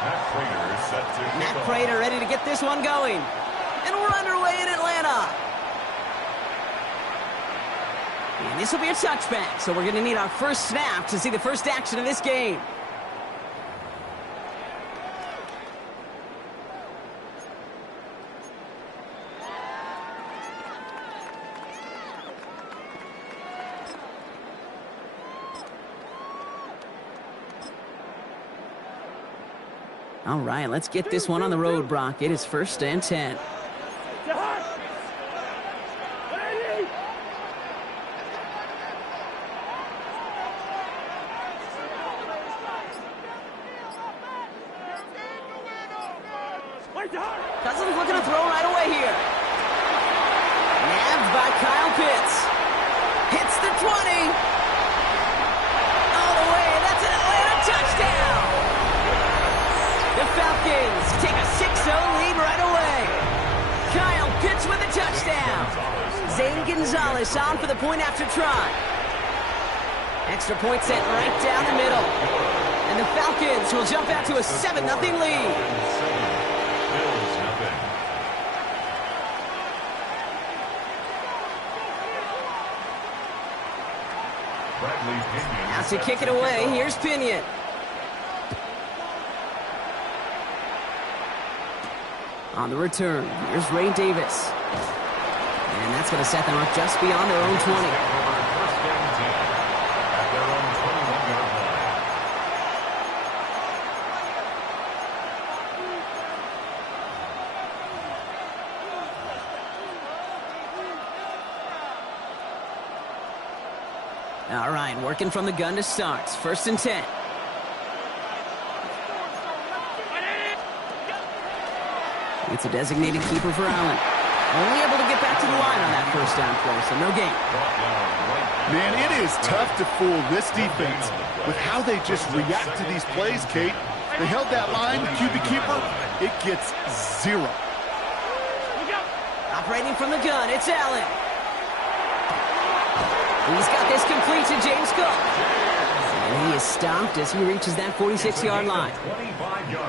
Matt Prater ready to get this one going. And we're underway in Atlanta. And this will be a touchback, so we're going to need our first snap to see the first action of this game. All right, let's get this one on the road, Brock. It is 1st and 10. Cousins looking to throw right away here. Nabbed by Kyle Pitts. Hits the 20. All the way, and that's an Atlanta touchdown. The Falcons take a 6-0 lead right away. Kyle Pitts with a touchdown. Zane Gonzalez on for the point after try. Extra point set right down the middle. And the Falcons will jump out to a 7-0 lead. Now to kick it away, here's Pinion. On the return, here's Ray Davis. And that's going to set them up just beyond their own 20. All right, working from the gun to start. 1st and 10. It's a designated keeper for Allen. Only able to get back to the line on that 1st down play, so no gain. Man, it is tough to fool this defense with how they just react to these plays, Kate. They held that line, the QB keeper, it gets 0. Operating from the gun, it's Allen. He's got this complete to James Cook. And he is stopped as he reaches that 46-yard line.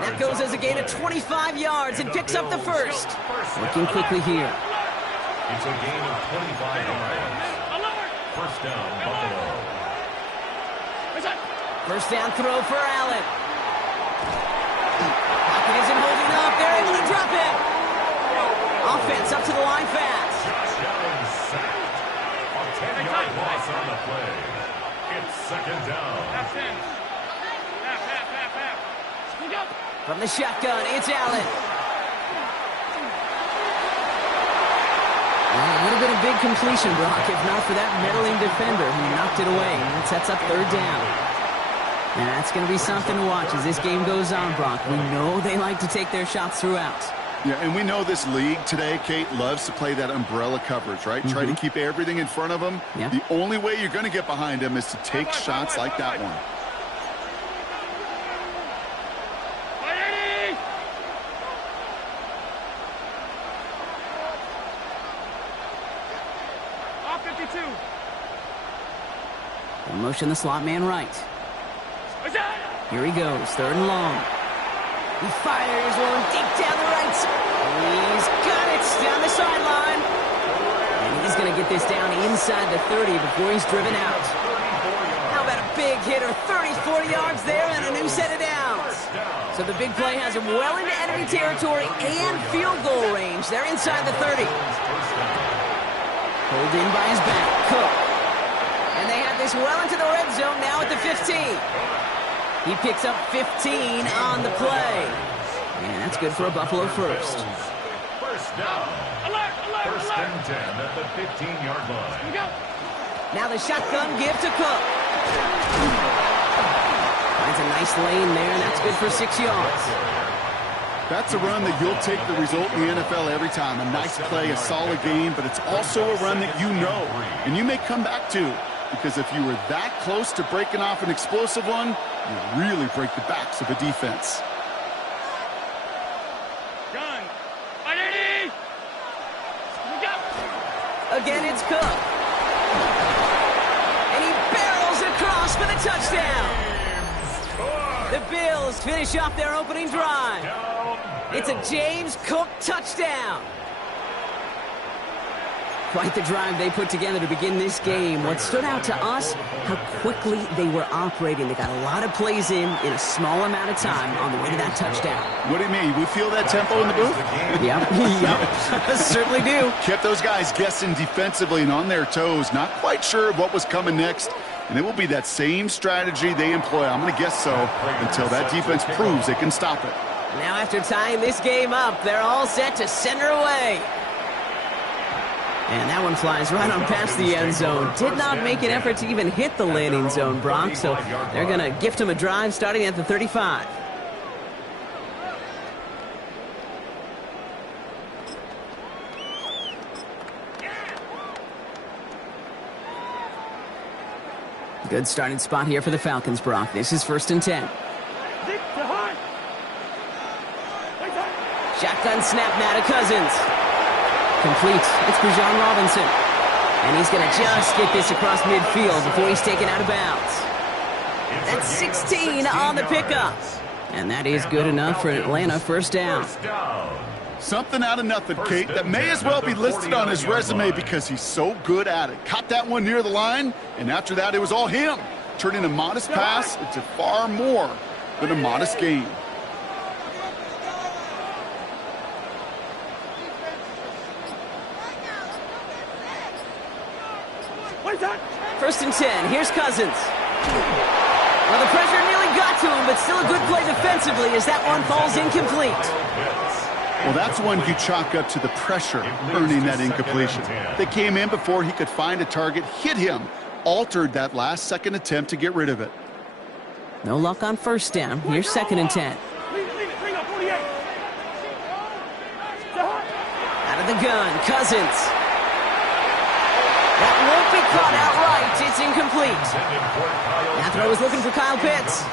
That goes as a gain of 25 yards and picks up the 1st. Working quickly here. It's a gain of 25 yards. 1st down, Buffalo. 1st down throw for Allen. Pocket isn't holding up. They're able to drop him. Offense up to the line fast. Josh Allen sacked. A 10-yard loss on the play. It's 2nd down. From the shotgun, it's Allen. Well, it would have been a big completion, Brock, if not for that meddling defender who knocked it away. And it sets up 3rd down. And that's going to be something to watch as this game goes on, Brock. We know they like to take their shots throughout. Yeah, and we know this league today, Kate, loves to play that umbrella coverage, right? Try to keep everything in front of them. Yeah. The only way you're going to get behind them is to take shots like that one. They'll motion the slot man right. Here he goes, 3rd and long. He fires one deep down the right. He's got it down the sideline. And he's going to get this down inside the 30 before he's driven out. How about a big hitter, 30-40 yards there and a new set of downs. So the big play has him well into enemy territory and field goal range. They're inside the 30. Pulled in by his back, Cook. And they have this well into the red zone now at the 15. He picks up 15 on the play. And that's good for a Buffalo 1st. 1st down. 1st and 10 at the 15-yard line. Now the shotgun give to Cook. Finds a nice lane there, and that's good for 6 yards. That's a run that you'll take the result in the NFL every time. A nice play, a solid game, but it's also a run that you know and you may come back to. Because if you were that close to breaking off an explosive one, you really break the backs of a defense. Again, it's Cook. And he barrels across for the touchdown. The Bills finish off their opening drive. It's a James Cook touchdown. Quite the drive they put together to begin this game. What stood out to us, how quickly they were operating. They got a lot of plays in a small amount of time on the way to that touchdown. What do you mean? We feel that tempo in the booth? Yep. Certainly do. Kept those guys guessing defensively and on their toes. Not quite sure what was coming next. And it will be that same strategy they employ. I'm going to guess so until that defense proves they can stop it. Now after tying this game up, they're all set to send her away. And that one flies right on past the end zone. Did not make an effort to even hit the landing zone, Brock. So they're going to gift him a drive starting at the 35. Good starting spot here for the Falcons, Brock. This is 1st and 10. Shotgun snap now to Cousins. Complete. It's Bijan Robinson. And he's going to just get this across midfield before he's taken out of bounds. That's 16 on the pickup. And that is good enough for an Atlanta first down. Something out of nothing, Kate, that may as well be listed on his resume because he's so good at it. Caught that one near the line, and after that, it was all him. Turning a modest pass into far more than a modest gain. First and 10. Here's Cousins. Well, the pressure nearly got to him, but still a good play defensively as that one falls incomplete. Well, that's one you chalk up to the pressure earning that incompletion. They came in before he could find a target, hit him, altered that last-second attempt to get rid of it. No luck on first down. Here's 2nd and 10. Out of the gun, Cousins. That won't be caught outright. It's incomplete. That throw was looking for Kyle Pitts.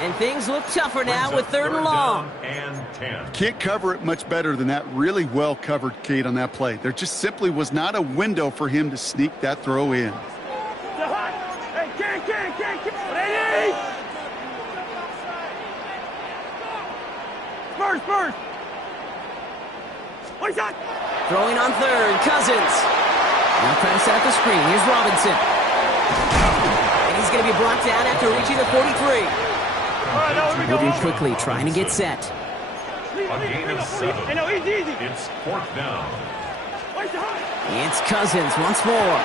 And things look tougher now with 3rd and long. Can't cover it much better than that really well covered, Kate, on that play. There just simply was not a window for him to sneak that throw in. First. Throwing on 3rd, Cousins. Now trying to set up the screen. Here's Robinson. And he's going to be brought down after reaching the 43. Moving quickly, trying to get set. A gain of 7. It's 4th down. It's Cousins once more.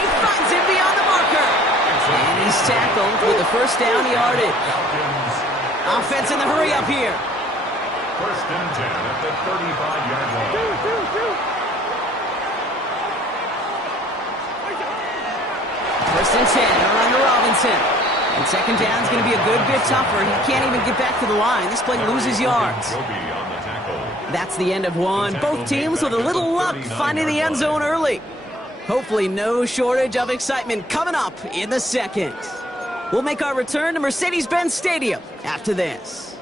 He finds him beyond the marker. And he's tackled with the first down yardage. Offense in the hurry up here. 1st and 10 at the 35-yard line. 1st and 10, around to Robinson. And 2nd down is going to be a good bit tougher. He can't even get back to the line. This play loses yards. That's the end of one. Both teams with a little luck finding the end zone early. Hopefully no shortage of excitement coming up in the 2nd. We'll make our return to Mercedes-Benz Stadium after this.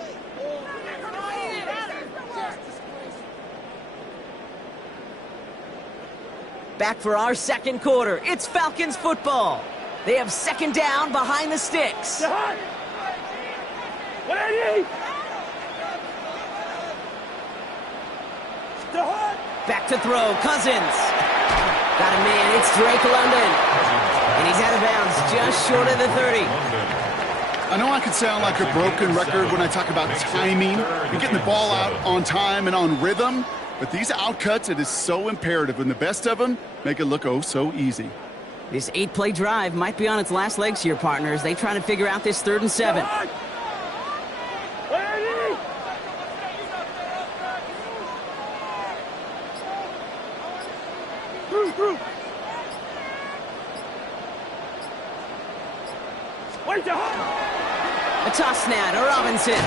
Back for our 2nd quarter. It's Falcons football. They have 2nd down behind the sticks. Back to throw. Cousins. Got a man. It's Drake London. And he's out of bounds just short of the 30. I know I can sound like a broken record when I talk about timing and getting the ball out on time and on rhythm. But these outcuts, it is so imperative, and the best of them make it look oh so easy. This 8-play drive might be on its last legs here, partners. They try to figure out this 3rd and 7. A toss now to Robinson.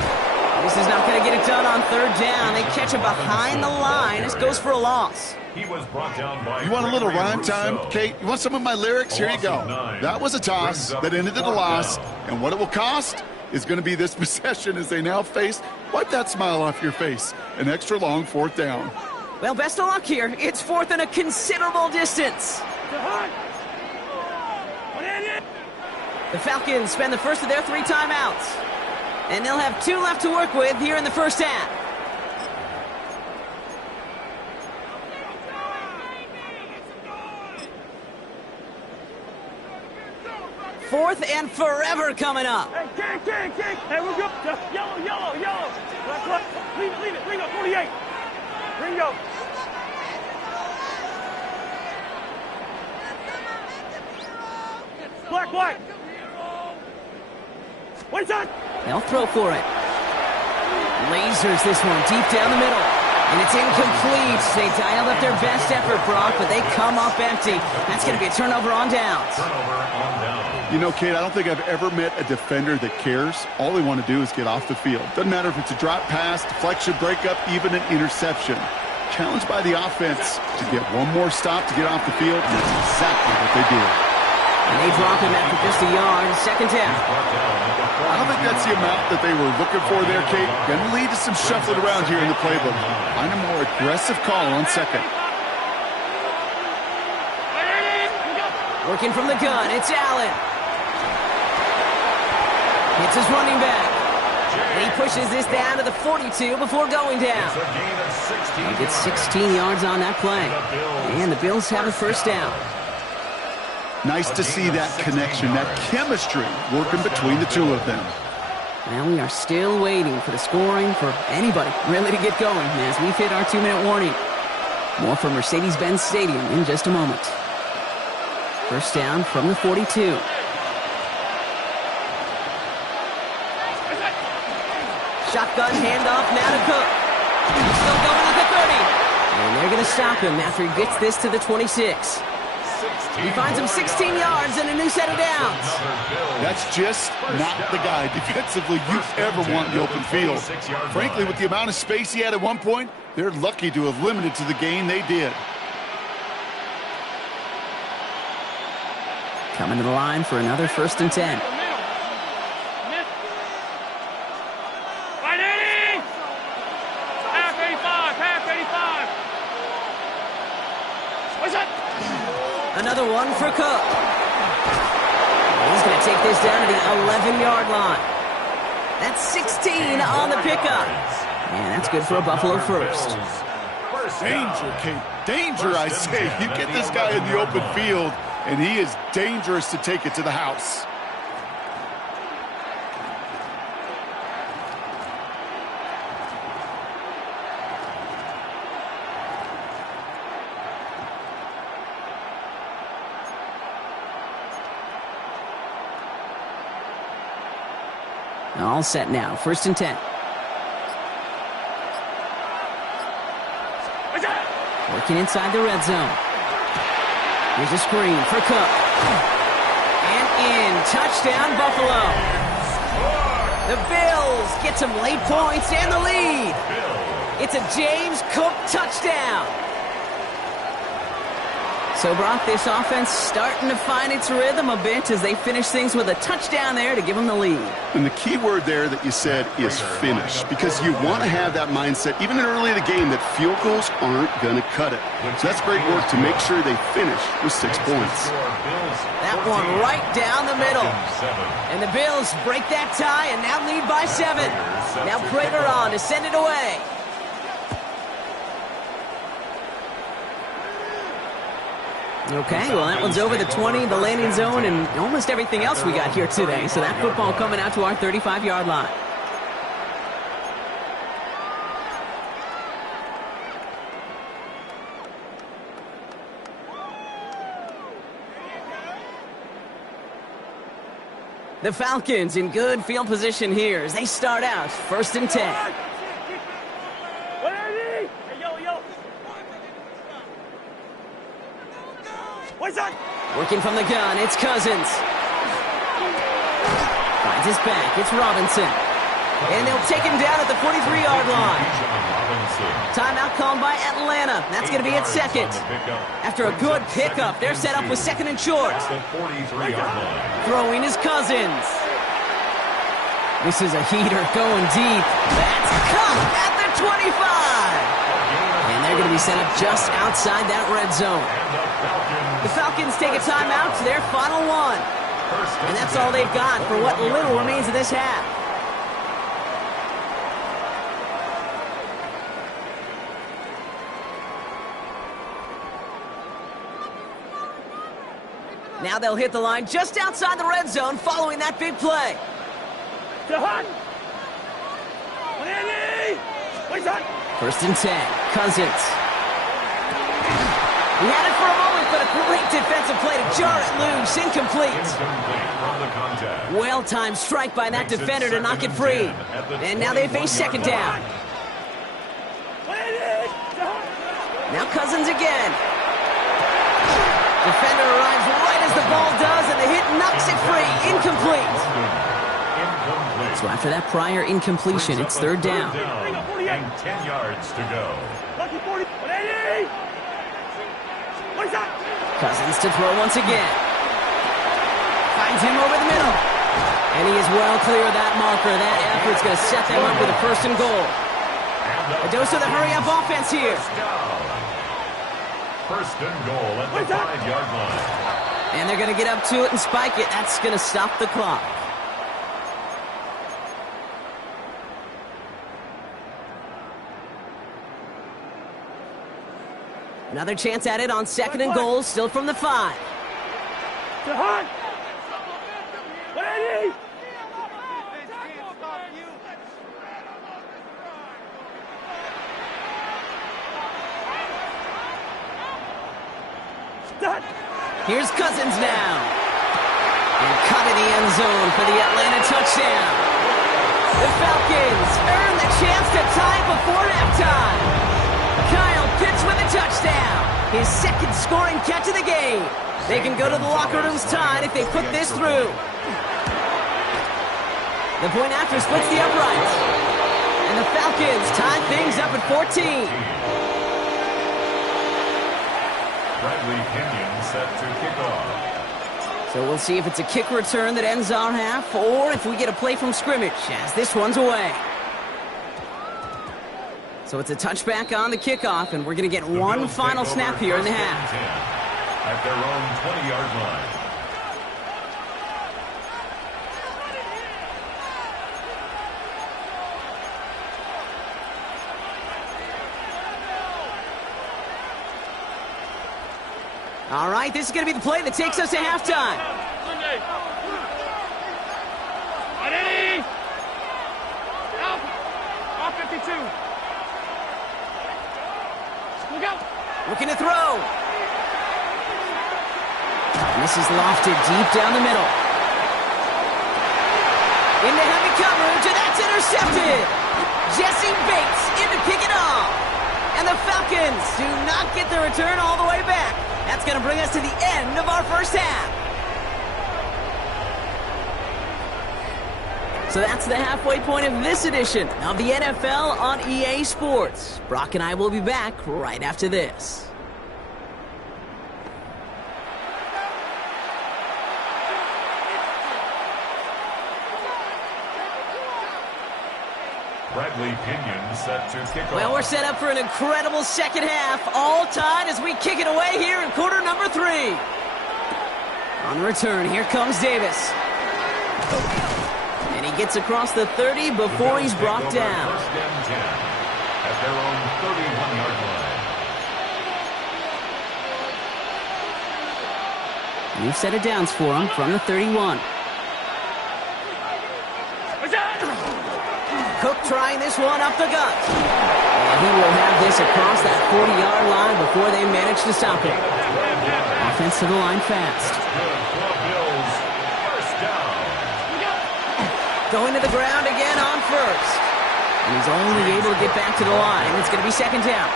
This is not going to get it done on 3rd down. They catch him behind the line. This goes for a loss. He was brought down by you want a little rhyme time, Kate? You want some of my lyrics? Here you go. That was a toss that ended in a loss. And what it will cost is going to be this possession as they now face, wipe that smile off your face, an extra long 4th down. Well, best of luck here. It's 4th and a considerable distance. The Falcons spend the first of their 3 timeouts. And they'll have 2 left to work with here in the first half. 4th and forever coming up. Hey, kick. Hey, we're good. Yellow. Left. Leave it. Ringo, 48. Ringo. Black. What's that? They'll throw for it. Lasers this one deep down the middle. And it's incomplete. They dialed up their best effort, Brock, but they come up empty. That's going to be a turnover on downs. You know, Kate, I don't think I've ever met a defender that cares. All they want to do is get off the field. Doesn't matter if it's a drop pass, deflection, breakup, even an interception. Challenged by the offense to get one more stop to get off the field, and that's exactly what they did. And they drop him after just a yard. Second down. I don't think that's the amount that they were looking for there, Kate. Going to lead to some shuffling around here in the playbook. Find a more aggressive call on second. Working from the gun, it's Allen. It's his running back. He pushes this down to the 42 before going down. He gets 16 yards on that play. And the Bills have a first down. Nice to see that connection, that chemistry working between the two of them. Now we are still waiting for the scoring for anybody really to get going as we've hit our 2-minute warning. More from Mercedes-Benz Stadium in just a moment. First down from the 42. Shotgun handoff now to Cook. He's still going to the 30. And they're going to stop him after he gets this to the 26. He finds him 16 yards and a new set of downs. That's just not the guy defensively you ever want in the open field. Frankly, with the amount of space he had at one point, they're lucky to have limited to the gain they did. Coming to the line for another 1st and 10. Another one for Cook. He's going to take this down to the 11-yard line. That's 16 on the pickup. And that's good for a Buffalo first. Danger, Kate. Danger, I say. You get this guy in the open field, and he is dangerous to take it to the house. All set now. 1st and 10. Working inside the red zone. Here's a screen for Cook. And in. Touchdown, Buffalo. The Bills get some late points and the lead. It's a James Cook touchdown. So, Brock, this offense starting to find its rhythm a bit as they finish things with a touchdown there to give them the lead. And the key word there that you said is finish, because you want to have that mindset, even early in the game, that field goals aren't going to cut it. So that's great work to make sure they finish with 6 points. That one right down the middle. And the Bills break that tie and now lead by 7. Now Prater on to send it away. Okay, well, that one's over the 20, the landing zone, and almost everything else we got here today. So that football coming out to our 35-yard line. The Falcons in good field position here as they start out 1st and 10. Working from the gun, it's Cousins. Finds his back, it's Robinson. And they'll take him down at the 43-yard line. Timeout called by Atlanta. That's going to be at 2nd. After a good pickup, they're set up with 2nd and short. Throwing is Cousins. This is a heater going deep. That's cut at the 25. And they're going to be set up just outside that red zone. The Falcons take a timeout to their final one. And that's all they've got for what little remains of this half. Now they'll hit the line just outside the red zone following that big play. First and 10, Cousins. He had it for a moment, but a great defensive play to jar it loose. Incomplete. Well-timed strike by that defender to knock it free. And now they face second down. Now Cousins again. Defender arrives right as the ball does, and the hit knocks it free. Incomplete. So after that prior incompletion, it's third down. And 10 yards to go. Cousins to throw once again. Finds him over the middle. And he is well clear of that marker. That effort's going to set them up with a first and goal. A dose of the hurry-up offense here. First and goal at the 5-yard line. And they're going to get up to it and spike it. That's going to stop the clock. Another chance at it on second and goal, still from the 5. Here's Cousins now. And caught in the end zone for the Atlanta touchdown. The Falcons earn the chance to tie before halftime. Kyle Pitts with a touchdown. His second scoring catch of the game. They can go to the locker rooms tied if they put this through. The point after splits the uprights. And the Falcons tie things up at 14. Bradley Pinion set to kick off. So we'll see if it's a kick return that ends our half, or if we get a play from scrimmage, as this one's away. So it's a touchback on the kickoff, and we're going to get one final snap here in the half. At their own 20-yard line. All right, this is going to be the play that takes us to halftime. Looking to throw. And this is lofted deep down the middle. Into heavy coverage, and that's intercepted. Jesse Bates in to pick it off. And the Falcons do not get the return all the way back. That's going to bring us to the end of our first half. So that's the halfway point of this edition of the NFL on EA Sports. Brock and I will be back right after this. Bradley Pinion set to kick off. Well, we're set up for an incredible second half, all tied as we kick it away here in quarter number 3. On the return, here comes Davis. And he gets across the 30 before he's brought down. First and 10 at their own 31-yard line. New set of downs for him from the 31. Cook trying this one up the gut. And he will have this across that 40-yard line before they manage to stop it. Offense to the line fast. Going to the ground again on first. And he's only able to get back to the line. It's going to be second down.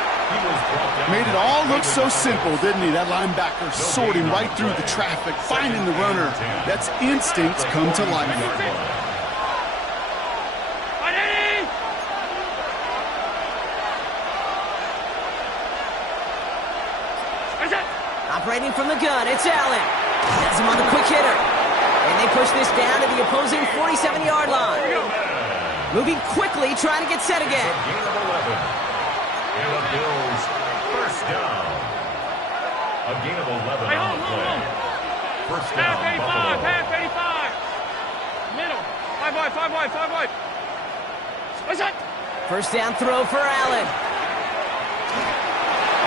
Made it all look so simple, didn't he? That linebacker sorting right through the traffic, finding the runner. That's instincts come to life. Operating from the gun, it's Allen. Has him on the quick hitter. And they push this down to the opposing 47-yard line. Moving quickly, trying to get set again. Gain of 11. And the Bills first down. A gain of 11 on the play. First down, Buffalo. Half 85. Middle. 5 wide. What's that? First down throw for Allen.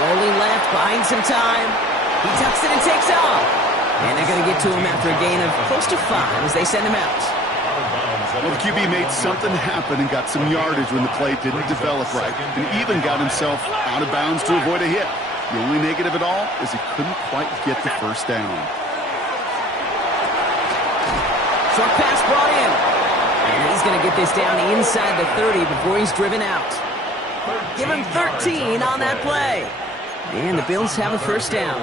Rolling left, buying some time. He tucks it and takes off. And they're going to get to him after a gain of close to 5 as they send him out. Well, the QB made something happen and got some yardage when the play didn't develop right, and even got himself out of bounds to avoid a hit. The only negative at all is he couldn't quite get the first down. Short pass brought in. And he's going to get this down inside the 30 before he's driven out. Give him 13 on that play. And the Bills have a first down.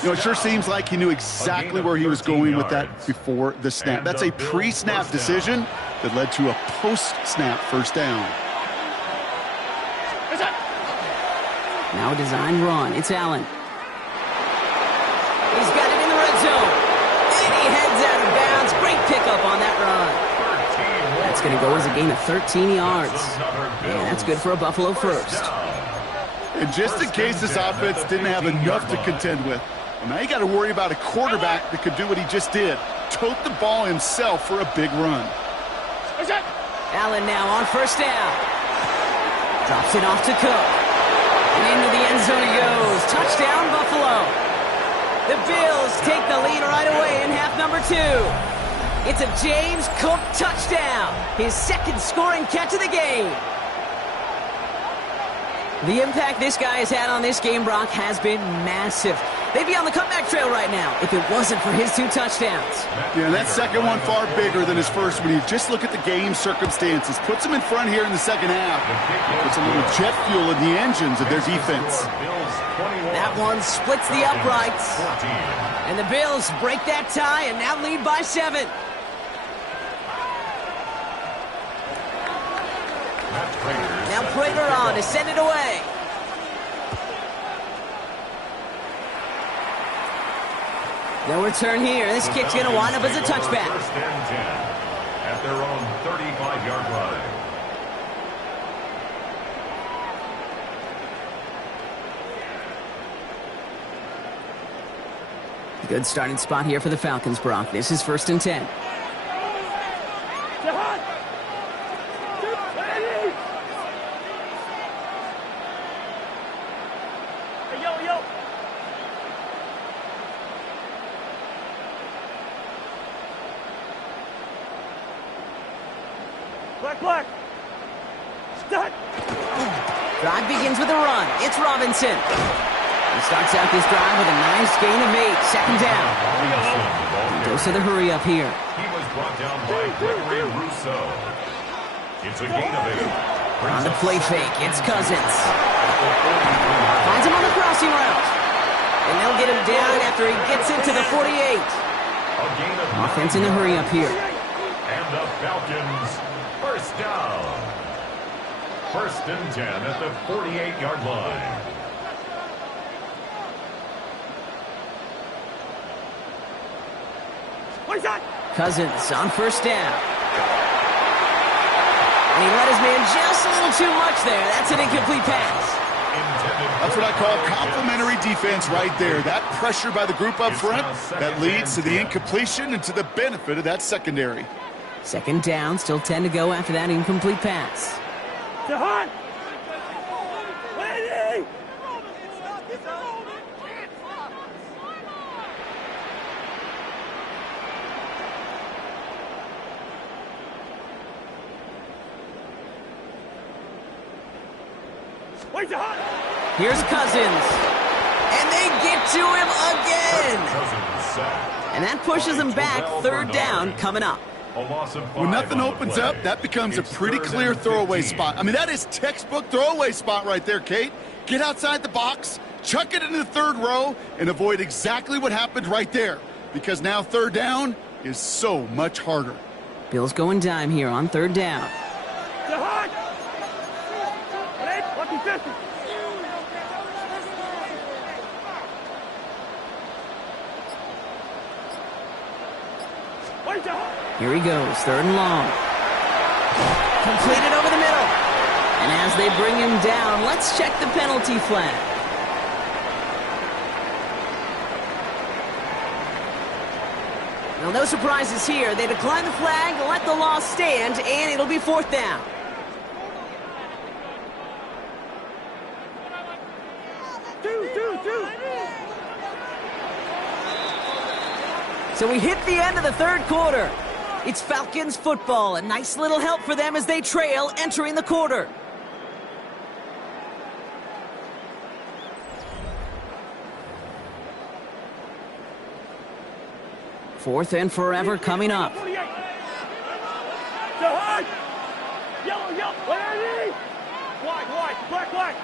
You know, it sure seems like he knew exactly where he was going with that before the snap. That's a pre-snap decision that led to a post-snap first down. Now a design run. It's Allen. He's got it in the red zone. And he heads out of bounds. Great pickup on that run. That's going to go as a gain of 13 yards. And that's good for a Buffalo first. And just in case this offense didn't have enough to contend with, now you got to worry about a quarterback that could do what he just did. Tote the ball himself for a big run. Allen now on first down. Drops it off to Cook. And into the end zone he goes. Touchdown, Buffalo. The Bills take the lead right away in half number 2. It's a James Cook touchdown. His second scoring catch of the game. The impact this guy has had on this game, Brock, has been massive. They'd be on the comeback trail right now if it wasn't for his 2 touchdowns. Yeah, that second one far bigger than his first when you just look at the game circumstances. Puts him in front here in the second half. Puts a little jet fuel in the engines of their defense. That one splits the uprights. And the Bills break that tie and now lead by 7. Now Prater on to send it away. No return here. This kick's going to wind up as a touchback. First and 10 at their own 35-yard line. Good starting spot here for the Falcons, Brock. This is first and 10. Black. Start. Drive begins with a run. It's Robinson. He starts out this drive with a nice gain of 8. Second down. He goes to the hurry up here. He was brought down by Gregory Rousseau. It's a gain of 8. On the play fake, it's Cousins. Finds him on the crossing route. And they'll get him down after he gets into the 48. Offense in the hurry up here. And the Falcons first down. First and 10 at the 48-yard line. Cousins on first down. And he let his man just a little too much there. That's an incomplete pass. That's what I call complimentary defense right there. That pressure by the group up front, that leads to the incompletion and to the benefit of that secondary. Second down, still 10 to go after that incomplete pass. Jahan! Ready! Wait, Jahan! Here's Cousins. And they get to him again. And that pushes him back. Third down coming up. When nothing opens up, that becomes a pretty clear throwaway spot. I mean, that is textbook throwaway spot right there, Kate. Get outside the box, chuck it into the third row, and avoid exactly what happened right there. Because now third down is so much harder. Bills going dime here on third down. Jahan! Ready? 50. Wait, Jahan! Here he goes, third and long. Completed over the middle. And as they bring him down, let's check the penalty flag. Well, no surprises here. They decline the flag, let the loss stand, and it'll be fourth down. Two. So we hit the end of the third quarter. It's Falcons football. A nice little help for them as they trail entering the quarter. Fourth and forever coming up. Yellow, yellow, white, black.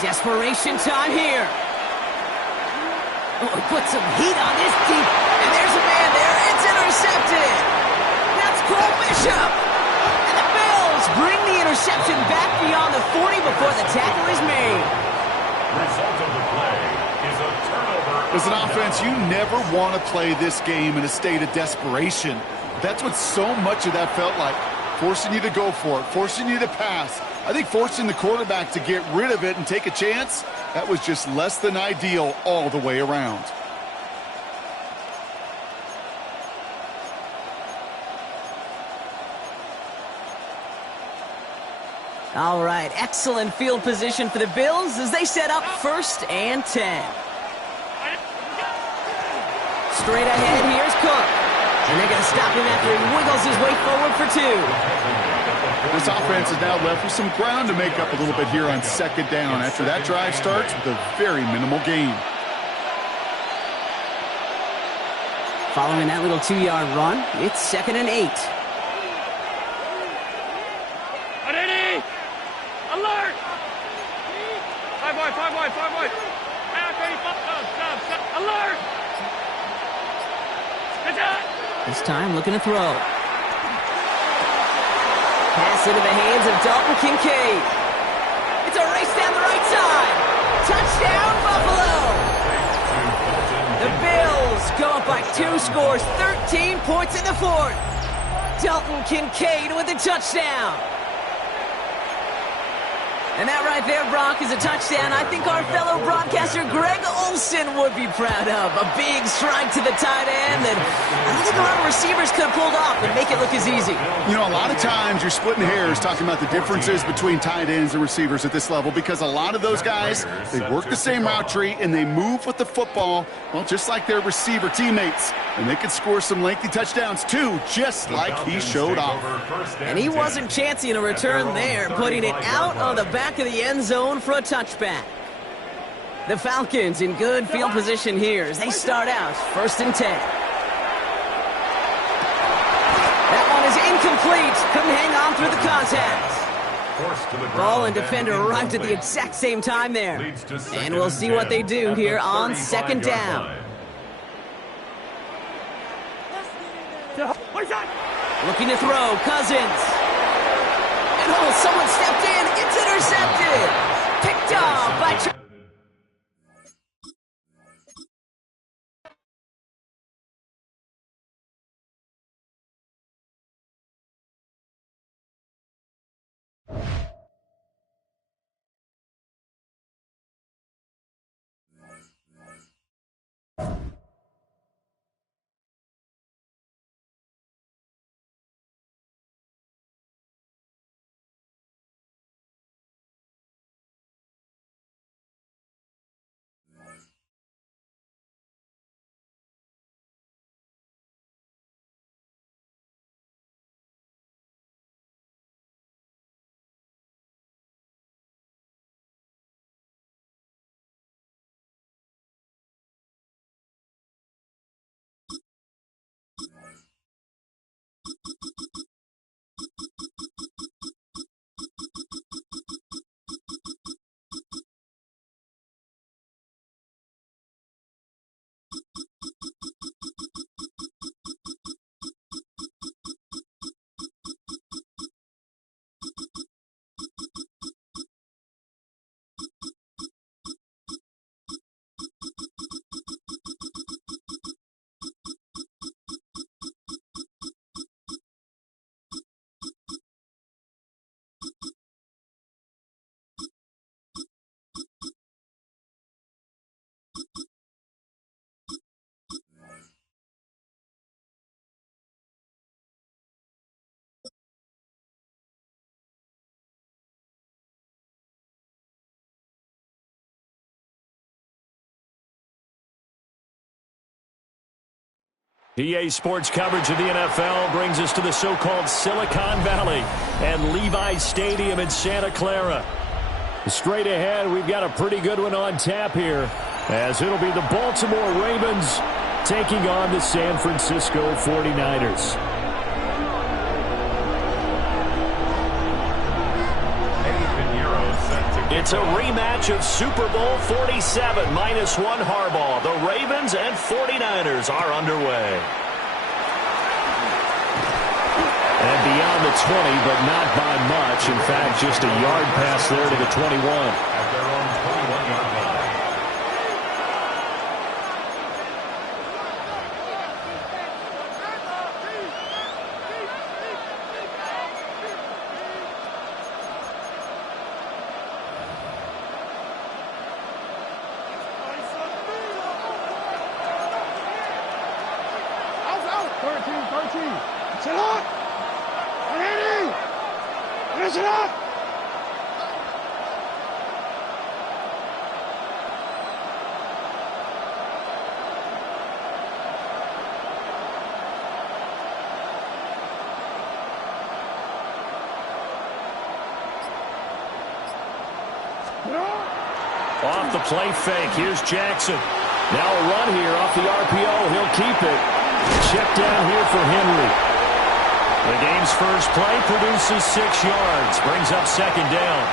Desperation time here. Oh, he put some heat on this deep. And there's a man there. It's intercepted. That's Cole Bishop. And the Bills bring the interception back beyond the 40 before the tackle is made. Result of the play is a turnover. As an offense, you never want to play this game in a state of desperation. That's what so much of that felt like. Forcing you to go for it, forcing you to pass. I think forcing the quarterback to get rid of it and take a chance, that was just less than ideal all the way around. All right, excellent field position for the Bills as they set up 1st and 10. Straight ahead, here's Cook. And they're going to stop him after he wiggles his way forward for 2. This offense is now left with some ground to make up a little bit here on 2nd down after that drive starts with a very minimal gain. Following that little 2-yard run, it's 2nd and 8. Alert! 5 wide. Stop. Alert! This time looking to throw. Pass into the hands of Dalton Kincaid. It's a race down the right side. Touchdown, Buffalo! The Bills go up by 2 scores, 13 points in the 4th. Dalton Kincaid with a touchdown. And that right there, Brock, is a touchdown I think our fellow broadcaster Greg Olsen would be proud of. A big strike to the tight end that I don't think a lot of receivers could have pulled off and make it look as easy. You know, a lot of times you're splitting hairs talking about the differences between tight ends and receivers at this level because a lot of those guys, they work the same route tree and they move with the football, well, just like their receiver teammates. And they could score some lengthy touchdowns too, just like he showed off. And he wasn't chancing a return there, putting it out on the back of the end zone for a touchback. The Falcons in good field position here as they start out 1st and 10. That one is incomplete. Couldn't hang on through the contact. Ball and defender arrived at the exact same time there. And we'll see what they do here on 2nd down. Looking to throw, Cousins. And someone stepped in. It's intercepted. Picked off by... EA Sports coverage of the NFL brings us to the so-called Silicon Valley and Levi's Stadium in Santa Clara. Straight ahead, we've got a pretty good one on tap here, as it'll be the Baltimore Ravens taking on the San Francisco 49ers. It's a rematch of Super Bowl 47 -1 Harbaugh. The Ravens and 49ers are underway. And beyond the 20, but not by much. In fact, just a yard pass there to the 21. At their own 21-yard line. Sit up! Ready! Listen up! Off the play fake. Here's Jackson. Now a run here off the RPO. He'll keep it. Check down here for Henry. The game's first play produces 6 yards. Brings up second down.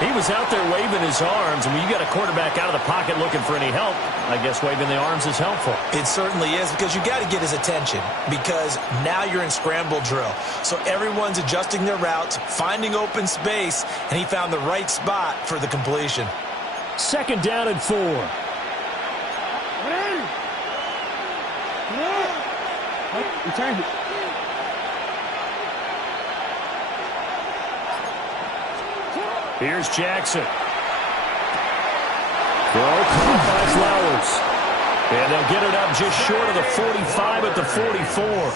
He was out there waving his arms. And when you got a quarterback out of the pocket looking for any help, I guess waving the arms is helpful. It certainly is, because you got to get his attention, because now you're in scramble drill. So everyone's adjusting their routes, finding open space, and he found the right spot for the completion. Second down and 4. Return it. Here's Jackson. Throw caught by Flowers. And they'll get it up just short of the 45 at the 44.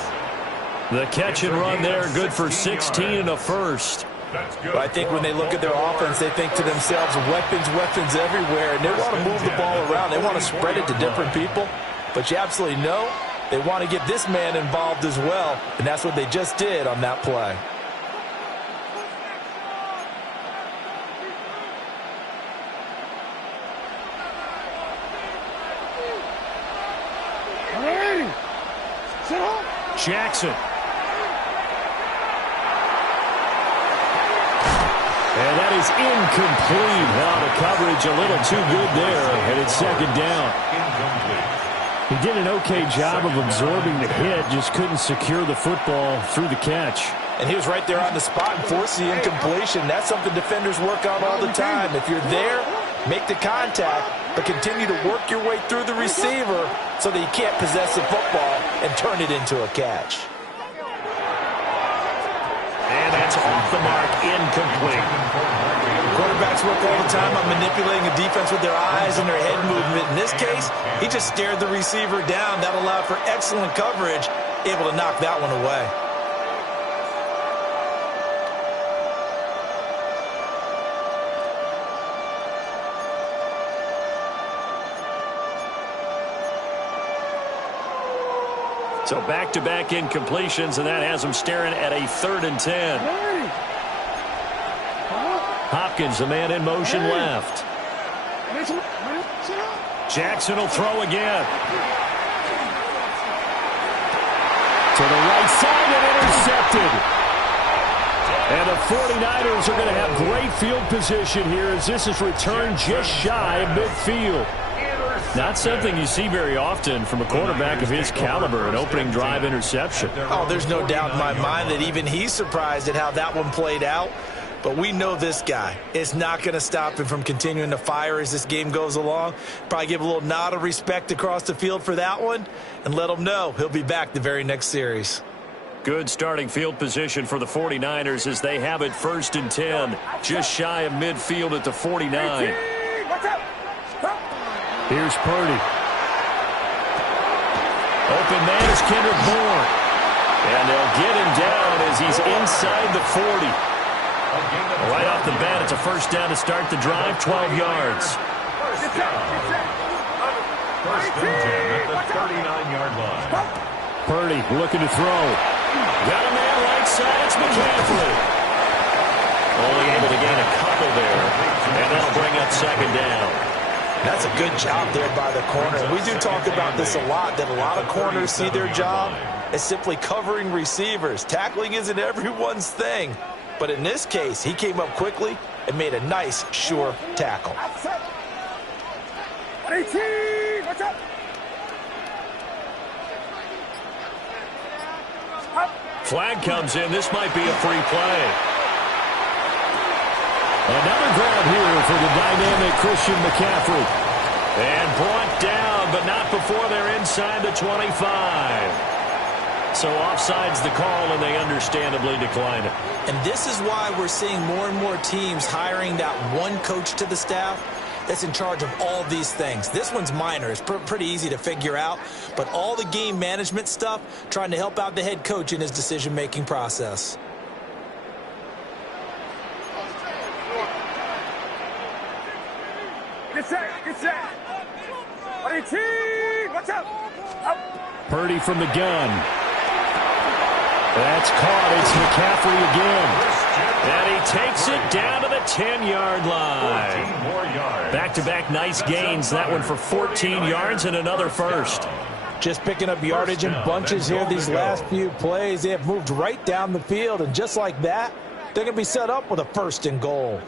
The catch and run there, good for 16 and a first. But I think when they look at their offense, they think to themselves, weapons, weapons everywhere, and they want to move the ball around. They want to spread it to different people. But you absolutely know they want to get this man involved as well, and that's what they just did on that play. Jackson. And that is incomplete. Now the coverage a little too good there, and it's second down. He did an okay job of absorbing the hit, just couldn't secure the football through the catch. And he was right there on the spot and forced the incompletion. That's something defenders work on all the time. If you're there, make the contact, but continue to work your way through the receiver so that you can't possess the football and turn it into a catch. And that's off the mark, incomplete. Quarterbacks work all the time on manipulating a defense with their eyes and their head movement. In this case, he just stared the receiver down. That allowed for excellent coverage, able to knock that one away. So back-to-back incompletions, and that has them staring at a 3rd and 10. Hopkins, the man in motion left. Jackson will throw again. To the right side and intercepted. And the 49ers are going to have great field position here as this is returned just shy of midfield. Not something you see very often from a quarterback of his caliber, an opening drive interception. Oh, there's no doubt in my mind that even he's surprised at how that one played out. But we know this guy is not going to stop him from continuing to fire as this game goes along. Probably give a little nod of respect across the field for that one and let him know he'll be back the very next series. Good starting field position for the 49ers as they have it 1st and 10, just shy of midfield at the 49. Here's Purdy. Open man is Kendrick Bourne. And they'll get him down as he's inside the 40. Right off the bat, it's a 1st down to start the drive, 12 yards. First and 10 at the 39-yard line. Purdy looking to throw. Got a man right side. It's McCaffrey. Only able to gain a couple there, and that'll bring up second down. That's a good job there by the corner. We do talk about this a lot, that a lot of corners see their job as simply covering receivers. Tackling isn't everyone's thing. But in this case, he came up quickly and made a nice, sure tackle. Flag comes in. This might be a free play. Another grab here for the dynamic Christian McCaffrey. And brought down, but not before they're inside the 25. So offside's the call, and they understandably decline it. And this is why we're seeing more and more teams hiring that one coach to the staff that's in charge of all these things. This one's minor. It's pretty easy to figure out. But all the game management stuff, trying to help out the head coach in his decision-making process. Get set, get set. Watch out. Up. Purdy from the gun. That's caught. It's McCaffrey again. And he takes it down to the 10-yard line. Back-to-back nice gains. That one for 14 yards and another first. Just picking up yardage in bunches here these last few plays. They have moved right down the field, and just like that, they're going to be set up with a first and goal.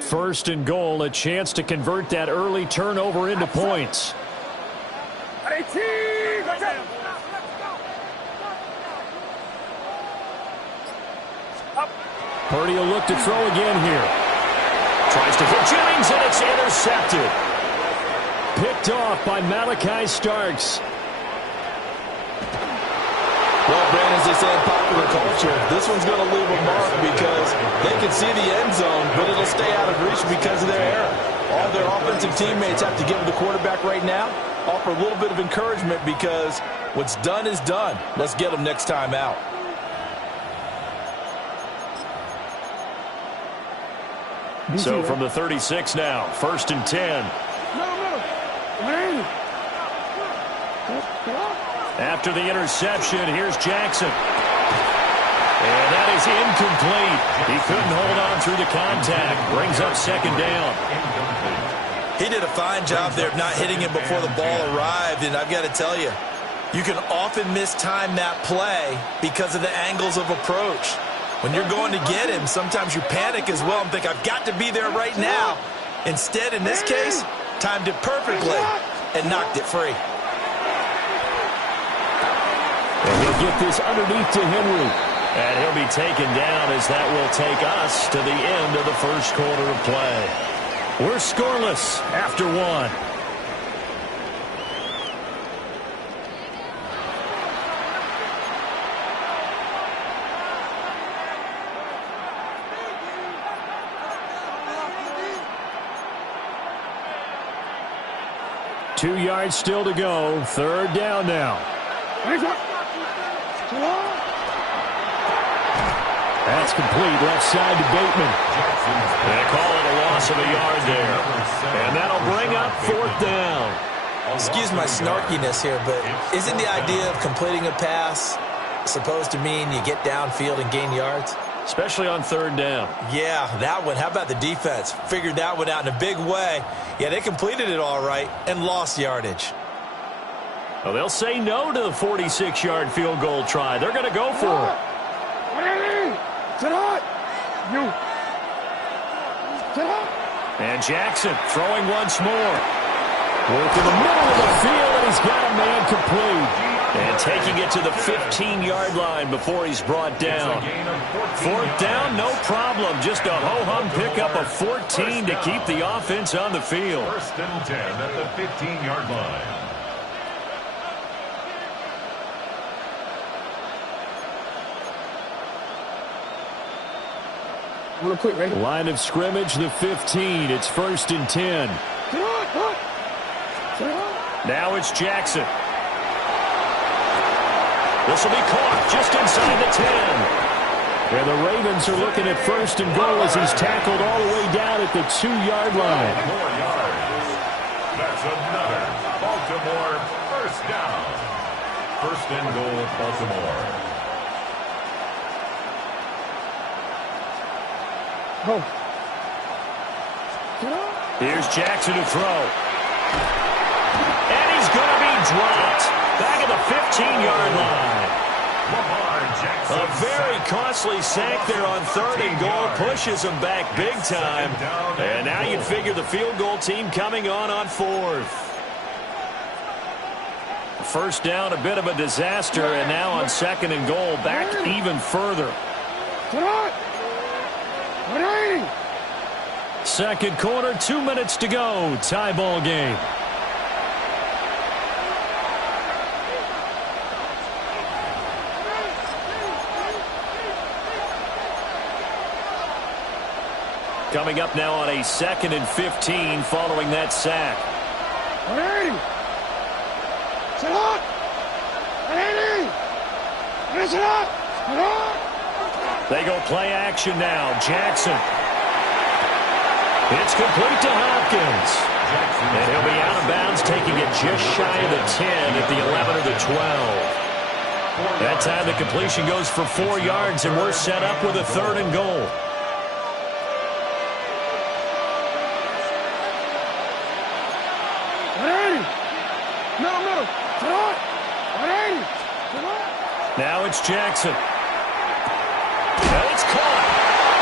First and goal, a chance to convert that early turnover into points. Purdy will look to throw again here. Tries to hit Jennings, and it's intercepted. Picked off by Malachi Starks. Well, Brandon, as they say in popular culture, this one's going to leave a mark because they can see the end zone, but it'll stay out of reach because of their error. All their offensive teammates have to give the quarterback right now, offer a little bit of encouragement because what's done is done. Let's get them next time out. So from the 36 now, first and 10. After the interception, here's Jackson. And that is incomplete. He couldn't hold on through the contact. Brings up second down. He did a fine job there of not hitting him before the ball arrived. And I've got to tell you, you can often mistime that play because of the angles of approach. When you're going to get him, sometimes you panic as well and think, I've got to be there right now. Instead, in this case, timed it perfectly and knocked it free. And he'll get this underneath to Henry. And he'll be taken down as that will take us to the end of the first quarter of play. We're scoreless after one. Two yards still to go. Third down now. That's complete. Left side to Bateman. They call it a loss of a yard there. And that'll bring up fourth down. Excuse my snarkiness here, but isn't the idea of completing a pass supposed to mean you get downfield and gain yards? Especially on third down. Yeah, that one. How about the defense? Figured that one out in a big way. Yeah, they completed it all right and lost yardage. Well, they'll say no to the 46-yard field goal try. They're going to go for it. And Jackson throwing once more. Work in the middle of the field, and he's got a man complete. And taking it to the 15-yard line before he's brought down. Fourth down, no problem. Just a ho-hum pickup of 14 to keep the offense on the field. First and 10 at the 15-yard line. Line of scrimmage, the 15. It's first and 10. Now it's Jackson. This will be caught just inside the 10. And the Ravens are looking at first and goal as he's tackled all the way down at the 2-yard line. That's another Baltimore, first down. First and goal, Baltimore. Here's Jackson to throw. And he's going to be dropped. Back at the 15-yard line. A very costly sack there on 3rd and goal. Pushes him back big time. And now you'd figure the field goal team coming on 4th. First down, a bit of a disaster. And now on 2nd and goal, back even further. Second quarter, 2 minutes to go. Tie ball game. Coming up now on a 2nd and 15 following that sack. They go play action now. Jackson. It's complete to Hopkins. And he'll be out of bounds, taking it just shy of the 10 at the 11 or the 12. That time the completion goes for 4 yards, and we're set up with a 3rd and goal. Now it's Jackson. And it's caught.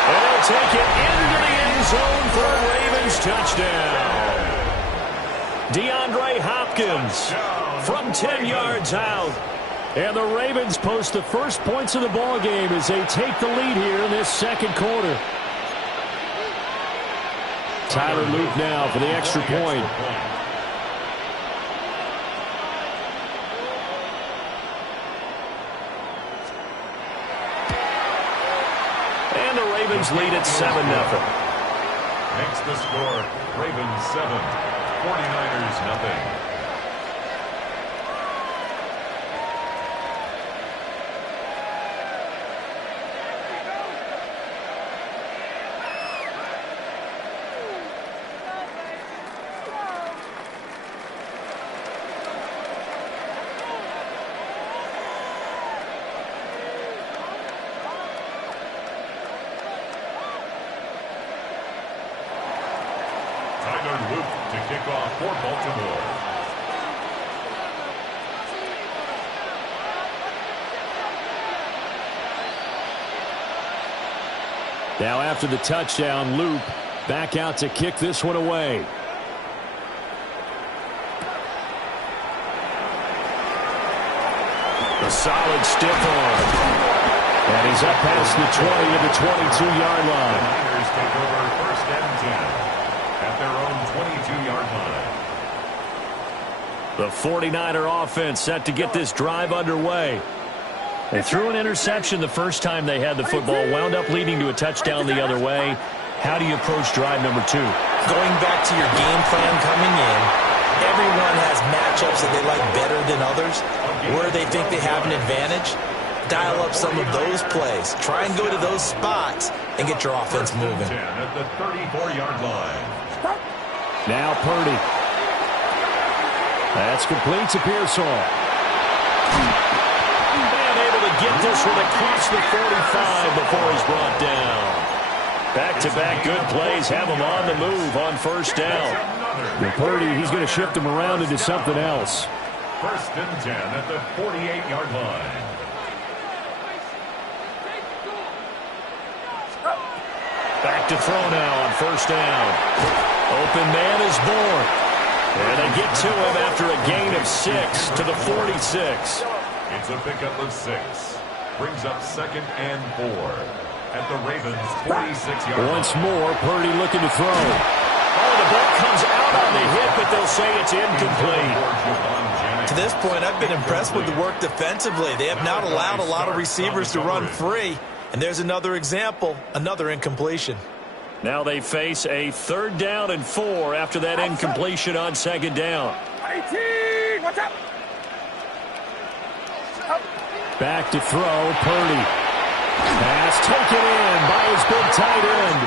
And they'll take it into the end zone for a Ravens touchdown. DeAndre Hopkins from 10 yards out. And the Ravens post the first points of the ball game as they take the lead here in this second quarter. Tyler Luke now for the extra point. And the Ravens lead at 7-0. Makes the score Ravens 7, 49ers nothing. For Baltimore. Now after the touchdown, Loop back out to kick this one away. A solid stiff arm. And he's up past the 20 to the 22-yard line. Niners take over 1st and 10 at their own 22-yard line. The 49er offense set to get this drive underway. They threw an interception the first time they had the football, wound up leading to a touchdown the other way. How do you approach drive number 2? Going back to your game plan coming in, everyone has matchups that they like better than others. Where they think they have an advantage, dial up some of those plays. Try and go to those spots and get your offense moving. 10 at the 34-yard line. Now Purdy. That's complete to Pearsall. And able to get this one across the 45 before he's brought down. Back-to-back good plays have him on the move on first down. And Purdy, he's going to shift him around into something else. 1st and 10 at the 48-yard line. Back to throw now on first down. Open man is born. And they get to him after a gain of 6 to the 46. It's a pickup of 6. Brings up 2nd and 4 at the Ravens' 46-yard line. Once more, Purdy looking to throw. Oh, the ball comes out on the hit, but they'll say it's incomplete. To this point, I've been impressed with the work defensively. They have not allowed a lot of receivers to run free. And there's another example, another incompletion. Now they face a 3rd down and 4 after that incompletion on 2nd down. 18, what's up? Back to throw, Purdy. Pass taken in by his big tight end.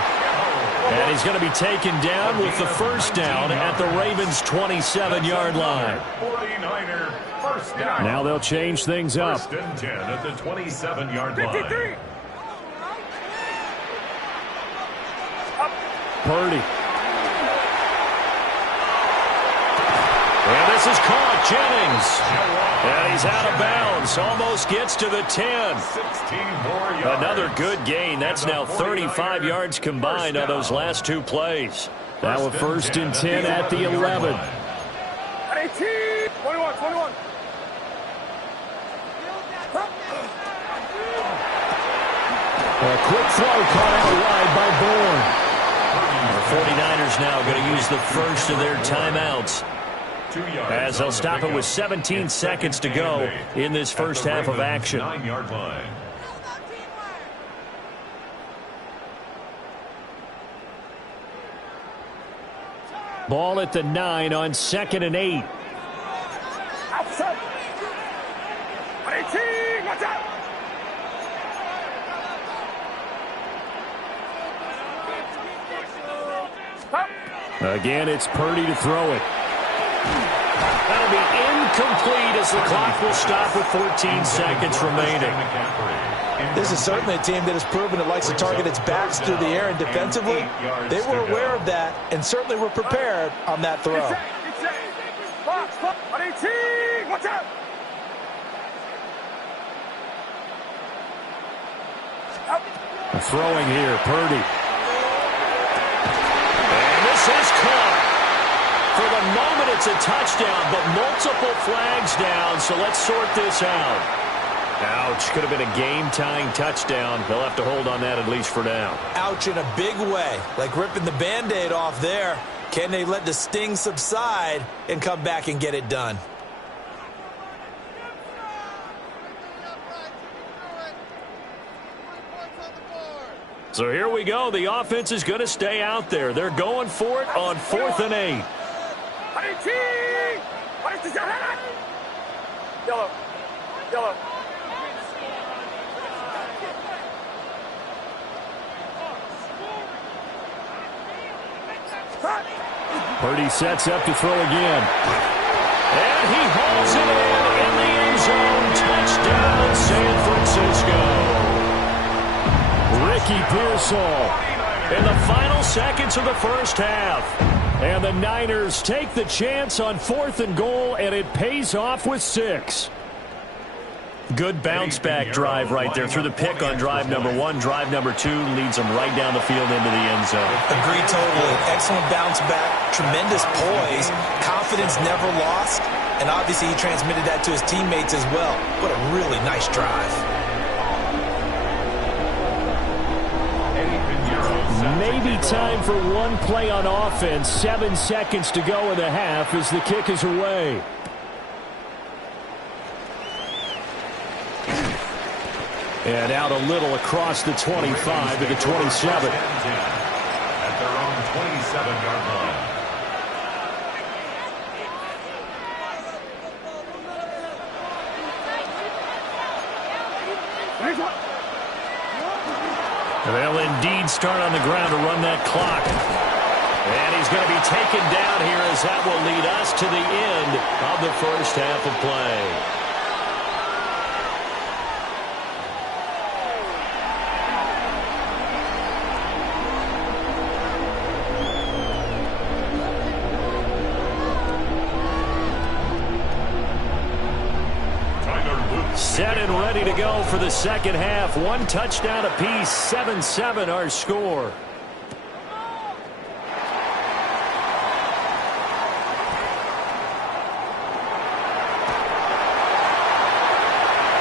And he's going to be taken down with the first down at the Ravens' 27-yard line. 49er first down. Now they'll change things up. First and 10 at the 27-yard line. Purdy. And this is caught. Jennings. And he's out of bounds. Almost gets to the 10. 16 more yards. Another good gain. That's now 35 yards combined on those last two plays. Now a first and 10 at the 11. 21. A quick throw caught out wide by Bourne. The 49ers now going to use the first of their timeouts, as they'll stop it with 17 seconds to go in this first half of action. 9-yard line. Ball at the 9 on 2nd and 8. Outside. 18. Watch out. Again, it's Purdy to throw it. That'll be incomplete as the clock will stop with 14 seconds remaining. This is certainly a team that has proven it likes to target its backs through the air, and defensively, they were aware of that and certainly were prepared on that throw. Stop. 18. Watch out. Throwing here, Purdy. And this is caught. For the moment, it's a touchdown, but multiple flags down, so let's sort this out. Ouch, could have been a game-tying touchdown. They'll have to hold on that at least for now. Ouch in a big way, like ripping the Band-Aid off there. Can they let the sting subside and come back and get it done? So here we go. The offense is going to stay out there. They're going for it on 4th and 8. Yellow. Purdy sets up to throw again. And he hauls it in the end zone. Touchdown, San Francisco. Ricky Pearsall in the final seconds of the first half. And the Niners take the chance on 4th and goal, and it pays off with 6. Good bounce-back drive right there through the pick on drive number 1. Drive number 2 leads them right down the field into the end zone. Agreed totally. Excellent bounce-back, tremendous poise, confidence never lost, and obviously he transmitted that to his teammates as well. What a really nice drive. Maybe time for one play on offense. 7 seconds to go in the half as the kick is away. And out a little across the 25 to the 27. At their own 27-yard line. They'll indeed start on the ground to run that clock. And he's going to be taken down here as that will lead us to the end of the first half of play. Set and ready to go for the second half. 1 touchdown apiece, 7-7 our score.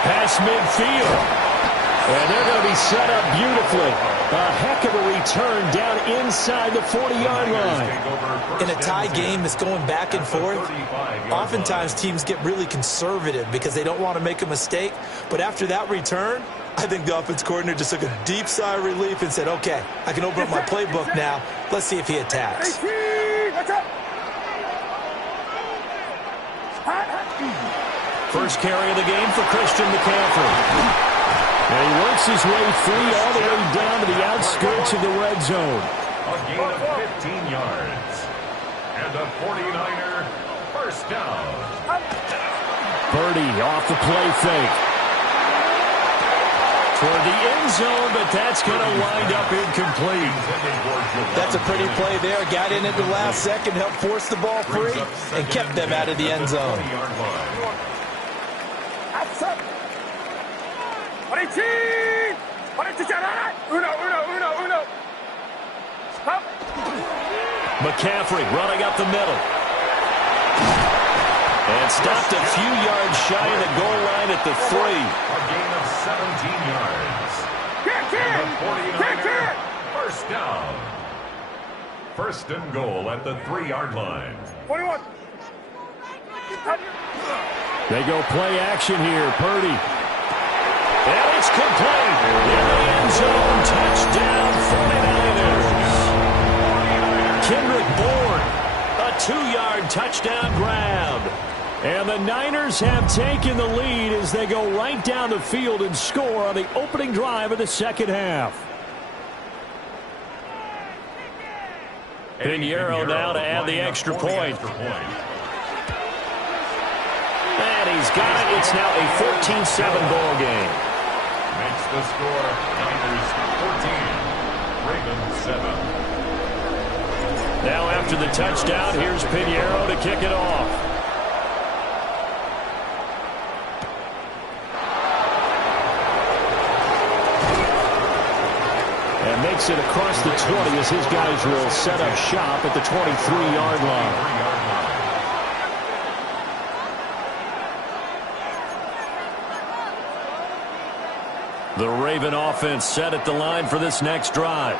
Pass midfield. And they're going to be set up beautifully. A heck of a return down inside the 40-yard line. In a tie game that's going back and forth, oftentimes teams get really conservative because they don't want to make a mistake. But after that return, I think the offense coordinator just took a deep sigh of relief and said, okay, I can open up my playbook now. Let's see if he attacks. First carry of the game for Christian McCaffrey. And he works his way free all the way down to the outskirts of the red zone. A gain of 15 yards. And a 49er first down. Purdy off the play fake. Toward the end zone, but that's going to wind up incomplete. That's a pretty play there. Got in at the last second, helped force the ball free, and kept them out of the end zone. McCaffrey running up the middle. And stopped a few yards shy of the goal line at the 3. A gain of 17 yards. And the 49er first down. First and goal at the 3-yard line. 21. They go play action here. Purdy. And it's complete. In the end zone. Touchdown 49ers. Kendrick Bourne. A 2-yard touchdown grab. And the Niners have taken the lead as they go right down the field and score on the opening drive of the second half. Pinheiro now to add the extra point. And he's got it. It's now a 14-7 ball game. Makes the score Niners 14, Ravens 7. Now after the touchdown, here's Pinheiro to kick it off. And makes it across the 20 as his guys will set up shop at the 23-yard line. The Raven offense set at the line for this next drive.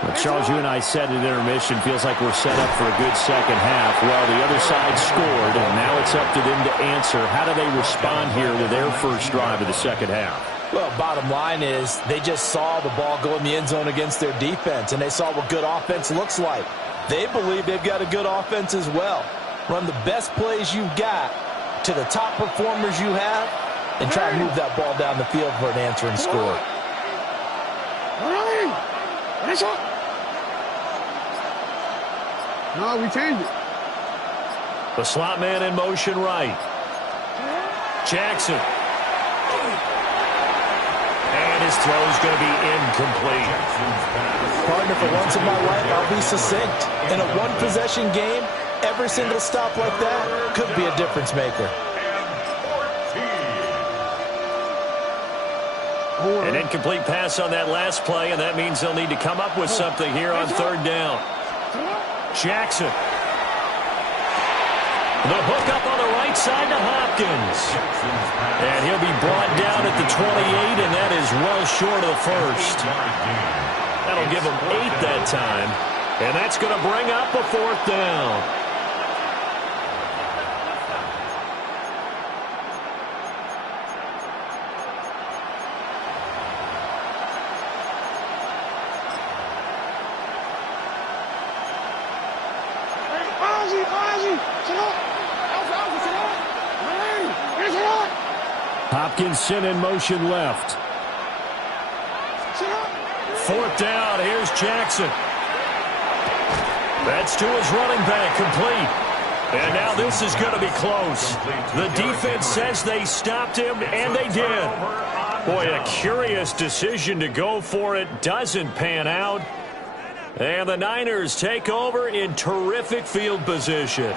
But Charles, you and I said at intermission, feels like we're set up for a good second half. Well, the other side scored, and now it's up to them to answer. How do they respond here with their first drive of the second half? Well, bottom line is they just saw the ball go in the end zone against their defense, and they saw what good offense looks like. They believe they've got a good offense as well. Run the best plays you've got to the top performers you have, and try to move that ball down the field for an answering score. No, we changed it. The slot man in motion right. Jackson. And his throw is going to be incomplete. Partner, for once in my life, I'll be succinct. In a one-possession game, every single stop like that could be a difference maker. An incomplete pass on that last play, and that means they'll need to come up with something here on third down. Jackson. The hook up on the right side to Hopkins. And he'll be brought down at the 28, and that is well short of the first. That'll give him 8 that time, and that's going to bring up a fourth down. Hopkinson in motion left. Fourth down, here's Jackson. That's to his running back, complete. And now this is going to be close. The defense says they stopped him, and they did. Boy, a curious decision to go for it. Doesn't pan out. And the Niners take over in terrific field position.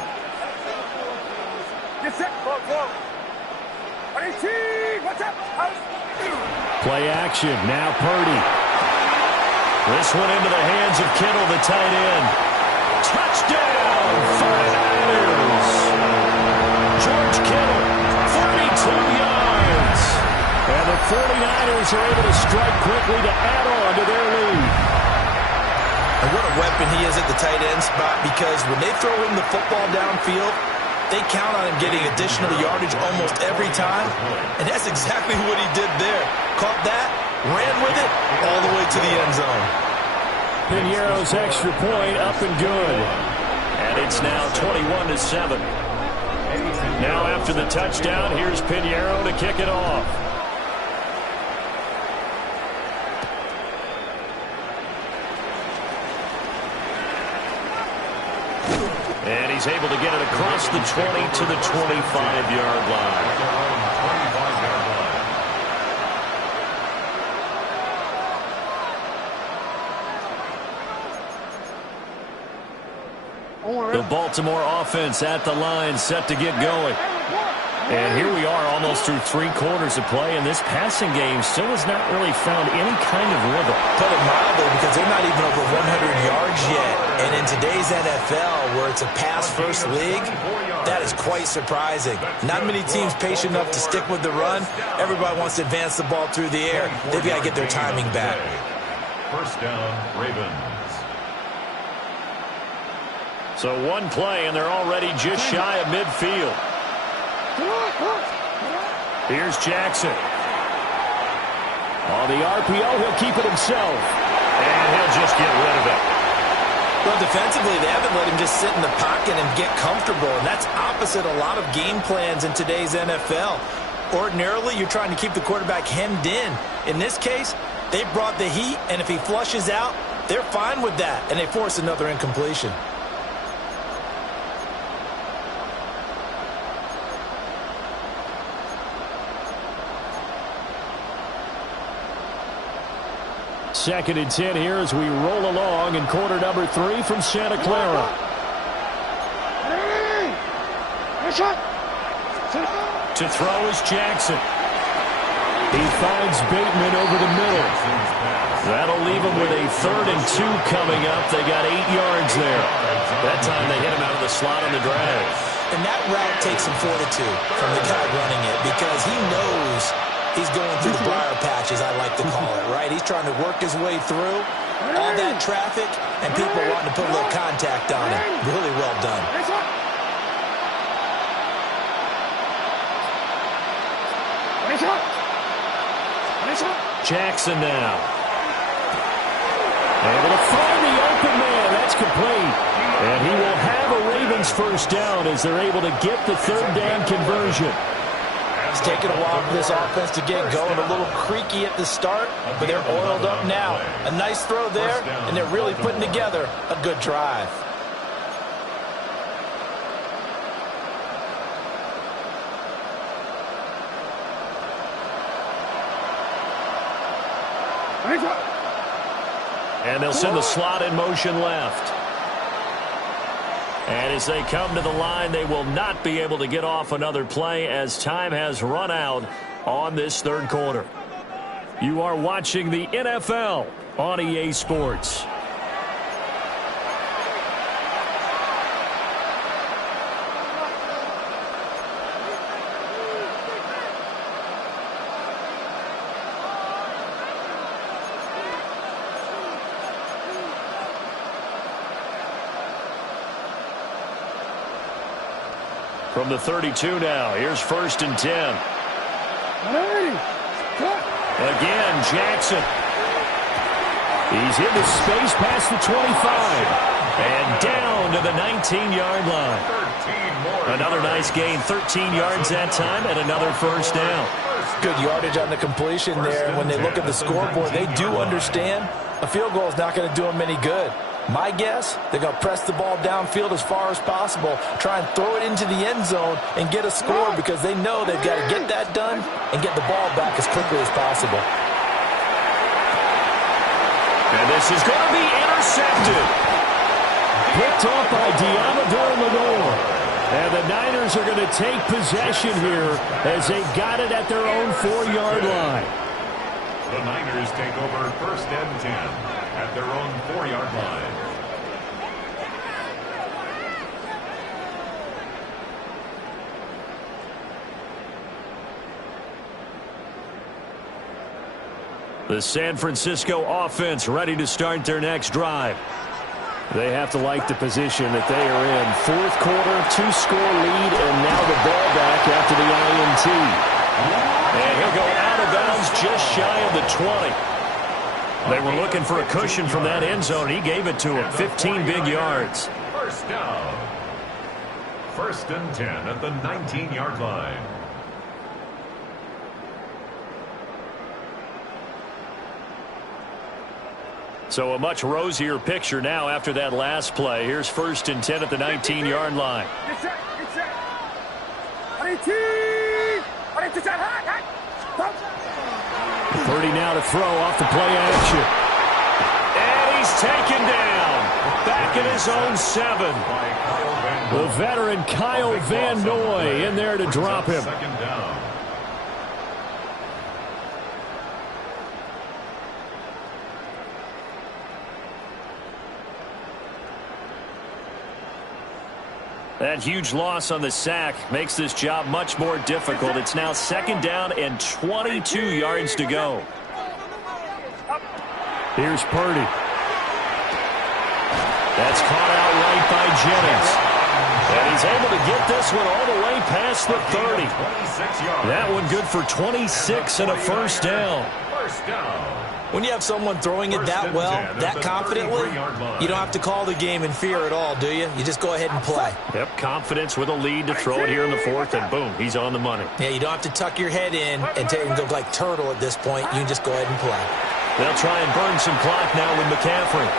Play action, now Purdy. This one into the hands of Kittle, the tight end. Touchdown, 49ers. George Kittle, 32 yards. And the 49ers are able to strike quickly to add on to their lead. And what a weapon he is at the tight end spot, because when they throw him the football downfield, they count on him getting additional yardage almost every time. And that's exactly what he did there. Caught that, ran with it, all the way to the end zone. Pinheiro's extra point up and good. And it's now 21-7. Now after the touchdown, here's Pinheiro to kick it off. he's able to get it across the 20 to the 25-yard line. The Baltimore offense at the line, set to get going. And here we are almost through 3 quarters of play, and this passing game still has not really found any kind of rhythm. Put it mildly, because they're not even over 100 yards yet. And in today's NFL, where it's a pass-first league, that is quite surprising. Not many teams patient enough to stick with the run. Everybody wants to advance the ball through the air. They've got to get their timing back. First down, Ravens. So one play, and they're already just shy of midfield. Here's Jackson. On the RPO, he'll keep it himself. And he'll just get rid of it. Well, defensively, they haven't let him just sit in the pocket and get comfortable, and that's opposite a lot of game plans in today's NFL. Ordinarily, you're trying to keep the quarterback hemmed in. In this case, they brought the heat, and if he flushes out, they're fine with that, and they force another incompletion. Second and 10 here as we roll along in quarter number 3 from Santa Clara. To throw is Jackson. He finds Bateman over the middle. That'll leave him with a 3rd and 2 coming up. They got 8 yards there. That time they hit him out of the slot on the drag. And that route takes some fortitude from the guy running it, because he knows he's going through the briar patch, as I like to call it, right? He's trying to work his way through all that traffic, and people wanting to put a little contact on him. Really well done. Jackson now. Able to find the open man. That's complete. And he will have a Ravens first down as they're able to get the 3rd down conversion. It's taken a while for this offense to get going. A little creaky at the start, but they're oiled up now. A nice throw there, and they're really putting together a good drive. And they'll send the slot in motion left. And as they come to the line, they will not be able to get off another play as time has run out on this 3rd quarter. You are watching the NFL on EA Sports. From the 32 now, here's 1st and 10. Again, Jackson. He's into space past the 25. And down to the 19-yard line. Another nice gain, 13 yards that time, and another first down. Good yardage on the completion there. When they look at the scoreboard, they do understand a field goal is not going to do them any good. My guess, they're going to press the ball downfield as far as possible, try and throw it into the end zone and get a score, because they know they've got to get that done and get the ball back as quickly as possible. And this is going to be intercepted. Picked off by Deommodore Lenoir. And the Niners are going to take possession here as they got it at their own 4-yard line. The Niners take over 1st and 10 at their own 4-yard line. The San Francisco offense ready to start their next drive. They have to like the position that they are in. 4th quarter, 2-score lead, and now the ball back after the INT. And he'll go out of bounds just shy of the 20. They were looking for a cushion from that end zone. He gave it to him. 15 big yards. First down. 1st and 10 at the 19-yard line. So a much rosier picture now after that last play. Here's 1st and 10 at the 19-yard line. 30 now to throw off the play action. And he's taken down. Back in his own 7. The veteran Kyle Van Noy in there to drop him. Second down. That huge loss on the sack makes this job much more difficult. It's now 2nd down and 22 yards to go. Here's Purdy. That's caught out right by Jennings. And he's able to get this one all the way past the 30. That one good for 26 and a 1st down. First down. When you have someone throwing it that well, that confidently, you don't have to call the game in fear at all, do you? You just go ahead and play. Yep, confidence with a lead to throw it here in the 4th, and boom, he's on the money. Yeah, you don't have to tuck your head in and go like turtle at this point. You can just go ahead and play. They'll try and burn some clock now with McCaffrey.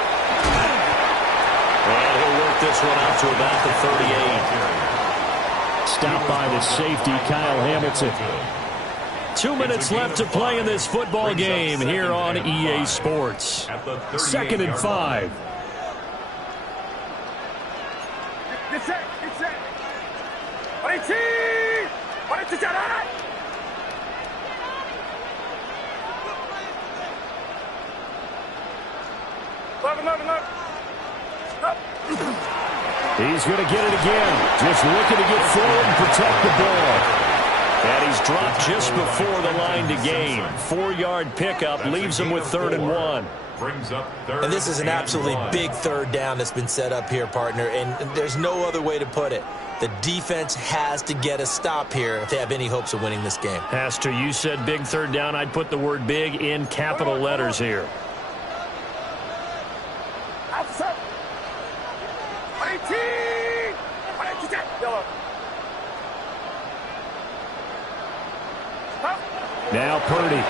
And he'll work this one out to about the 38. Stopped by the safety, Kyle Hamilton. 2 minutes left to play in this football game here on EA Sports. 2nd and 5. Get set. He's going to get it again. Just looking to get forward and protect the ball. And he's dropped just before the line to gain. 4-yard pickup leaves him with 3rd and 1. And this is an absolutely big 3rd down that's been set up here, partner. And there's no other way to put it. The defense has to get a stop here if they have any hopes of winning this game. Pastor, you said big 3rd down. I'd put the word big in capital letters here. Now Purdy.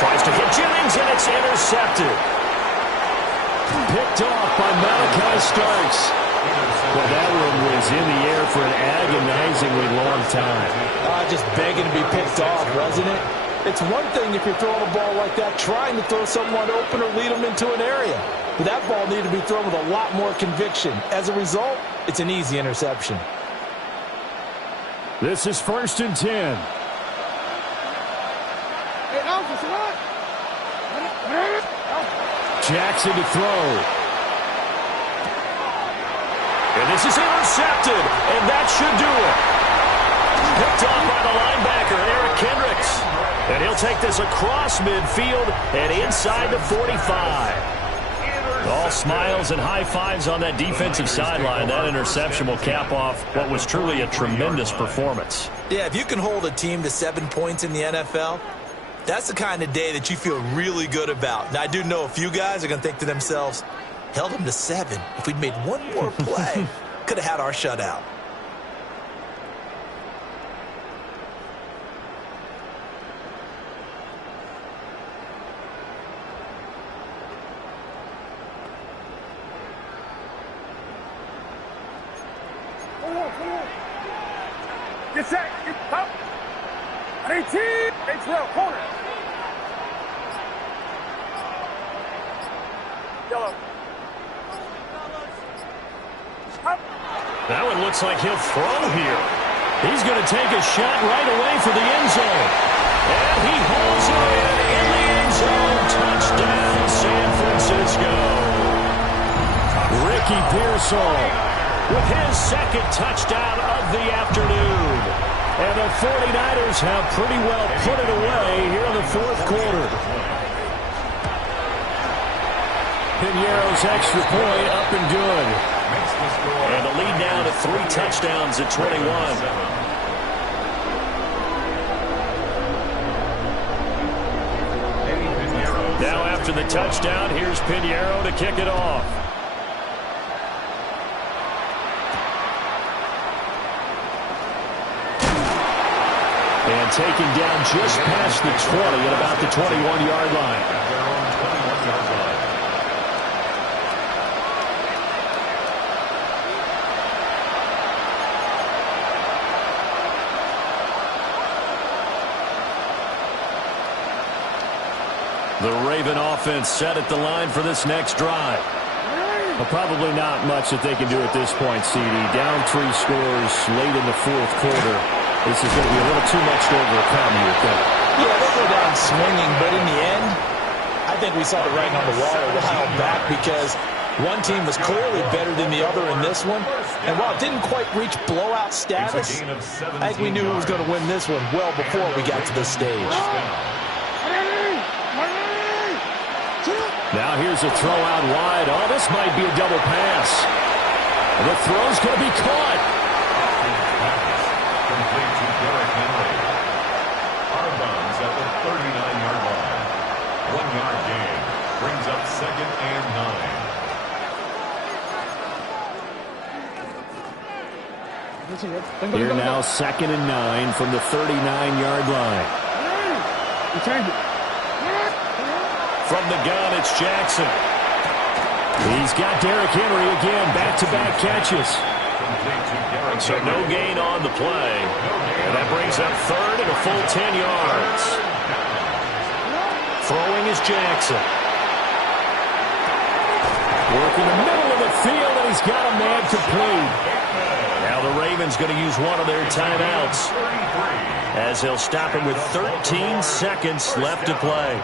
Tries to hit Jennings, and it's intercepted. Picked off by Malachi Starks. Well, that one was in the air for an agonizingly long time. Just begging to be picked off, wasn't it? It's one thing if you're throwing a ball like that, trying to throw someone open or lead them into an area. But that ball needed to be thrown with a lot more conviction. As a result, it's an easy interception. This is 1st and 10. Jackson to throw. And this is intercepted, and that should do it. Picked off by the linebacker, Eric Kendricks. And he'll take this across midfield and inside the 45. All smiles and high fives on that defensive sideline. That interception will cap off what was truly a tremendous performance. Yeah, if you can hold a team to 7 points in the NFL, that's the kind of day that you feel really good about. Now, I do know a few guys are going to think to themselves, held them to 7. If we'd made one more play, could have had our shutout. Get set. Get up. 18. H-Rail, corner. Yellow. Up. That one looks like he'll throw here. He's going to take a shot right away for the end zone. And he holds it in the end zone. Touchdown, San Francisco. Ricky Pearsall with his 2nd touchdown of the afternoon. And the 49ers have pretty well put it away here in the 4th quarter. Piñeiro's extra point up and good. And the lead now to 3 touchdowns at 21. Now after the touchdown, here's Piñeiro to kick it off. And And taken down just past the 20 at about the 21-yard line. At their own 21-yard line. The Raven offense set at the line for this next drive. Well, probably not much that they can do at this point, CD. Down 3 scores late in the fourth quarter. This is going to be a little too much to overcome, you would think. Yeah, they'll go down swinging, but in the end, I think we saw the writing on the wall a while back because one team was clearly better than the other in this one. And while it didn't quite reach blowout status, I think we knew who was going to win this one well before we got to this stage. Now here's a throw out wide. Oh, this might be a double pass. The throw's going to be caught. Complete to Derrick Henry. Out of bounds at the 39-yard line. 1-yard gain. Brings up 2nd and 9. Here now 2nd and 9 from the 39-yard line. From the gun, it's Jackson. He's got Derrick Henry again, back-to-back catches. So no gain on the play. And that brings up 3rd and a full 10 yards. Throwing is Jackson. Working the middle of the field, and he's got a man complete. Now the Ravens going to use one of their timeouts, as they'll stop him with 13 seconds left to play.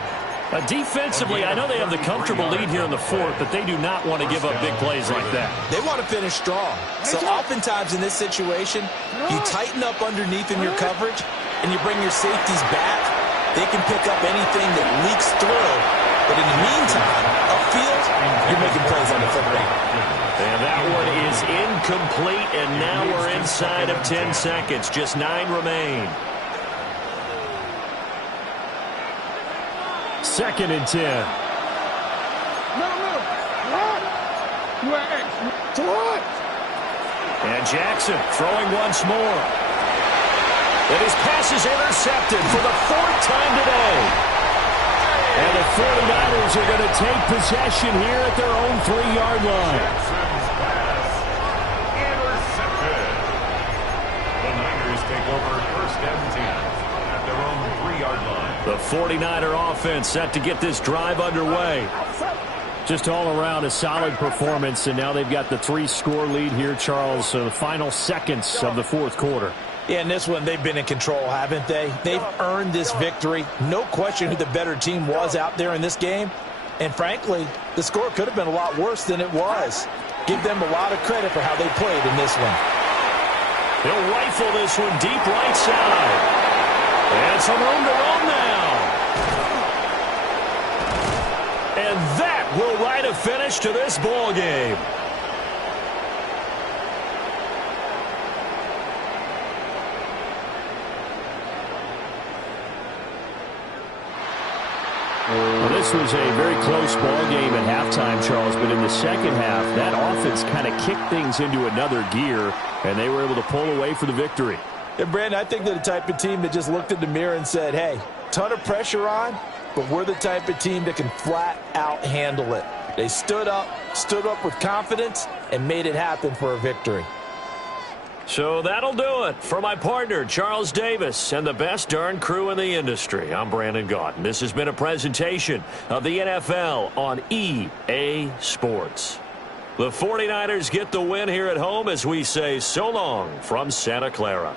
Defensively, I know they have the comfortable lead here in the fourth, but they do not want to give up big plays like that. They want to finish strong. So oftentimes in this situation, you tighten up underneath in your coverage, and you bring your safeties back. They can pick up anything that leaks through. But in the meantime, upfield, you're making plays on the football. And that one is incomplete, and now we're inside of 10 seconds. Just 9 remain. 2nd and 10. And Jackson throwing once more. And his pass is intercepted for the 4th time today. And the 49ers are going to take possession here at their own 3-yard line. Jackson's pass intercepted. The Niners take over 1st and 10 at their own 3-yard line. The 49er offense set to get this drive underway. Just all around a solid performance, and now they've got the 3-score lead here, Charles. So the final seconds of the fourth quarter. Yeah, in this one, they've been in control, haven't they? They've earned this victory. No question who the better team was out there in this game. And frankly, the score could have been a lot worse than it was. Give them a lot of credit for how they played in this one. He'll rifle this one deep right side. And some room to run now. And that will write a finish to this ball game. Well, this was a very close ball game at halftime, Charles, but in the second half, that offense kind of kicked things into another gear, and they were able to pull away for the victory. And, Brandon, I think they're the type of team that just looked in the mirror and said, hey, ton of pressure on, but we're the type of team that can flat out handle it. They stood up with confidence, and made it happen for a victory. So that'll do it for my partner, Charles Davis, and the best darn crew in the industry. I'm Brandon Gaudin. This has been a presentation of the NFL on EA Sports. The 49ers get the win here at home as we say so long from Santa Clara.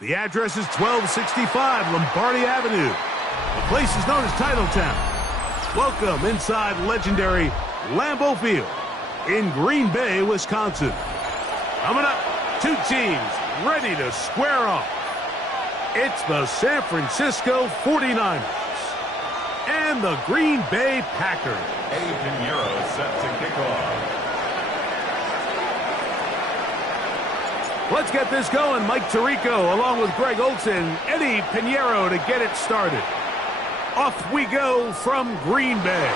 The address is 1265 Lombardi Avenue. The place is known as Titletown. Welcome inside legendary Lambeau Field in Green Bay, Wisconsin. Coming up, two teams ready to square off. It's the San Francisco 49ers and the Green Bay Packers. Eddie Pinheiro set to kick off. Let's get this going. Mike Tirico along with Greg Olsen, Eddie Pinheiro to get it started. Off we go from Green Bay.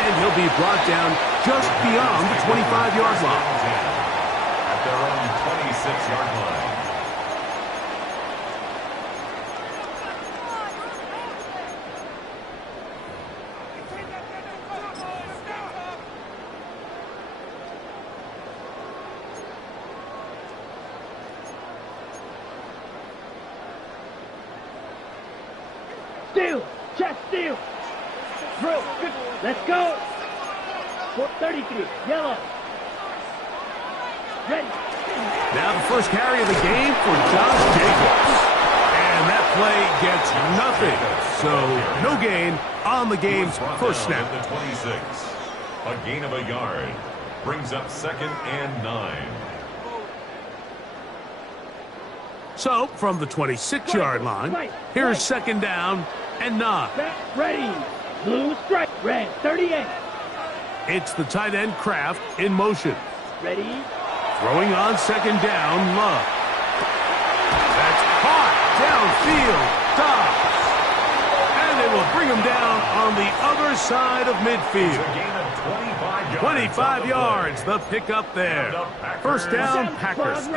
And he'll be brought down just beyond the 25-yard line. At their own 26-yard line. Steal, chest steal. Throw, good. Let's go. 433, yellow. Ready. Now the first carry of the game for Josh Jacobs. And that play gets nothing. So no gain on the game's first snap. The 26. A gain of a yard. Brings up 2nd and 9. So from the 26-yard line, here's 2nd down and 9. Ready. Blue strike. Red 38. It's the tight end Kraft in motion. Ready. Throwing on 2nd down, Love. That's caught downfield. Dobbs. And they will bring him down on the other side of midfield. A gain of 25 yards, the pickup there. First down, Packers.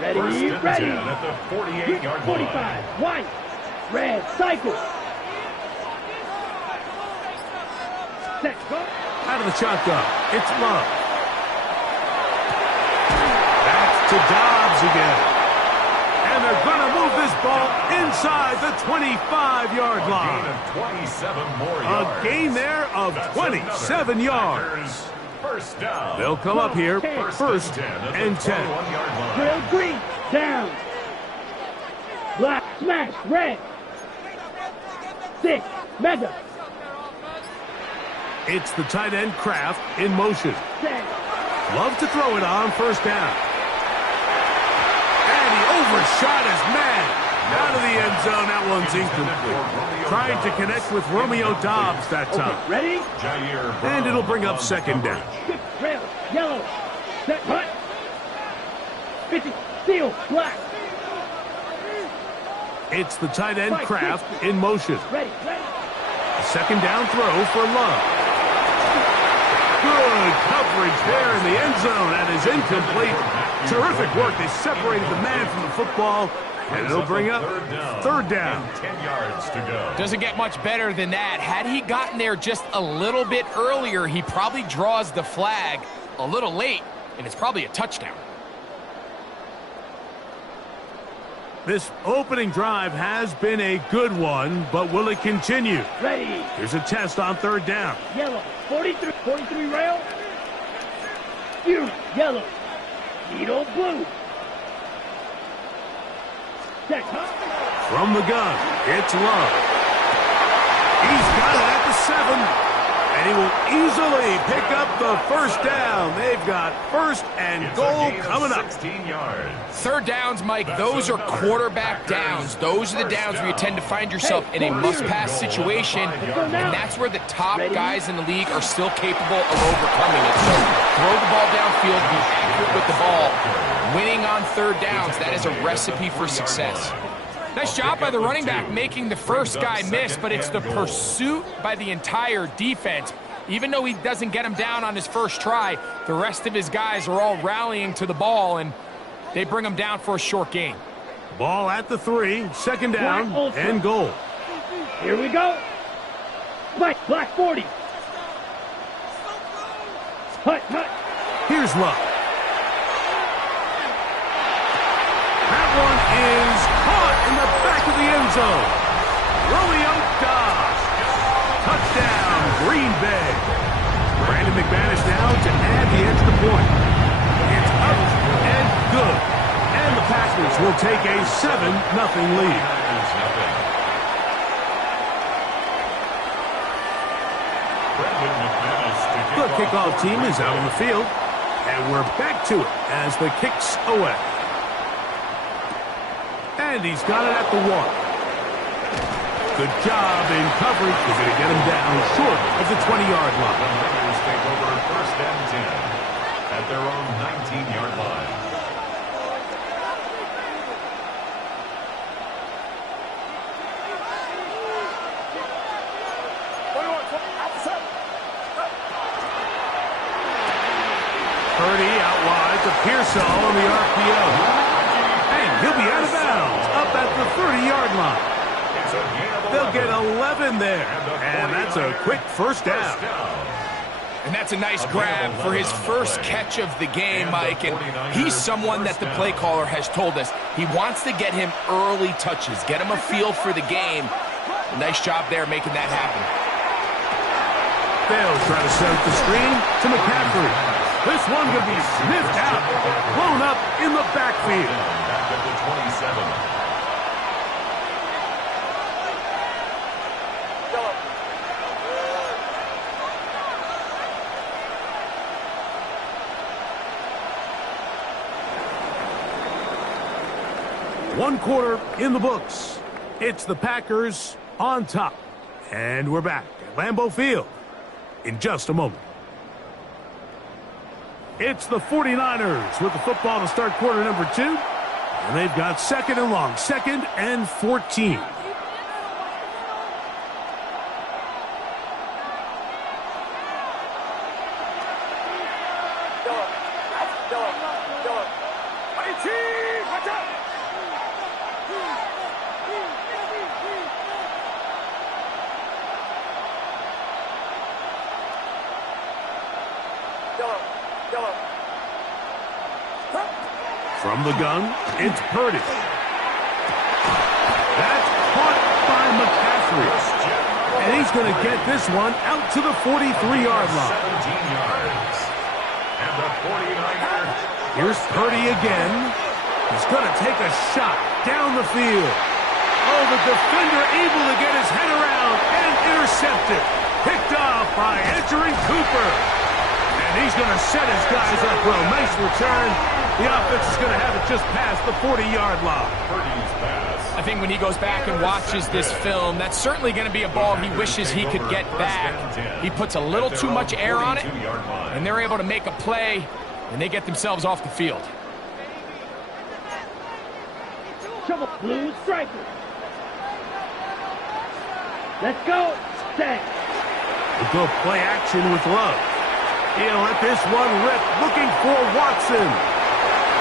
Ready, ready. At the 48-yard 45, white, red, cycle. Set, go. Out of the shotgun, it's Love. That's to Dobbs again. And they're going to move this ball inside the 25-yard line. A gain of 27 more yards. A gain there of 27 yards. First down. They'll come up here, first and 10. Drill green, down. Black, smash, red. 6, mega. It's the tight end Kraft in motion. Set. Love to throw it on first down. And he overshot his man. Out of the end zone, that one's incomplete. Trying to connect with Romeo Dobbs that time. Okay, ready? And it'll bring up 2nd down. Good, red, yellow. Set, hut. 50, steel, black. It's the tight end Kraft in motion. Ready, ready. 2nd down throw for Love. Good coverage there in the end zone. That is incomplete. Terrific work. They separated the man from the football. And it'll bring up 3rd down. 10 yards to go. Doesn't get much better than that. Had he gotten there just a little bit earlier, he probably draws the flag a little late, and it's probably a touchdown. This opening drive has been a good one, but will it continue? Ready. Here's a test on 3rd down. Yellow, 43 rail. Fury, yellow. Needle, blue. Set, huh? From the gun, it's Love. He's got it at the 7. And he will easily pick up the first down. They've got 1st and goal coming up. 16 yards. 3rd downs, Mike, those are quarterback downs. Those are the downs where you tend to find yourself in a must-pass situation, and that's where the top guys in the league are still capable of overcoming it. So throw the ball downfield, be accurate with the ball. Winning on 3rd downs, that is a recipe for success. Nice job by the running back making the first guy miss, but it's the pursuit by the entire defense. Even though he doesn't get him down on his first try, the rest of his guys are all rallying to the ball, and they bring him down for a short gain. Ball at the 3, 2nd down and goal. Here we go. Black 40. Hut. Here's Love. That one is caught in the back of the end zone. Romeo Dobbs. Touchdown, Green Bay. Brandon McManus now to add the extra point. It's up and good. Packers will take a 7-0 lead. The kickoff team is out on the field, and we're back to it as the kick's away. And he's got it at the 1. Good job in coverage. They're going to get him down short of the 20-yard line. The Raiders take over 1st and 10 at their own 19-yard line. Purdy out wide to Pearsall on the RPO. And he'll be out of bounds up at the 30-yard line. They'll get 11 there. And that's a quick first down. And that's a nice grab for his first catch of the game, Mike. And he's someone that the play caller has told us he wants to get him early touches, get him a feel for the game. Nice job there making that happen. They'll try to set up the screen to McCaffrey. This one going to be sniffed out, blown up in the backfield. Back at the 27. One quarter in the books. It's the Packers on top. And we're back at Lambeau Field in just a moment. It's the 49ers with the football to start quarter number 2. And they've got 2nd and long, 2nd and 14. From the gun, it's Purdy. That's caught by McCaffrey. And he's going to get this one out to the 43-yard line. 17 yards. And the 49er. Here's Purdy again. He's going to take a shot down the field. Oh, the defender able to get his head around and intercepted. Picked off by Edgerrin Cooper. And he's going to set his guys up well. Nice return. The offense is going to have it just past the 40-yard line. I think when he goes back and watches this film, that's certainly going to be a ball he wishes he could get back. He puts a little too much air on it, and they're able to make a play, and they get themselves off the field. Trouble, blue striker. Let's go. Stay. We'll go play action with Love. He'll let this one rip, looking for Watson.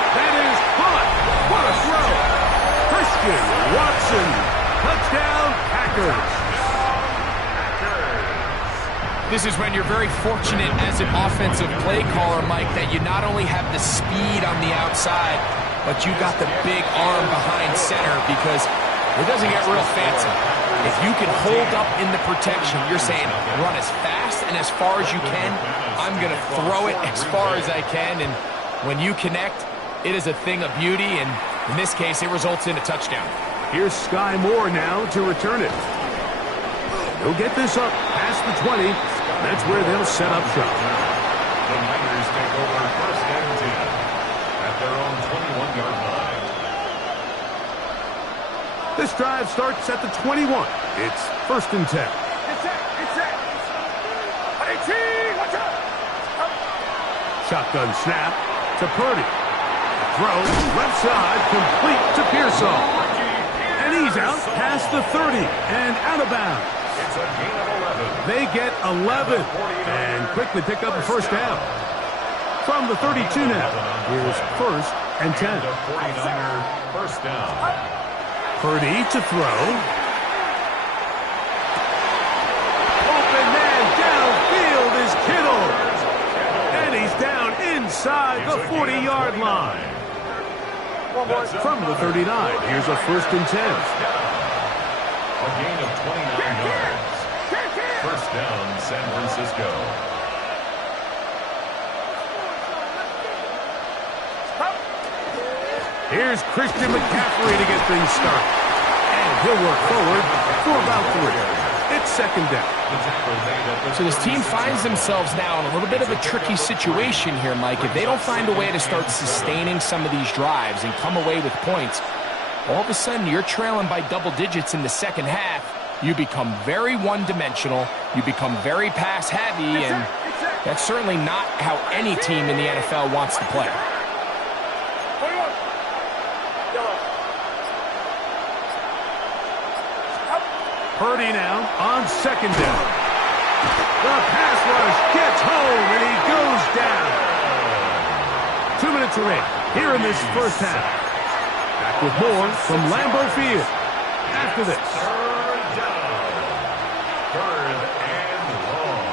That is caught. What a throw. Christian Watson. Touchdown, Packers. This is when you're very fortunate as an offensive play caller, Mike, that you not only have the speed on the outside, but you got the big arm behind center, because it doesn't get real fancy. If you can hold up in the protection, you're saying run as fast and as far as you can. I'm going to throw it as far as I can, and when you connect, it is a thing of beauty, and in this case, it results in a touchdown. Here's Sky Moore now to return it. He'll get this up past the 20. That's where they'll set up shop. The Niners take over 1st and 10 at their own 21-yard line. This drive starts at the 21. It's 1st and 10. Shotgun snap to Purdy. Throw left side, complete to Pearsall. And he's out past the 30 and out of bounds. It's a gain of 11. They get 11 and quickly pick up a first down. From the 32 now, here's 1st and 10. The 49er first down. Purdy to throw. Open man downfield is Kittle. And he's down inside the 40-yard line. From the 39, here's a 1st and 10. A gain of 29 yards. First down, San Francisco. Here's Christian McCaffrey to get things started. And he'll work forward for about 3. It's second down. So this team finds themselves now in a little bit of a tricky situation here, Mike. If they don't find a way to start sustaining some of these drives and come away with points, all of a sudden you're trailing by double digits in the second half. You become very one-dimensional. You become very pass-heavy, and that's certainly not how any team in the NFL wants to play. Purdy now on second down. The pass rush gets home, and he goes down. 2 minutes remain here in this first half. Back with more from Lambeau Field after this. Third and long.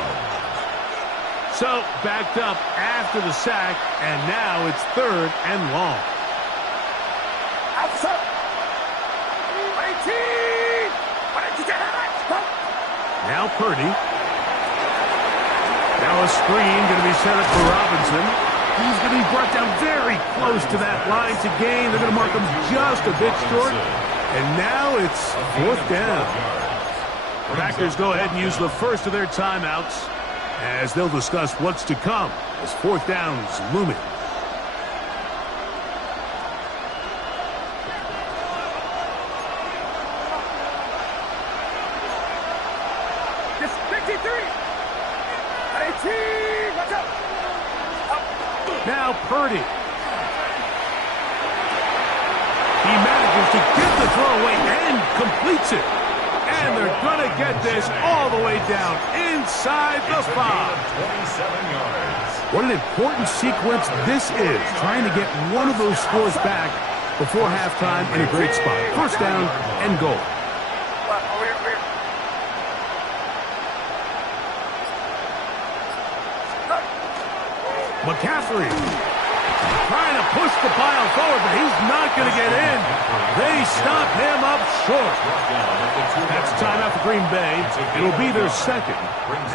So, backed up after the sack, and now it's 3rd and long. Now Purdy. Now a screen going to be set up for Robinson. He's going to be brought down very close to that line to gain. They're going to mark him just a bit short. And now it's 4th down. The Packers go ahead and use the first of their timeouts as they'll discuss what's to come as 4th down is looming. Now Purdy. He manages to get the throw away and completes it. And they're going to get this all the way down inside the 5. 27 yards. What an important sequence this is, trying to get one of those scores back before halftime in a great spot. First down and goal. McCaffrey trying to push the pile forward, but he's not going to get in. They stop him up short. That's timeout for Green Bay. It'll be their second,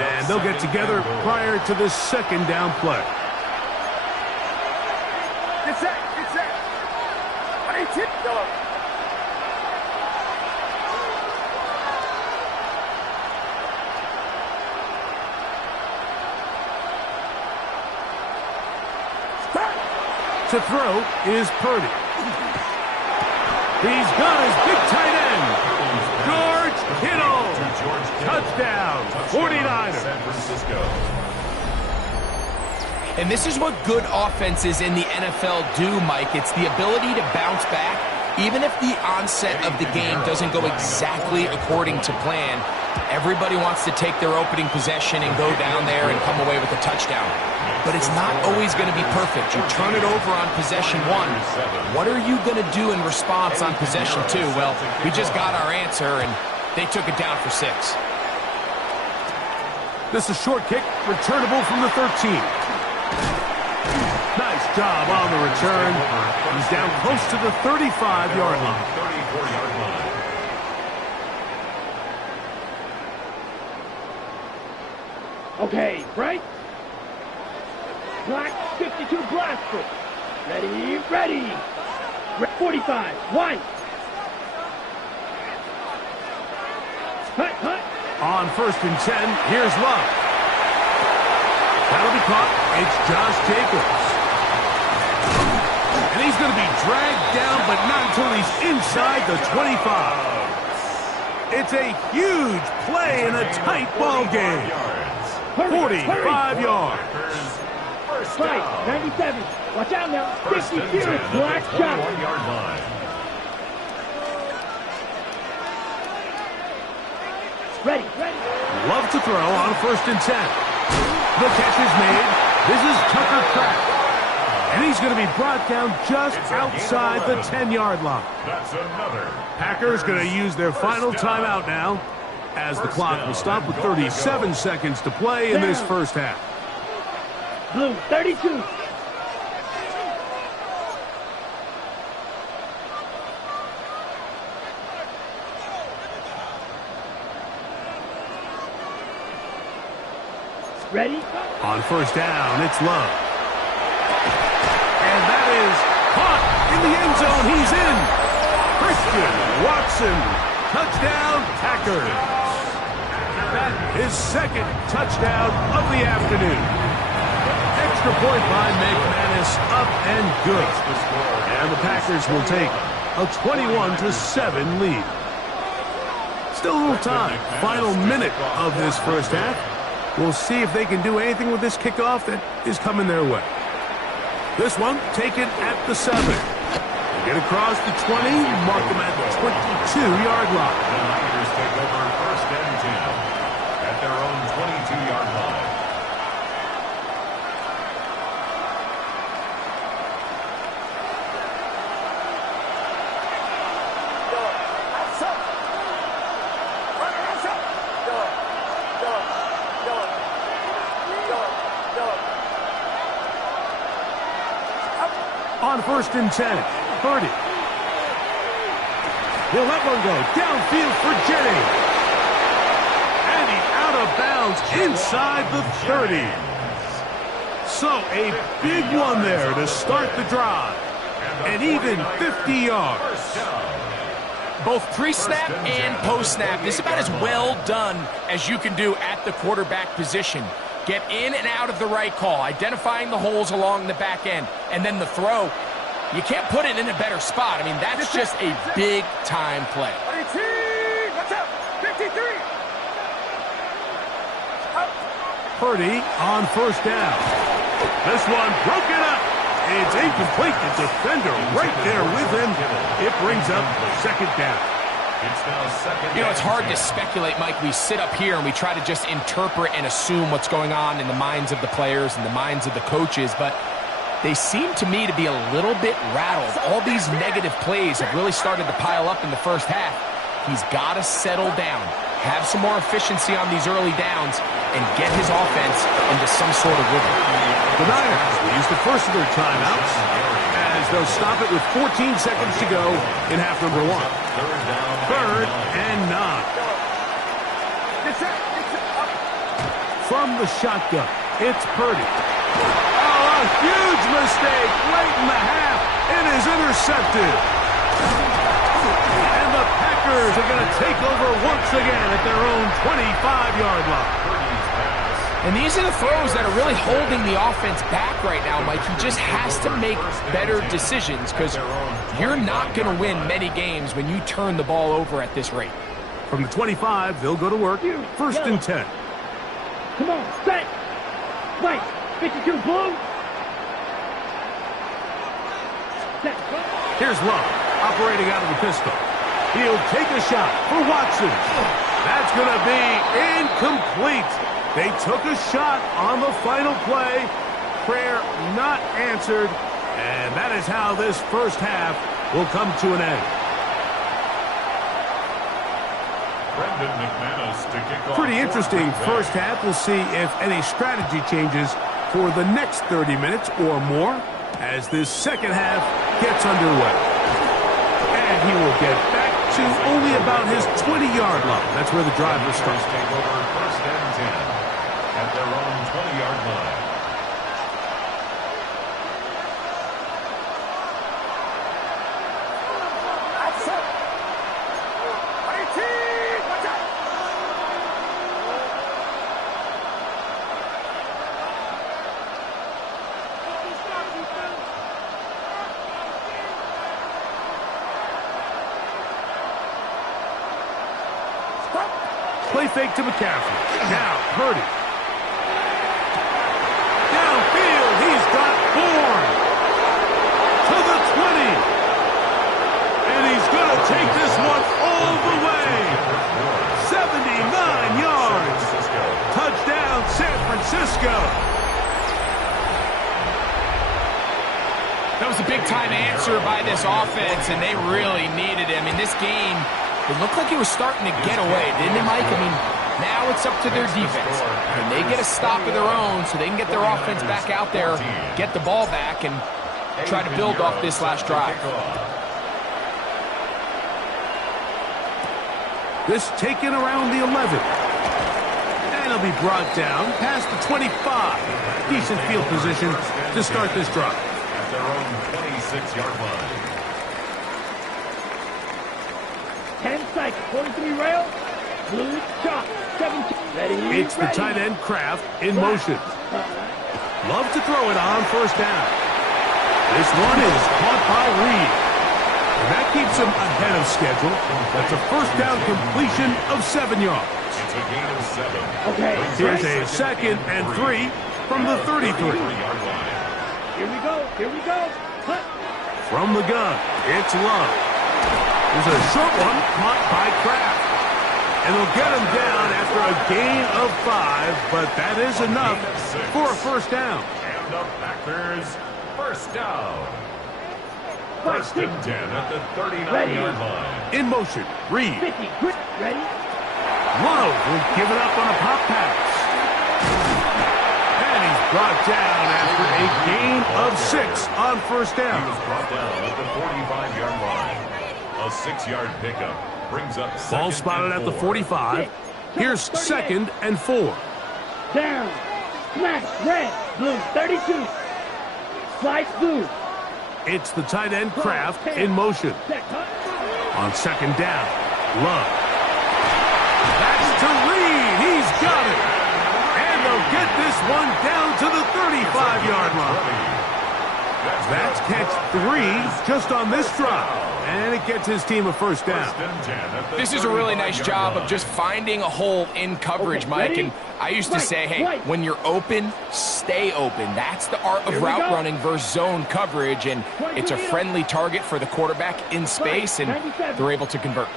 and they'll get together prior to this second down play. Get set. To throw is Purdy. He's got his big tight end, George Kittle. Touchdown, 49ers. And this is what good offenses in the NFL do, Mike. It's the ability to bounce back, even if the onset of the game doesn't go exactly according to plan. Everybody wants to take their opening possession and go down there and come away with a touchdown. But it's not always going to be perfect. You turn it over on possession 1. What are you going to do in response on possession 2? Well, we just got our answer, and they took it down for 6. This is a short kick, returnable from the 13. Nice job on the return. He's down close to the 35-yard line. 34-yard line. Okay, right? Black 52 blaster. Ready. 45. 1. Hut. On 1st and 10, here's Love. That'll be caught. It's Josh Jacobs. And he's going to be dragged down, but not until he's inside the 25. It's a huge play in a tight ball game. 45 yards. Right, 97. Watch out now. 50 years, black shot. 21-yard line. Ready. Love to throw on 1st and 10. The catch is made. This is Tucker Kraft. And he's going to be brought down just outside the 10-yard line. That's another. Packers going to use their final timeout now, as the clock will stop with 37 seconds to play in this first half. Blue, 32. Ready? On 1st down, it's Love. And that is caught in the end zone. He's in. Christian Watson. Touchdown, Packers. That is second touchdown of the afternoon. Extra point by McManus, up and good. And the Packers will take a 21-7 lead. Still a little time. Final minute of this first half. We'll see if they can do anything with this kickoff that is coming their way. This one taken at the 7. Get across the 20, mark them at the 22-yard line. The Niners take over first and 10 at their own 22-yard line. On first and 10, Purdy. He'll let one go downfield for Jennings. And he's out of bounds inside the 30. So a big one there to start the drive. And even 50 yards. Both pre-snap and post-snap, this is about as well done as you can do at the quarterback position. Get in and out of the right call, identifying the holes along the back end, and then the throw. You can't put it in a better spot. I mean, that's just a big-time play. Watch out! 53! Purdy on first down. This one broken up. It's incomplete. The defender right there with him. It brings up second down. It's now second. You know, it's hard to speculate, Mike. We sit up here and we try to just interpret and assume what's going on in the minds of the players and the minds of the coaches, but they seem to me to be a little bit rattled. All these negative plays have really started to pile up in the first half. He's got to settle down, have some more efficiency on these early downs, and get his offense into some sort of rhythm. The Niners will use the first of their timeouts as they'll stop it with 14 seconds to go in half number 1. Third and 9. From the shotgun, it's Purdy. Oh, a huge mistake late in the half. It is intercepted. And the Packers are going to take over once again at their own 25-yard line. And these are the throws that are really holding the offense back right now, Mike. He just has to make better decisions because you're not going to win many games when you turn the ball over at this rate. From the 25, they'll go to work. First and 10. Come on, set! Right, 52 blue! Set. Here's Love, operating out of the pistol. He'll take a shot for Watson. That's going to be incomplete. They took a shot on the final play. Prayer not answered. And that is how this first half will come to an end. Brendan McManus to kick off. Pretty interesting first half. We'll see if any strategy changes for the next 30 minutes or more as this second half gets underway. And he will get back to only about his 20-yard line. That's where the drive will start. Take over first and 10 at their own 20-yard line. Play fake to McCaffrey. Now, Purdy. Downfield, he's got Bourne. To the 20. And he's going to take this one all the way. 79 yards. Touchdown, San Francisco. That was a big-time answer by this offense, and they really needed it. I mean, this game, it looked like it was starting to get away, didn't it, Mike? I mean, now it's up to their defense. And they get a stop of their own so they can get their offense back out there, get the ball back, and try to build off this last drive. This taken around the 11. And it'll be brought down past the 25. Decent field position to start this drive. at their own 26-yard line. 10 seconds. 43 rail. Blue chalk. 17. Ready. It's the tight end Kraft in motion. Love to throw it on first down. This one is caught by Reed. And that keeps him ahead of schedule. That's a first down completion of 7 yards. It's a gain of 7. Okay. Here's a 2nd and 3 from the 33. Here we go. Here we go. Cut. From the gun, it's Love. There's a short one caught by Kraft. And they'll get him down after a gain of 5, but that is enough for a first down. And the Packers, first down. First and 10 at the 39-yard line. In motion, Reed. 50. Ready. Love will give it up on a pop pass. And he's brought down after a gain of 6 on first He down. was brought down at the 45-yard line. A 6-yard pickup brings up Ball spotted at the 45. Here's 2nd and 4. Down. Smash. Red. Blue. 32. Slice blue. It's the tight end Kraft in motion. On 2nd down, Love. That's to Reed. He's got it. And they'll get this one down to the 35-yard line. That's catch 3 just on this drive. And it gets his team a first down. This is a really nice job of just finding a hole in coverage, Mike. And I used to say, hey, when you're open, stay open. That's the art of route running versus zone coverage. And it's a friendly target for the quarterback in space, and they're able to convert.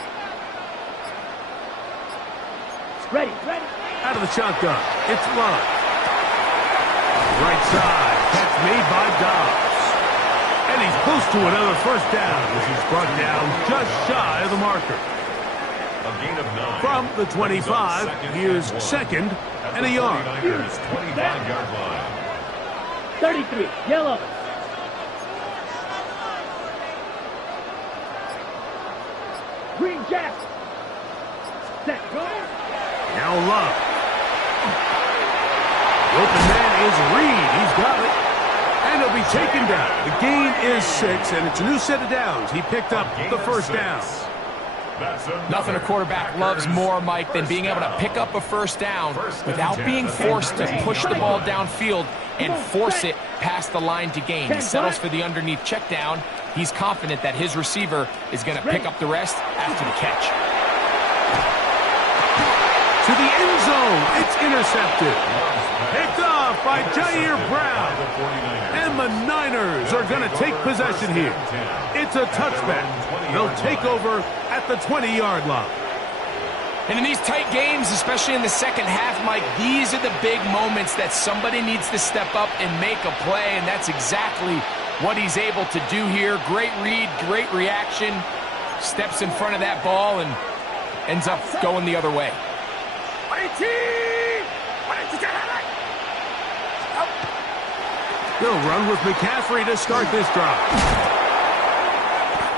Ready. Out of the shotgun, it's Love. Right side, catch made by Dobbs. And he's close to another first down as he's brought down just shy of the marker. A gain of 9. From the 25, here's 2nd and a yard. 25-yard line. 33. Yellow. Green Jack. Set. Go. Now Love. The open man is Reed. He's got it. And he'll be taken down. The gain is 6, and it's a new set of downs. He picked up the first down. Nothing a quarterback loves more, Mike, than being able to pick up a first down without being forced to push the ball downfield and force it past the line to gain. He settles for the underneath check down. He's confident that his receiver is going to pick up the rest after the catch. To the end zone. It's intercepted. Picked off by Jair Brown. And the Niners are going to take possession here. It's a touchback. They'll take over at the 20-yard line. And in these tight games, especially in the second half, Mike, these are the big moments that somebody needs to step up and make a play, and that's exactly what he's able to do here. Great read, great reaction. Steps in front of that ball and ends up going the other way. They'll run with McCaffrey to start this drive.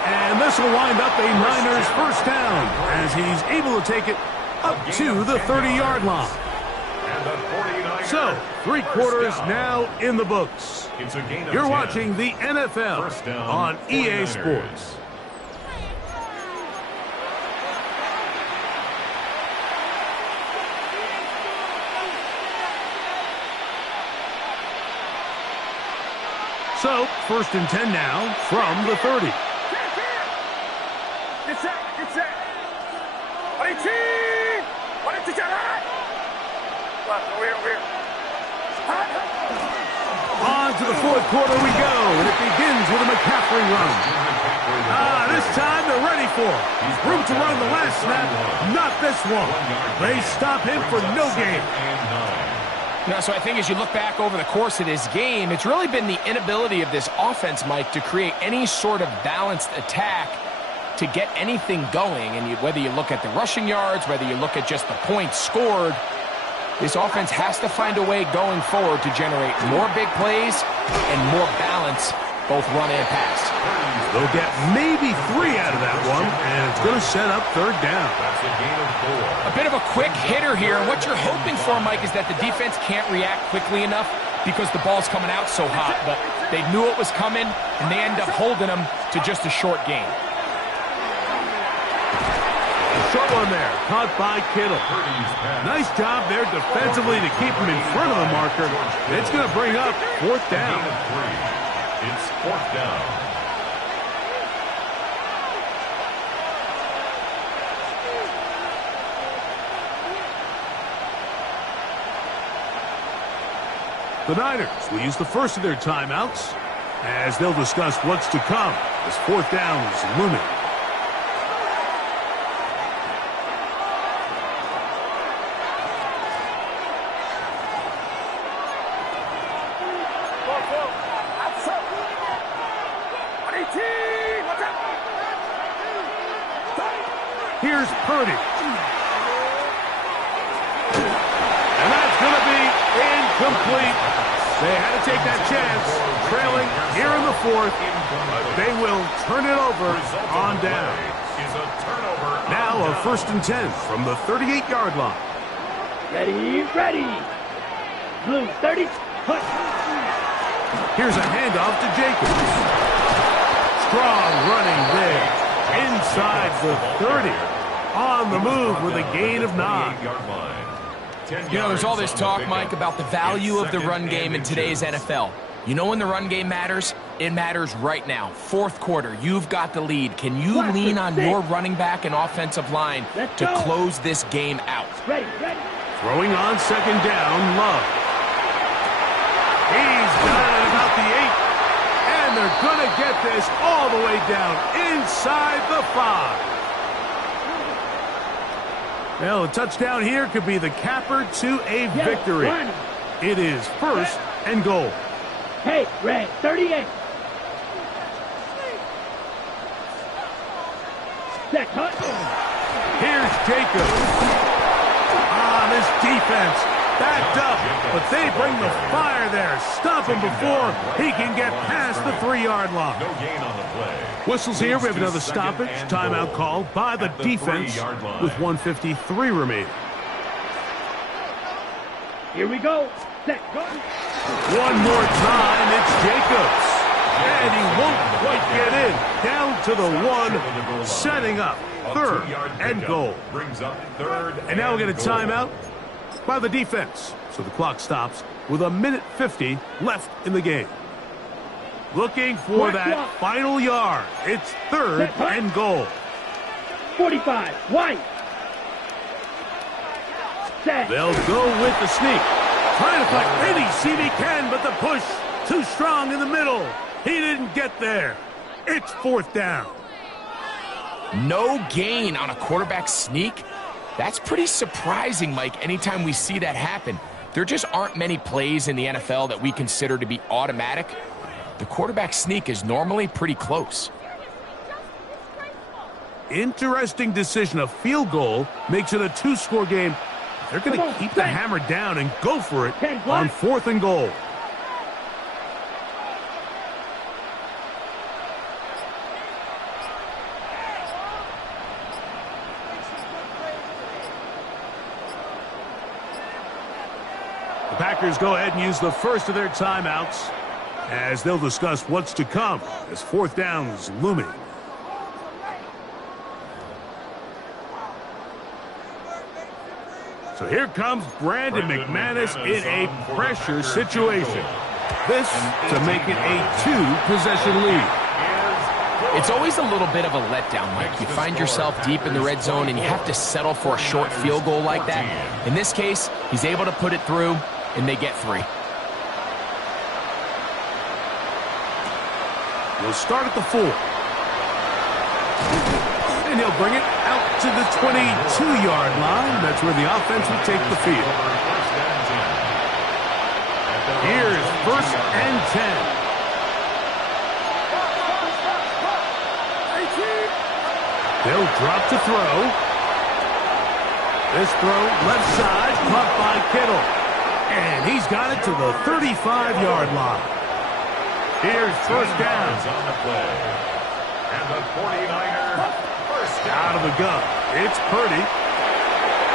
And this will wind up a Niners first down as he's able to take it up to the 30-yard line. So, 3 quarters now in the books. You're watching the NFL on EA Sports. So, 1st and 10 now from the 30. On to the 4th quarter we go, and it begins with a McCaffrey run. This time they're ready for it. Room to run the last snap, not this one. They stop him for no gain. So I think as you look back over the course of this game, it's really been the inability of this offense, Mike, to create any sort of balanced attack to get anything going. And whether you look at the rushing yards, whether you look at just the points scored, this offense has to find a way going forward to generate more big plays and more balance, both run and pass. They'll get maybe 3 out of that one, and it's going to set up 3rd down. A bit of a quick hitter here. What you're hoping for, Mike, is that the defense can't react quickly enough because the ball's coming out so hot. But They knew it was coming, and they end up holding them to just a short gain. Short one there, caught by Kittle. Nice job there defensively to keep him in front of the marker. It's going to bring up 4th down. It's 4th down. The Niners will use the first of their timeouts as they'll discuss what's to come as 4th down is looming. Here's Purdy. And that's going to be incomplete. They had to take that chance, trailing here in the 4th. But they will turn it over on down. Now a 1st and 10 from the 38-yard line. Ready, ready. Blue 30, push. Here's a handoff to Jacobs. Strong running there. Inside the 30. On the move with a gain of 9. You know, there's all this talk, Mike, about the value of the run game in today's NFL. You know when the run game matters? It matters right now. 4th quarter, you've got the lead. Can you lean on your running back and offensive line to close this game out? Ready, ready. Throwing on 2nd down, Love. He's got it about the 8. And they're going to get this all the way down inside the 5. Well, a touchdown here could be the capper to a victory. It is 1st and goal. Hey, Red, 38. Set, cut. Here's Jacobs. This defense backed up, but they bring the fire there. Stop him before he can get past the 3-yard line. No gain on the play. Whistles here. We have another stoppage. Timeout called by the defense with 1:53 remaining. Here we go. Set, go. One more time, it's Jacobs. And he won't quite get in. Down to the 1, setting up 3rd and goal. Brings up 3rd. And now we're going to timeout by the defense. So the clock stops with 1:50 left in the game. Looking for that final yard. It's 3rd and goal. 45, white. Set. They'll go with the sneak. Trying to find any seam he can, but the push too strong in the middle. He didn't get there. It's 4th down. No gain on a quarterback sneak? That's pretty surprising, Mike, anytime we see that happen. There just aren't many plays in the NFL that we consider to be automatic. The quarterback sneak is normally pretty close. Interesting decision. A field goal makes it a 2-score game. They're going to keep the hammer down and go for it on 4th and goal. The Packers go ahead and use the first of their timeouts as they'll discuss what's to come as 4th down is looming. So here comes Brandon McManus in a pressure situation. This to make it a 2-possession lead. It's always a little bit of a letdown, Mike. You find yourself deep in the red zone and you have to settle for a short field goal like that. In this case, he's able to put it through and they get 3. We'll start at the 4. And he'll bring it out to the 22-yard line. That's where the offense will take the field. Here's 1st and 10. They'll drop to throw. This throw left side, caught by Kittle. And he's got it to the 35-yard line. Here's 1st down. On the play. And the 49er first down. Out of the gun. It's Purdy.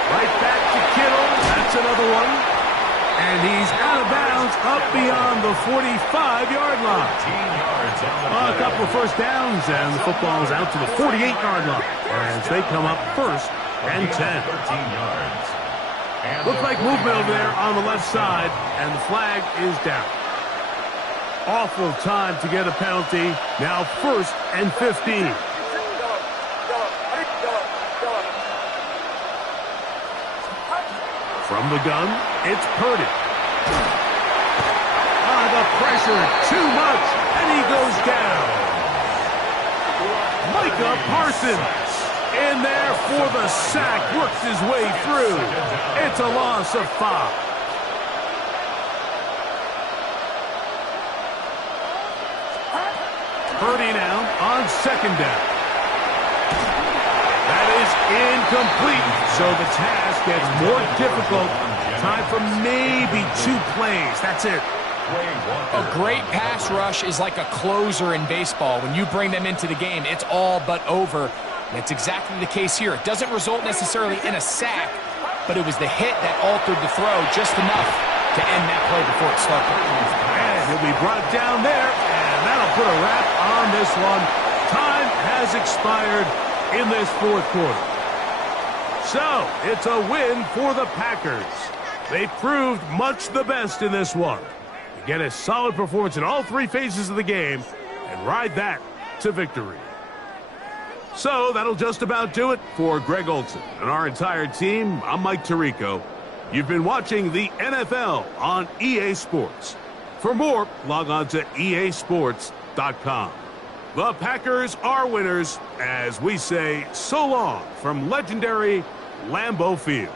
Right back to Kittle. That's another one. And he's out of bounds up beyond the 45-yard line. A couple of first downs, and the football's out to the 48-yard line as they come up first and 10. Looks like movement over there on the left side, and the flag is down. Awful time to get a penalty. Now first and 15. From the gun, it's Purdy. The pressure, too much, and he goes down. Micah Parsons in there for the sack, works his way through. It's a loss of 5. Purdy now on second down. That is incomplete, so the task gets more difficult. Time for maybe 2 plays. That's it. A great pass rush is like a closer in baseball. When you bring them into the game, it's all but over. And it's exactly the case here. It doesn't result necessarily in a sack, but it was the hit that altered the throw just enough to end that play before it started. And he'll be brought down there, and that'll put a wrap on this one. Time has expired in this fourth quarter. So, it's a win for the Packers. They proved much the best in this one. They get a solid performance in all 3 phases of the game and ride that to victory. So, that'll just about do it for Greg Olsen and our entire team. I'm Mike Tirico. You've been watching the NFL on EA Sports. For more, log on to easports.com. The Packers are winners as we say so long from legendary Lambeau Field.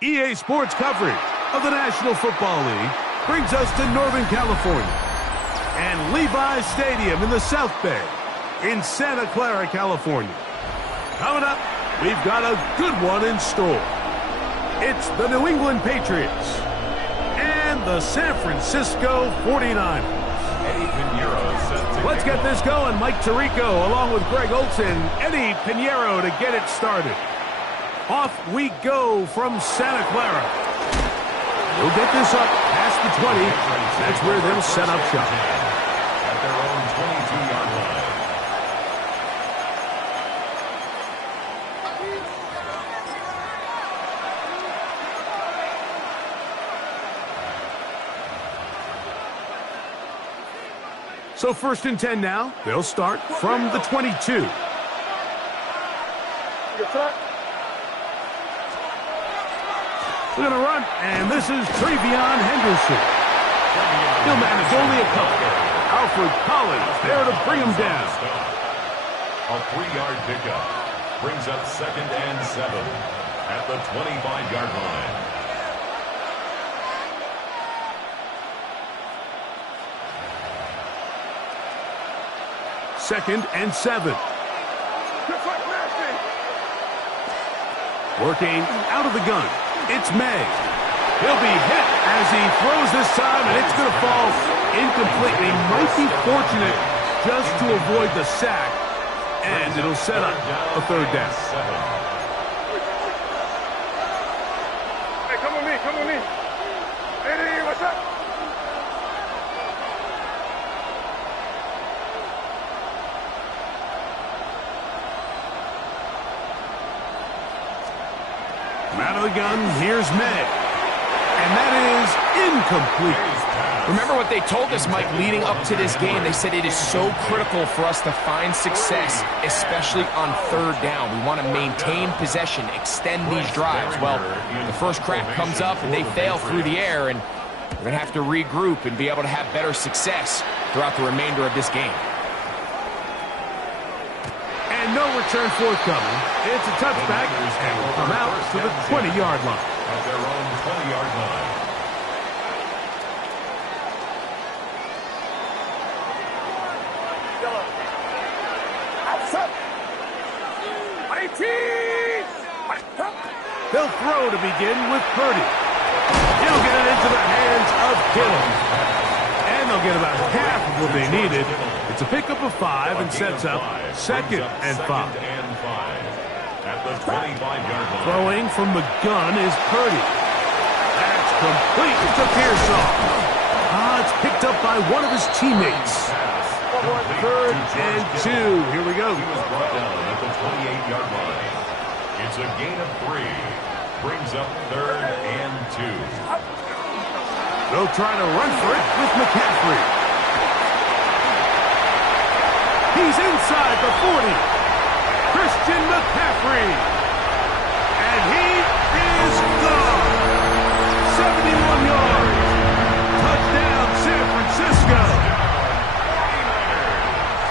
EA Sports coverage of the National Football League brings us to Northern California and Levi's Stadium in the South Bay in Santa Clara, California. Coming up, we've got a good one in store. It's the New England Patriots and the San Francisco 49ers. Let's get this going. Mike Tirico along with Greg Olson, Eddie Pinheiro to get it started. Off we go from Santa Clara. We'll get this up past the 20. That's where they'll set up shop. At their own 22-yard line. So 1st and 10 now. They'll start from the 22. We're going to run, and this is Travion Henderson. He'll manage only a couple. Alfred Collins there to bring him down. A 3-yard pickup brings up 2nd and 7 at the 25-yard line. Second and 7. Working out of the gun. It's May. He'll be hit as he throws this time, and it's going to fall incomplete. He might be fortunate just to avoid the sack, and it'll set up a 3rd down. Hey, come with me, come with me. Hey, what's up? Out of the gun, here's May. And that is incomplete. Remember what they told us, Mike, leading up to this game. They said it is so critical for us to find success, especially on 3rd down. We want to maintain possession, extend these drives. Well, the first crack comes up and they fail through the air, and we're going to have to regroup and be able to have better success throughout the remainder of this game. And no return forthcoming. It's a touchback, and will come out to the 20-yard line. At their own 20-yard line. They'll throw to begin with Purdy. He'll get it into the hands of Kittle. And they'll get about half of what they needed. It's a pickup of 5 and sets up 2nd and 5. At the 25-yard line. Throwing from the gun is Purdy. That's complete to Pearsall. It's picked up by one of his teammates. 3rd and 2. Here we go. He was brought down at the 28-yard line. It's a gain of 3. Brings up 3rd and 2. They'll try to run for it with McCaffrey. He's inside the 40. Christian McCaffrey. And he is gone. 71 yards. Touchdown, San Francisco.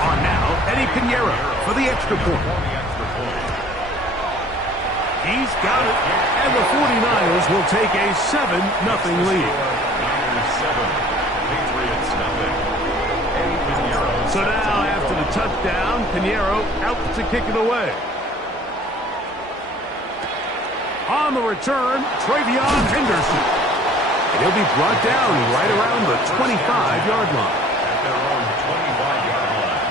On now, Eddie Pinheiro for the extra point. He's got it, and the 49ers will take a 7-0 lead. So now, after the touchdown, Pinheiro out to kick it away. On the return, Travion Henderson. And he'll be brought down right around the 25-yard line. At their own 25-yard line.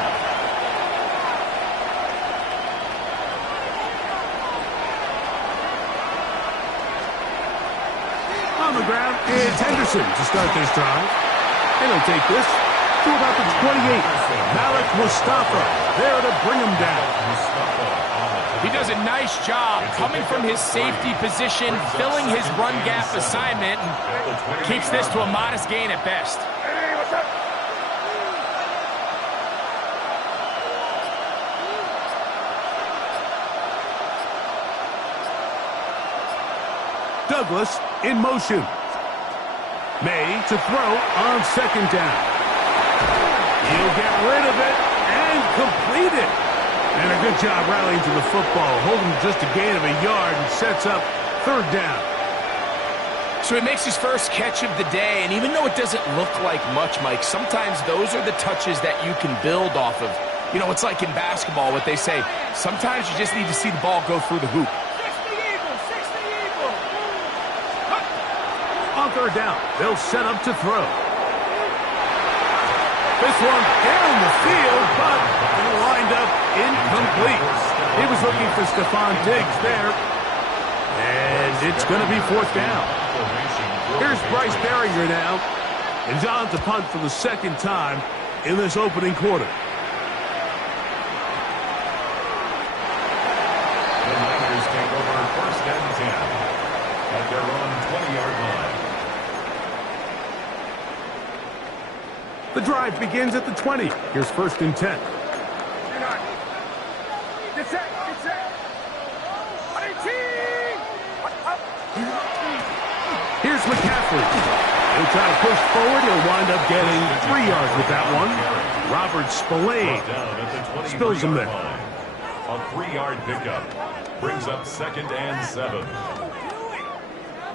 On the ground, it's Henderson to start this drive. And he'll take this to about the 28. Malik Mustafa there to bring him down. He does a nice job coming from his safety position, filling his run gap assignment, and keeps this to a modest gain at best. Hey, what's up? Douglas in motion. May to throw on 2nd down. He'll get rid of it and complete it. And a good job rallying to the football, holding just a gain of a yard and sets up 3rd down. So he makes his first catch of the day, and even though it doesn't look like much, Mike, sometimes those are the touches that you can build off of. You know, it's like in basketball, what they say, sometimes you just need to see the ball go through the hoop. On third down, they'll set up to throw. This one down the field, but it'll wind up incomplete. He was looking for Stephon Diggs there, and it's going to be fourth down. Here's Bryce Berringer now, and John to punt for the second time in this opening quarter. The Niners take over first and 10 at their own 20-yard line. The drive begins at the 20. Here's first and 10. Get set. Here's McCaffrey. He'll try to push forward. He'll wind up getting 3 yards with that one. Robert Spillane spills him there. A 3-yard pickup brings up second and 7.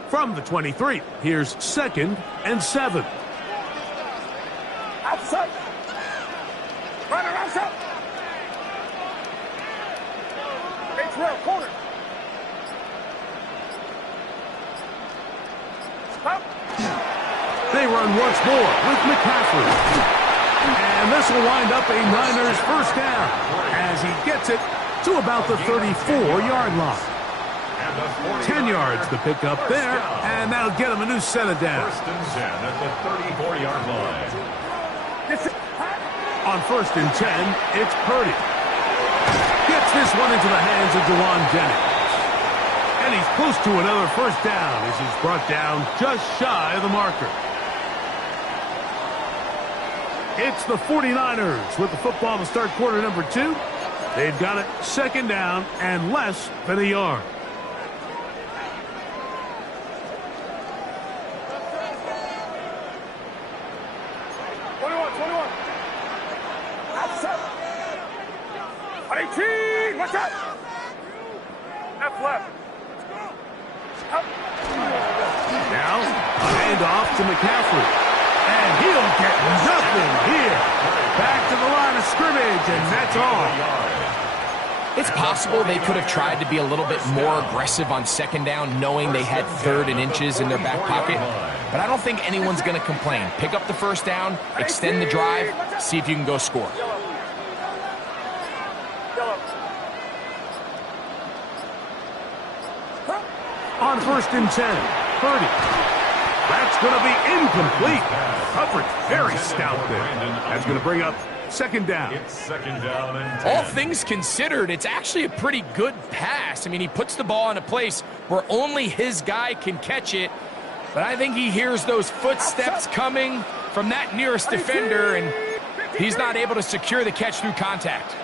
From the 23, here's second and 7. Outside. Runner outside. It's real corner. Stop. They run once more with McCaffrey. And this will wind up a Niners first down as he gets it to about the 34-yard line. 10 yards to pick up there, and that'll get him a new set of downs. First and 10 at the 34-yard line. On first and 10, it's Purdy. Gets this one into the hands of Jawan Jennings. And he's close to another first down as he's brought down just shy of the marker. It's the 49ers with the football to start quarter number 2. They've got it second down and less than a yard. Watch out! Left. Up. Now, a handoff to McCaffrey. And he'll get nothing here. Back to the line of scrimmage, and that's all. It's possible they could have tried to be a little bit more aggressive on second down, knowing they had third and inches in their back pocket. But I don't think anyone's going to complain. Pick up the first down, extend the drive, see if you can go score. On first and 10, Purdy. That's going to be incomplete. Coverage very stout there. That's going to bring up second down. It's second down and 10. All things considered, it's actually a pretty good pass. I mean, he puts the ball in a place where only his guy can catch it. But I think he hears those footsteps coming from that nearest defender, and he's not able to secure the catch through contact.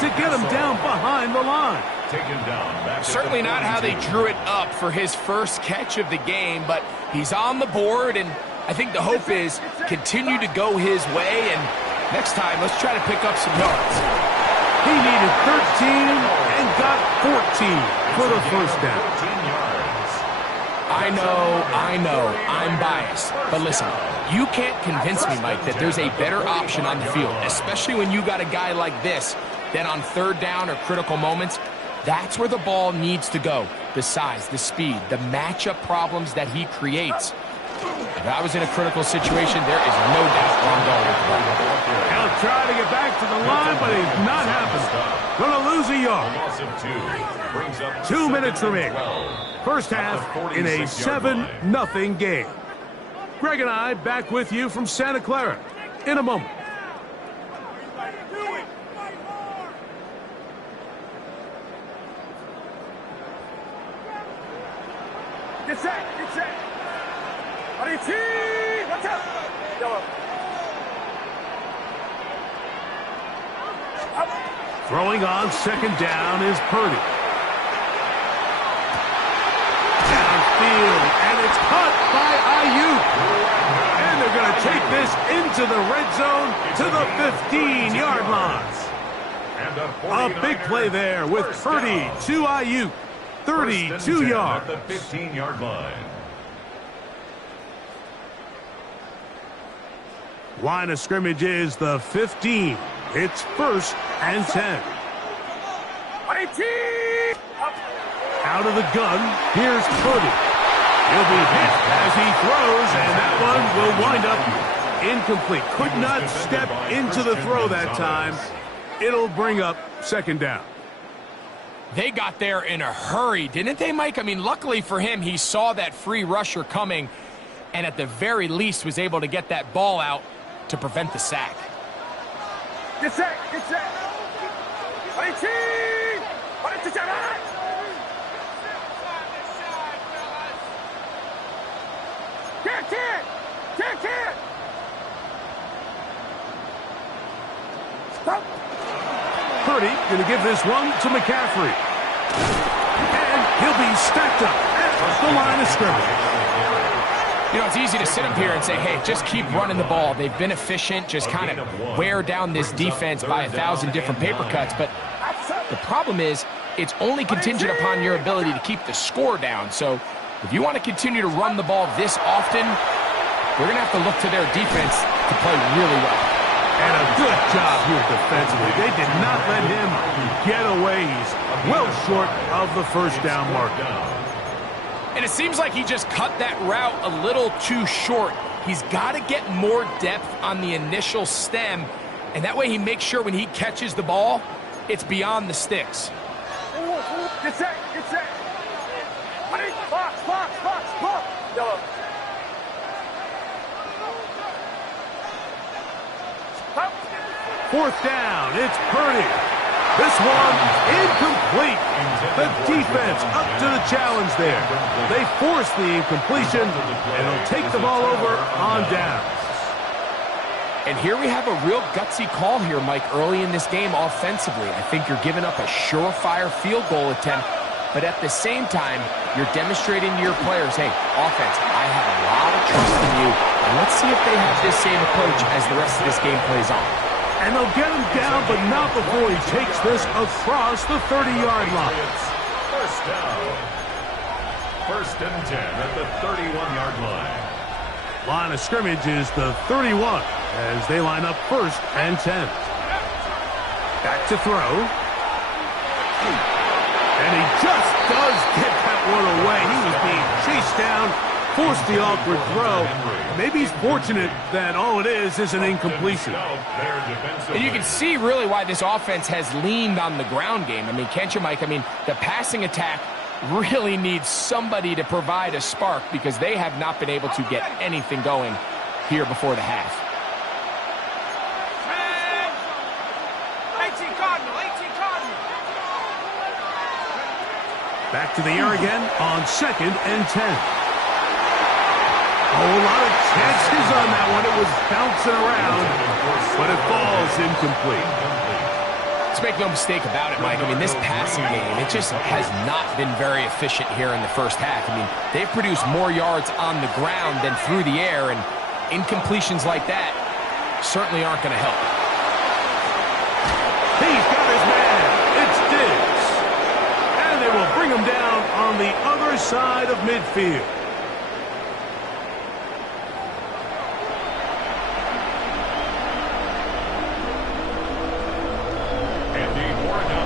To get him down behind the line. Taken down. Certainly not how they drew it up for his first catch of the game, but he's on the board, and I think the hope is continue to go his way, and next time, let's try to pick up some yards. He needed 13 and got 14 for the first down. I know, I'm biased, but listen, you can't convince me, Mike, that there's a better option on the field, especially when you got a guy like this, then on third down or critical moments. That's where the ball needs to go. The size, the speed, the matchup problems that he creates. If I was in a critical situation, there is no doubt where I'm going with the ball. He'll try to get back to the line, but it's not happening. Going to lose a yard. 2 minutes remaining. First half in a 7-0 game. Greg and I back with you from Santa Clara in a moment. Get set. Watch out. Yellow. Throwing on second down is Purdy. Downfield, and it's caught going to take this into the red zone to the 15-yard line. A big play there with Purdy to Ayuk. 32 yards. At the 15-yard line. Line of scrimmage is the 15. It's 1st and 10. Out of the gun, here's Purdy. He'll be hit as he throws, and that one will wind up incomplete. Could not step into the throw that time. It'll bring up 2nd down. They got there in a hurry, didn't they, Mike? I mean, luckily for him, he saw that free rusher coming and at the very least was able to get that ball out to prevent the sack. Get set, get set. Purdy going to give this one to McCaffrey. And he'll be stacked up at the line of scrimmage. You know, it's easy to sit up here and say, hey, just keep running the ball. They've been efficient, just kind of wear down this defense by 1,000 different paper cuts. But the problem is it's only contingent upon your ability to keep the score down. So if you want to continue to run the ball this often, we're going to have to look to their defense to play really well. And a good job here defensively. They did not let him get away. He's well short of the 1st down marker. And it seems like he just cut that route a little too short. He's got to get more depth on the initial stem, and that way he makes sure when he catches the ball, it's beyond the sticks. Get set, get set. Box, box, box, box. Yellow. 4th down, it's Purdy. This one incomplete. The defense up to the challenge there. They force the incompletion, and they'll take the ball over on downs. And here we have a real gutsy call here, Mike, early in this game offensively. I think you're giving up a surefire field goal attempt, but at the same time, you're demonstrating to your players, hey, offense, I have a lot of trust in you, and let's see if they have this same approach as the rest of this game plays on. And they'll get him down, but not before he takes this across the 30-yard line. 1st down. 1st and 10 at the 31-yard line. Line of scrimmage is the 31 as they line up 1st and 10. Back to throw. And he just does get that one away. He was being chased down, forced the awkward throw. Maybe he's fortunate that all it is an incompletion. And you can see really why this offense has leaned on the ground game. I mean, can't you, Mike? I mean, the passing attack really needs somebody to provide a spark because they have not been able to get anything going here before the half. 18 Cardinal, 18 Cardinal. Back to the air again on 2nd and 10. Oh, a lot of chances on that one. It was bouncing around, but it falls incomplete. Let's make no mistake about it, Mike. I mean, this passing game, it just has not been very efficient here in the 1st half. I mean, they've produced more yards on the ground than through the air, and incompletions like that certainly aren't going to help. He's got his man. It's Diggs. And they will bring him down on the other side of midfield.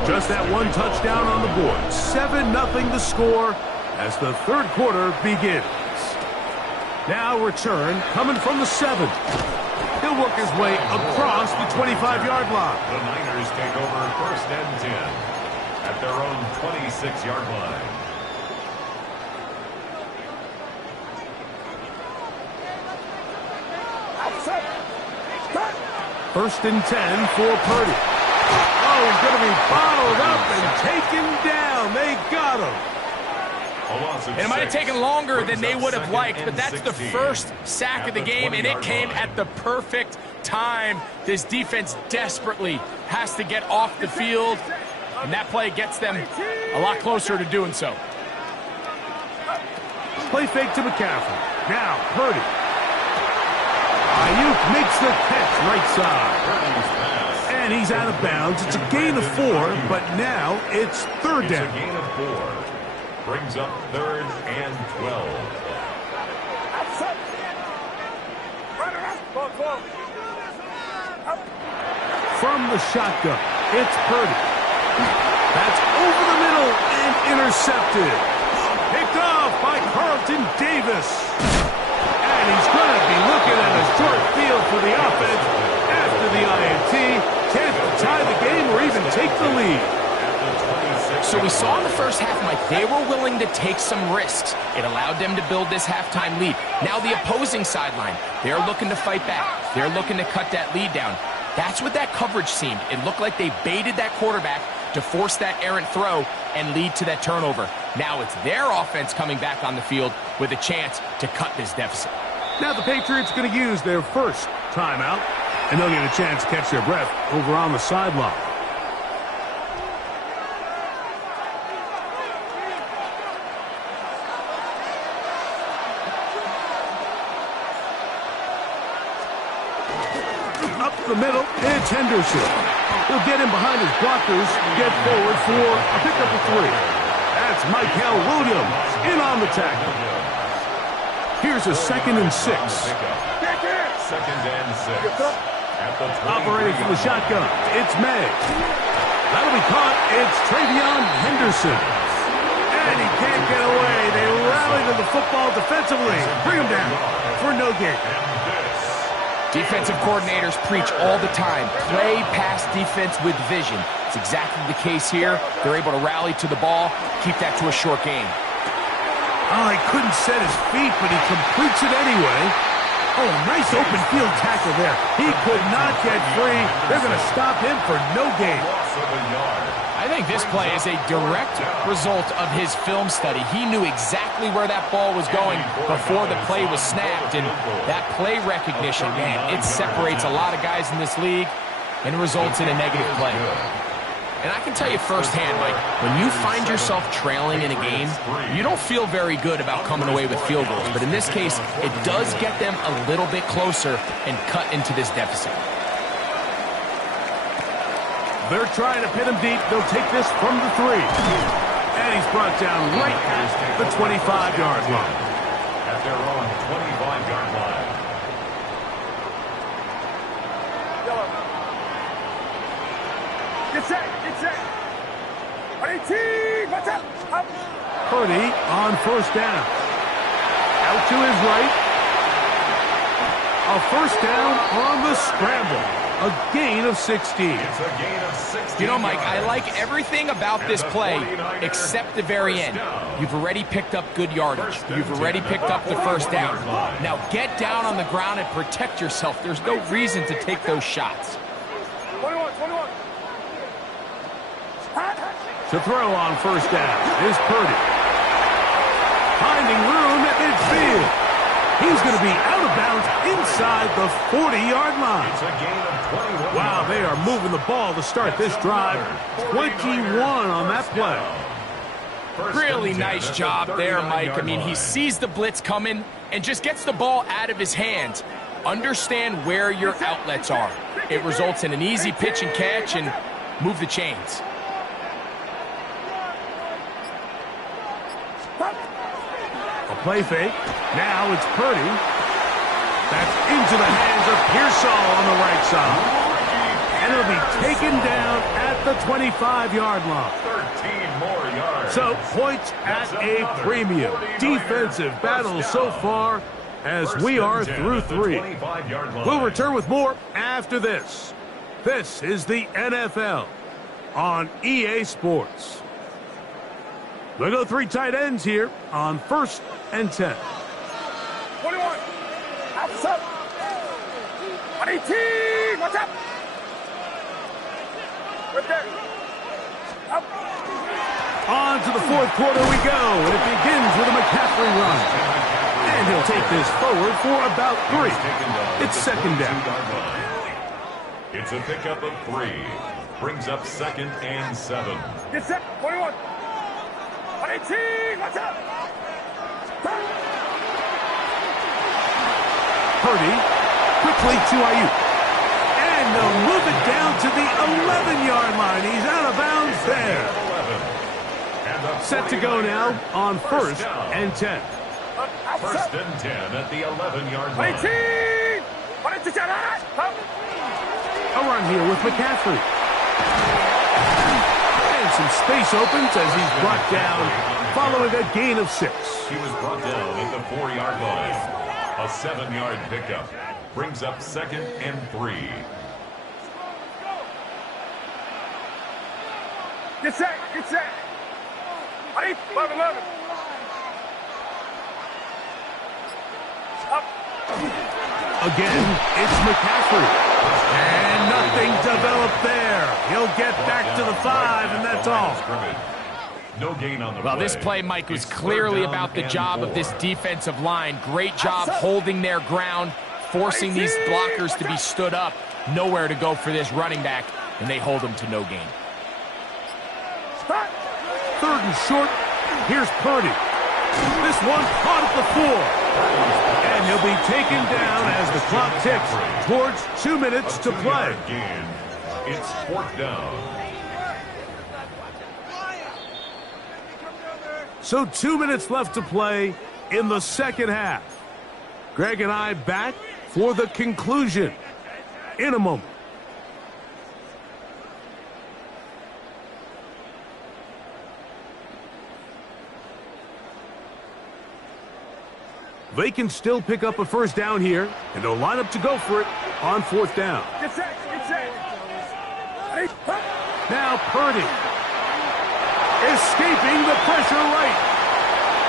Just that one touchdown on the board. 7-0 the score as the 3rd quarter begins. Now return coming from the 7th. He'll work his way across the 25-yard line. The Niners take over 1st and 10 at their own 26-yard line. First and 10 for Purdy. Oh, he's going to be bottled up and taken down. They got him. And it might have taken longer than they would have liked, but that's the 1st sack of the game, and it came at the perfect time. This defense desperately has to get off the field, and that play gets them a lot closer to doing so. Play fake to McCaffrey. Now, Purdy. Ayuk makes the catch right side. And he's out of bounds. It's a gain of 4, but now it's third down. It's a gain of 4. Brings up 3rd and 12. From the shotgun, it's Purdy. That's over the middle and intercepted. Picked off by Carlton Davis. And he's going to be looking at a short field for the offense after the INT. Chance to tie the game or even take the lead. So we saw in the first half, Mike, they were willing to take some risks. It allowed them to build this halftime lead. Now the opposing sideline, they're looking to fight back. They're looking to cut that lead down. That's what that coverage seemed. It looked like they baited that quarterback to force that errant throw and lead to that turnover. Now it's their offense coming back on the field with a chance to cut this deficit. Now the Patriots going to use their first timeout, and they'll get a chance to catch their breath over on the sideline. Up the middle, it's Henderson. He'll get in behind his blockers, get forward for a pickup of 3. That's Michael Williams in on the tackle. Here's a 2nd and 6. 2nd and 6. Operating from the shotgun, it's May. That'll be caught. It's Travion Henderson. And he can't get away. They rally to the football defensively. Bring him down for no gain. Defensive coordinators preach all the time, play pass defense with vision. It's exactly the case here. They're able to rally to the ball, keep that to a short game. Oh, he couldn't set his feet, but he completes it anyway. Oh, nice open field tackle there. He could not get free. They're going to stop him for no gain. I think this play is a direct result of his film study. He knew exactly where that ball was going before the play was snapped, and that play recognition, man, it separates a lot of guys in this league and results in a negative play. And I can tell you firsthand, Mike, when you find yourself trailing in a game, you don't feel very good about coming away with field goals. But in this case, it does get them a little bit closer and cut into this deficit. They're trying to pin him deep. They'll take this from the 3. And he's brought down right at the 25-yard line. At their own 25-yard line. Get set. Purdy on first down. Out to his right. A first down on the scramble. A gain of 16. It's a gain of 16. You know, Mike, I like everything about this play except the very end. You've already picked up good yardage. You've already picked up the first down. Now get down on the ground and protect yourself. There's no reason to take those shots. 21. To throw on first down is Purdy. Finding room at midfield. He's going to be out of bounds inside the 40-yard line. It's a gain of 21. Wow, they are moving the ball to start this drive. 21 on that play. Really nice job there, Mike. I mean, he sees the blitz coming and just gets the ball out of his hands. Understand where your outlets are. It results in an easy pitch and catch and move the chains. A play fake. Now it's Purdy. That's into the hands of Pearsall on the right side. And it'll be taken down at the 25-yard line. 13 more yards. So, points at a premium. Defensive battle so far as we are through 3. We'll return with more after this. This is the NFL on EA Sports. We'll go 3 tight ends here on 1st and 10. 21. Outside. 18. Watch out. Right there. Up. On to the 4th quarter we go, and it begins with a McCaffrey run. And he'll take this forward for about 3. It's 2nd down. It's a pickup of 3. Brings up 2nd and 7. Get set. 21. 18. Watch out. Purdy, quick quickly to Ayuk. And they'll move it down to the 11-yard line. He's out of bounds there. Set to go now on 1st and 10. First and 10 at the 11-yard line. A run here with McCaffrey. And some space opens as he's brought down following a gain of 6. He was brought down at the 4-yard line. A 7-yard pickup brings up 2nd and 3. Get set, get set. 11. Again, it's McCaffrey. And nothing developed there. He'll get back to the 5, and that's all. No gain on the Well, this play, Mike, was clearly about the job of this defensive line. Great job holding their ground, forcing these blockers to be stood up. Nowhere to go for this running back, and they hold him to no gain. 3rd and short. Here's Purdy. This one caught at the 4. And he'll be taken down as the clock ticks towards 2 minutes to play. It's 4th down. So 2 minutes left to play in the second half. Greg and I back for the conclusion in a moment. They can still pick up a 1st down here, and they'll line up to go for it on 4th down. Get set, get set. Now Purdy. Escaping the pressure right.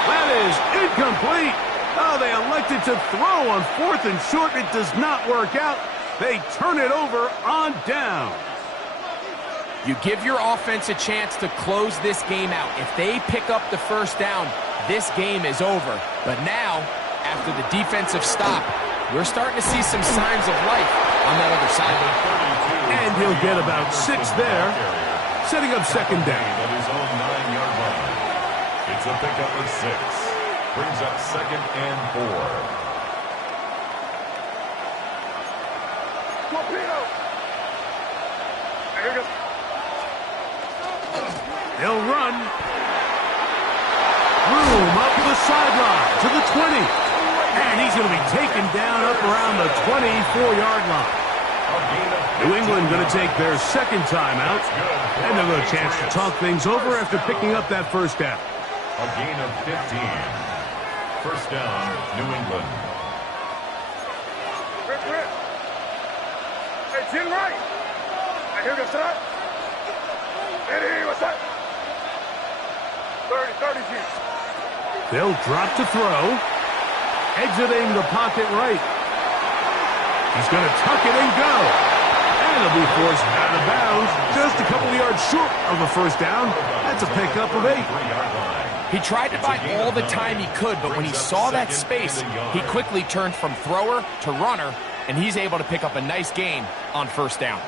That is incomplete. Oh, they elected to throw on 4th and short. It does not work out. They turn it over on down. You give your offense a chance to close this game out. If they pick up the 1st down, this game is over. But now, after the defensive stop, we're starting to see some signs of life on that other side. And he'll get about 6 there, setting up 2nd down. At his own 9-yard line. It's a pickup of 6. Brings up 2nd and 4. They'll run. Room up the sideline to the 20. And he's going to be taken down up around the 24-yard line. New England going to take their 2nd timeout. And they'll have a chance to talk things over after picking up that 1st down. A gain of 15. 1st down, New England. Hey, chin right. Hey, here goes that. Hey, what's that? 30 feet. They'll drop to throw. Exiting the pocket right. He's going to tuck it and go. And he'll be forced out of bounds. Just a couple of yards short of the 1st down. That's a pickup of 8. He tried to buy all the time he could, but when he saw that space, he quickly turned from thrower to runner, and he's able to pick up a nice gain on 1st down.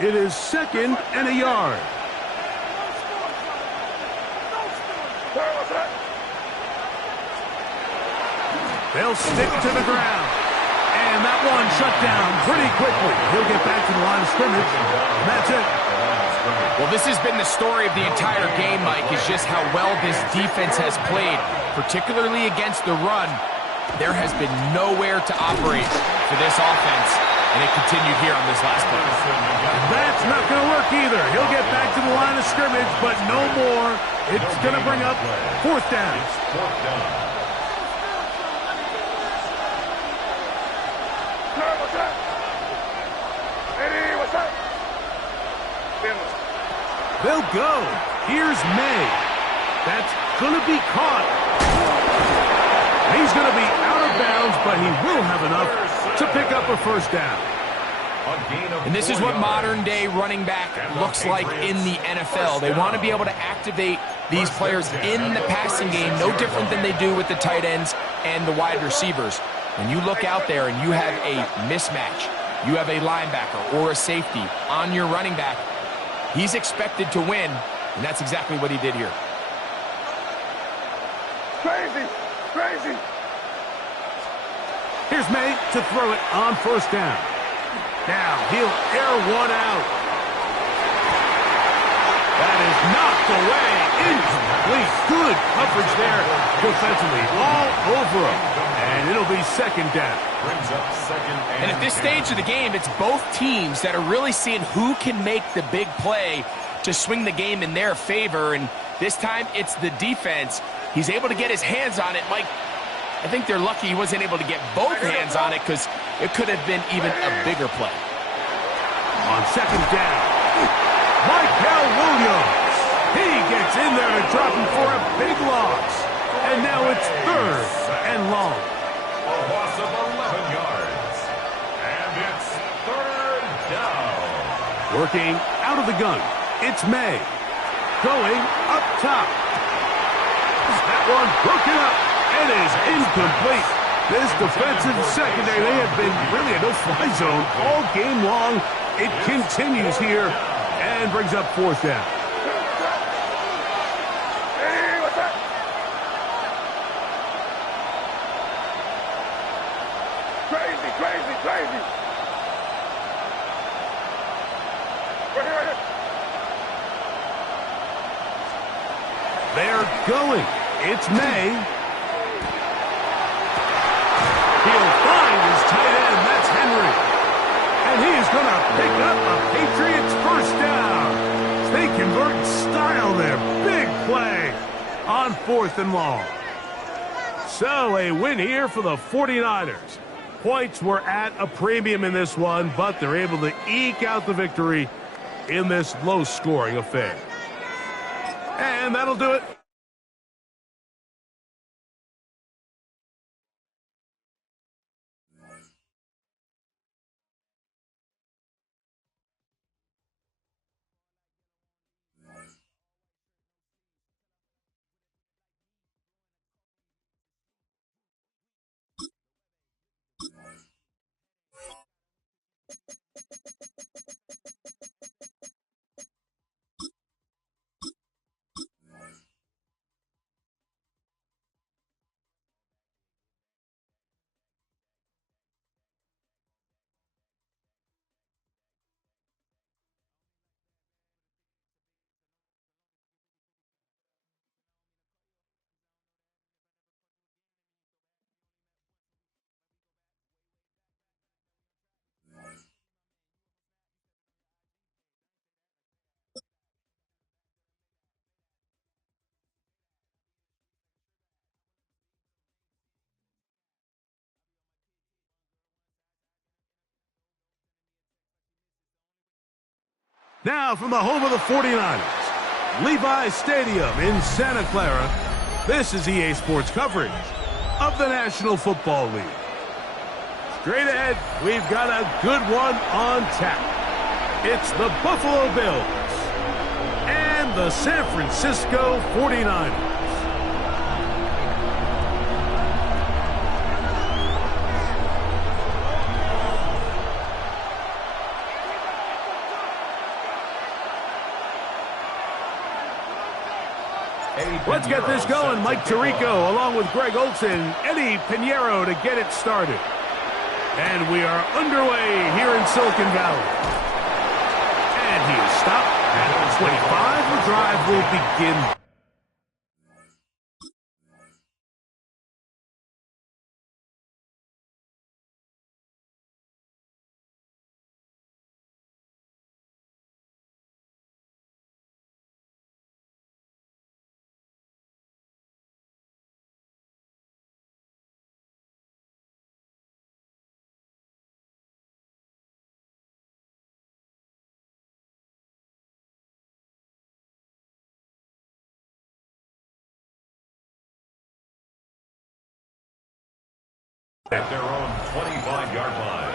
It is 2nd and a yard. They'll stick to the ground. And that one shut down pretty quickly. He'll get back to the line of scrimmage. And that's it. Well, this has been the story of the entire game, Mike, is just how well this defense has played, particularly against the run. There has been nowhere to operate for this offense, and it continued here on this last play. That's not going to work either. He'll get back to the line of scrimmage, but no more. It's going to bring up 4th down. It's 4th down. They'll go. Here's May. That's going to be caught. He's going to be out of bounds, but he will have enough to pick up a 1st down. And this is what modern-day running back looks like in the NFL. They want to be able to activate these players in the passing game, no different than they do with the tight ends and the wide receivers. When you look out there and you have a mismatch, you have a linebacker or a safety on your running back, he's expected to win, and that's exactly what he did here. Crazy! Here's May to throw it on first down. Now he'll air one out. That is knocked away. Incomplete. Good coverage there defensively. All over him. And it'll be second down. Brings up second And at this stage of the game, it's both teams that are really seeing who can make the big play to swing the game in their favor. And this time, it's the defense. He's able to get his hands on it. Mike, I think they're lucky he wasn't able to get both hands on it because it could have been even a bigger play. On second down, Michael Williams. He gets in there and drop him for a big loss. And now it's third and long. A loss of 11 yards. And it's third down. Working out of the gun, it's May. Going up top. That one broken up and is incomplete. This defensive secondary, they have been really a no-fly zone all game long. It continues here and brings up fourth down. Hey, what's that? Crazy, crazy, crazy. Right here, right here. They're going. It's May. He'll find his tight end. That's Henry. And he is going to pick up a Patriots first down. They convert in style there. Big play on fourth and long. So a win here for the 49ers. Points were at a premium in this one, but they're able to eke out the victory in this low-scoring affair. And that'll do it. Now from the home of the 49ers, Levi's Stadium in Santa Clara, this is EA Sports coverage of the National Football League. Straight ahead, we've got a good one on tap. It's the Buffalo Bills and the San Francisco 49ers. Let's get this going. Mike Tirico along with Greg Olson, Eddie Pinheiro to get it started. And we are underway here in Silicon Valley. And he is stopped at 25. The drive will begin. At their own 25-yard line.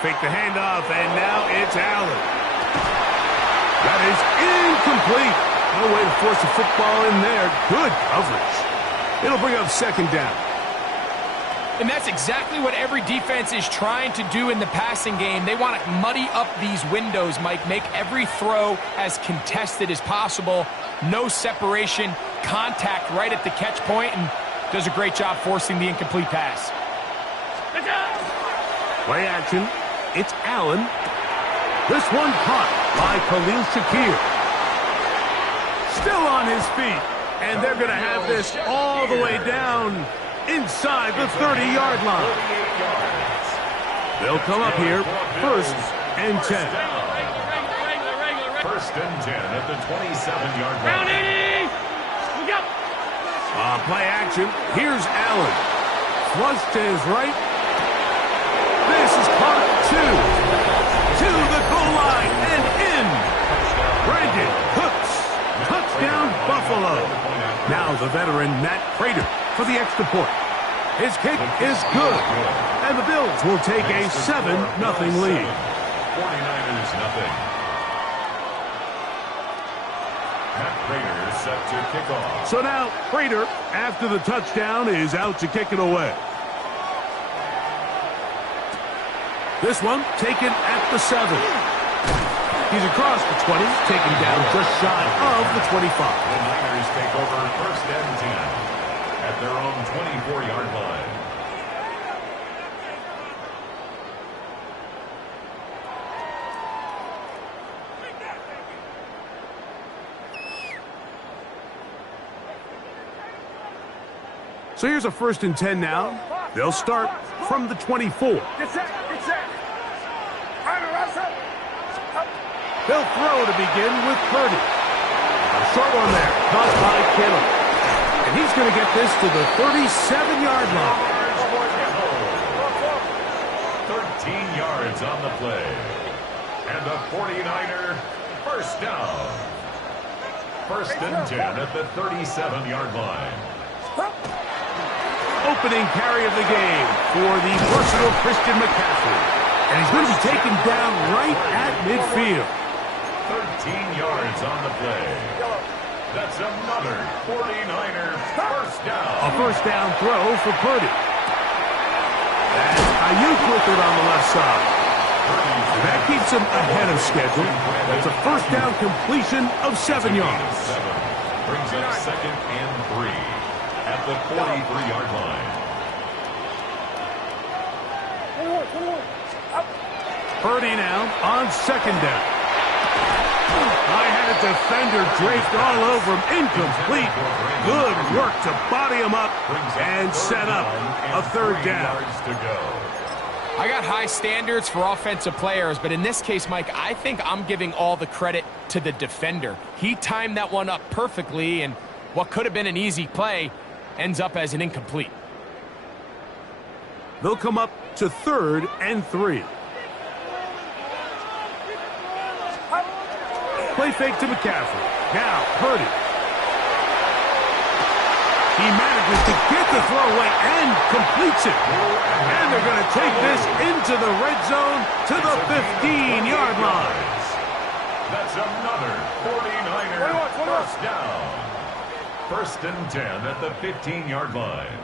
fake the handoff, and now it's Allen. That is incomplete. No way to force the football in there. Good coverage. It'll bring up second down. And that's exactly what every defense is trying to do in the passing game. They want to muddy up these windows, Mike, make every throw as contested as possible. No separation, contact right at the catch point, and does a great job forcing the incomplete pass. Play action. It's Allen. This one caught by Khalil Shakir. Still on his feet, and they're going to have this all the way down inside the 30-yard line. They'll come up here, 1st and 10. First and 10 at the 27-yard line. Play action. Here's Allen. Flush to his right. This is caught 2. To the goal line and in. Brandon Cooks. Touchdown, Buffalo. Now the veteran Matt Prater for the extra point. His kick is good. And the Bills will take a 7-0 lead. 49ers nothing. Matt Prater set to kick off. So now Prater, after the touchdown, is out to kick it away. This one taken at the 7. He's across the 20, taken down just shy of the 25. The Niners take over 1st and 10 at their own 24-yard line. So here's a 1st and 10 now. They'll start from the 24. They'll throw to begin with Purdy. A short one there, caught by Kittle. And he's going to get this to the 37-yard line. 13 yards on the play. And the 49er first down. 1st and 10 at the 37-yard line. Opening carry of the game for the versatile Christian McCaffrey. And he's going to be taken down right at midfield. 13 yards on the play. That's another 49er first down. A first down throw for Purdy. And Ayuk with it on the left side. That keeps him ahead of schedule. That's a first down completion of 7 yards. Brings up 2nd and 3 at the 43-yard line. Purdy now on 2nd down. I had a defender draped all over him. Incomplete. Good work to body him up and set up a 3rd down. I got high standards for offensive players, but in this case, Mike, I think I'm giving all the credit to the defender. He timed that one up perfectly, and what could have been an easy play ends up as an incomplete. They'll come up to 3rd and 3. Play fake to McCaffrey. Now Purdy. He manages to get the throw away and completes it. And they're going to take this into the red zone to the 15-yard line. That's another 49er first down. 1st and 10 at the 15-yard line.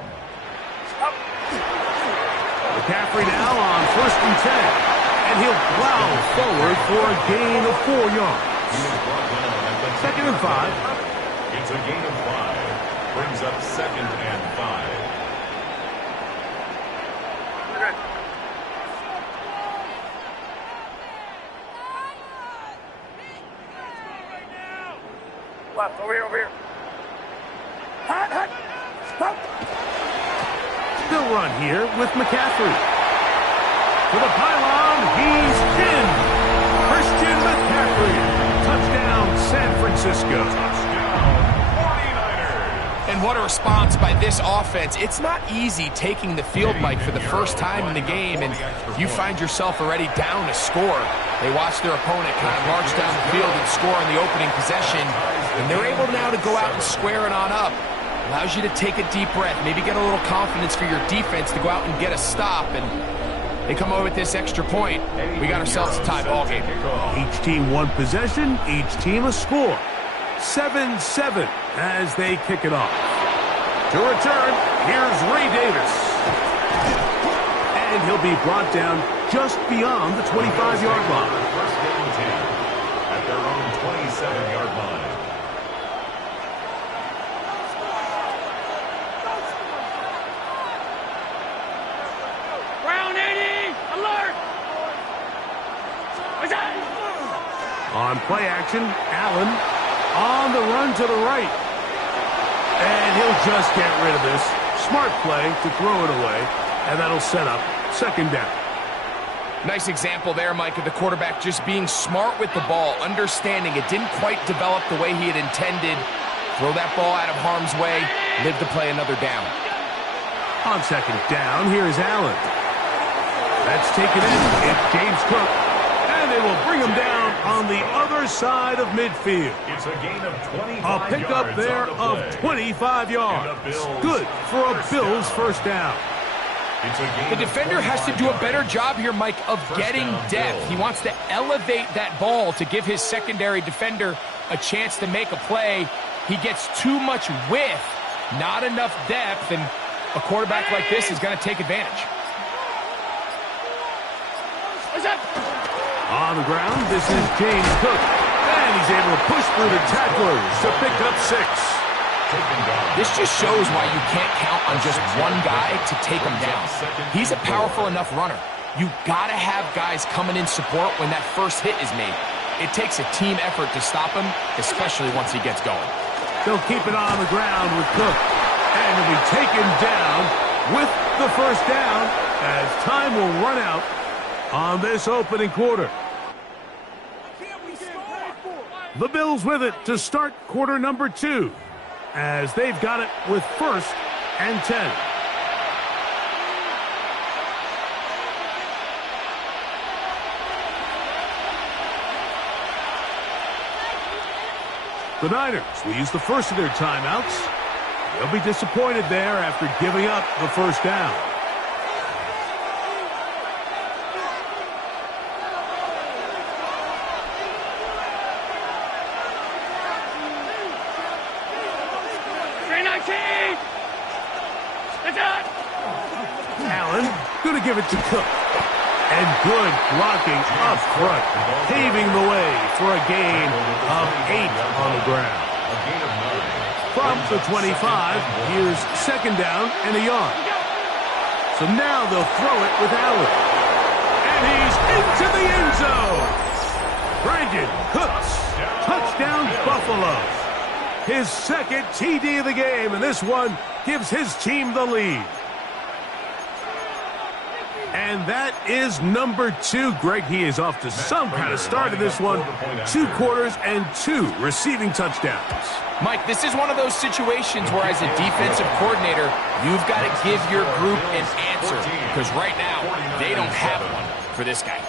McCaffrey now on 1st and 10. And he'll plow forward for a gain of 4 yards. 2nd and 5. It's a gain of 5. Brings up 2nd and 5. Left, over here. They'll run here with McCaffrey. For the pylon, he's in. Christian McCaffrey. Touchdown, San Francisco. Touchdown, 49ers. And what a response by this offense. It's not easy taking the field, Mike, for the first time in the game, and you find yourself already down a score. They watch their opponent kind of march down the field and score on the opening possession, and they're able now to go out and square it on up. Allows you to take a deep breath, maybe get a little confidence for your defense to go out and get a stop, and They come away with this extra point. We got ourselves a tie ball game. Each team one possession, each team a score. 7-7 as they kick it off. To return, here's Ray Davis. And he'll be brought down just beyond the 25-yard line. First down 10 at their own 27-yard line. Brown 80, alert! On play action, Allen on the run to the right. And he'll just get rid of this. Smart play to throw it away, and that'll set up second down. Nice example there, Mike, of the quarterback just being smart with the ball, understanding it didn't quite develop the way he had intended. Throw that ball out of harm's way, live to play another down. On second down, here's Allen. That's taken in. It's James Cook. And they will bring him down on the other side of midfield. It's a gain of 25 A pickup yards there on the of play. 25 yards. Good for a Bills first down. The defender has to do a better job here, Mike, of getting depth. He wants to elevate that ball to give his secondary defender a chance to make a play. He gets too much width, not enough depth, and a quarterback like this is going to take advantage. On the ground, this is James Cook. And he's able to push through the tacklers to pick up 6. This just shows why you can't count on just one guy to take him down. He's a powerful enough runner. You got to have guys coming in support when that first hit is made. It takes a team effort to stop him, especially once he gets going. They'll keep it on the ground with Cook. And he'll be taken down with the first down as time will run out on this opening quarter. The Bills with it to start quarter number 2 as they've got it with first and 10. The Niners will use the first of their timeouts. They'll be disappointed there after giving up the first down. Allen going to give it to Cook. And good blocking up front, paving the way for a gain of 8 on the ground. From the 25, here's second down and a yard. So now they'll throw it with Allen. And he's into the end zone. Brandon Cooks, touchdown Buffalo. His second TD of the game, and this one gives his team the lead. And that is number 2. Greg, he is off to some kind of start in this one. 2 quarters and 2 receiving touchdowns. Mike, this is one of those situations where as a defensive coordinator, you've got to give your group an answer. Because right now, they don't have one for this guy.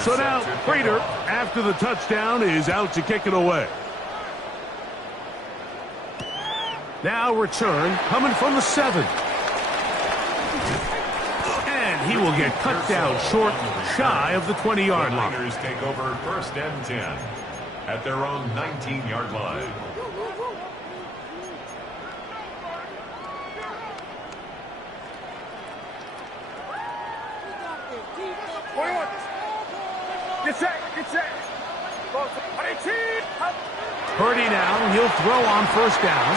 So now, Prater, after the touchdown, is out to kick it away. Now return, coming from the 7. And he will get cut down short, shy of the 20-yard line. The Niners take over first and 10 at their own 19-yard line. Purdy now, he'll throw on first down.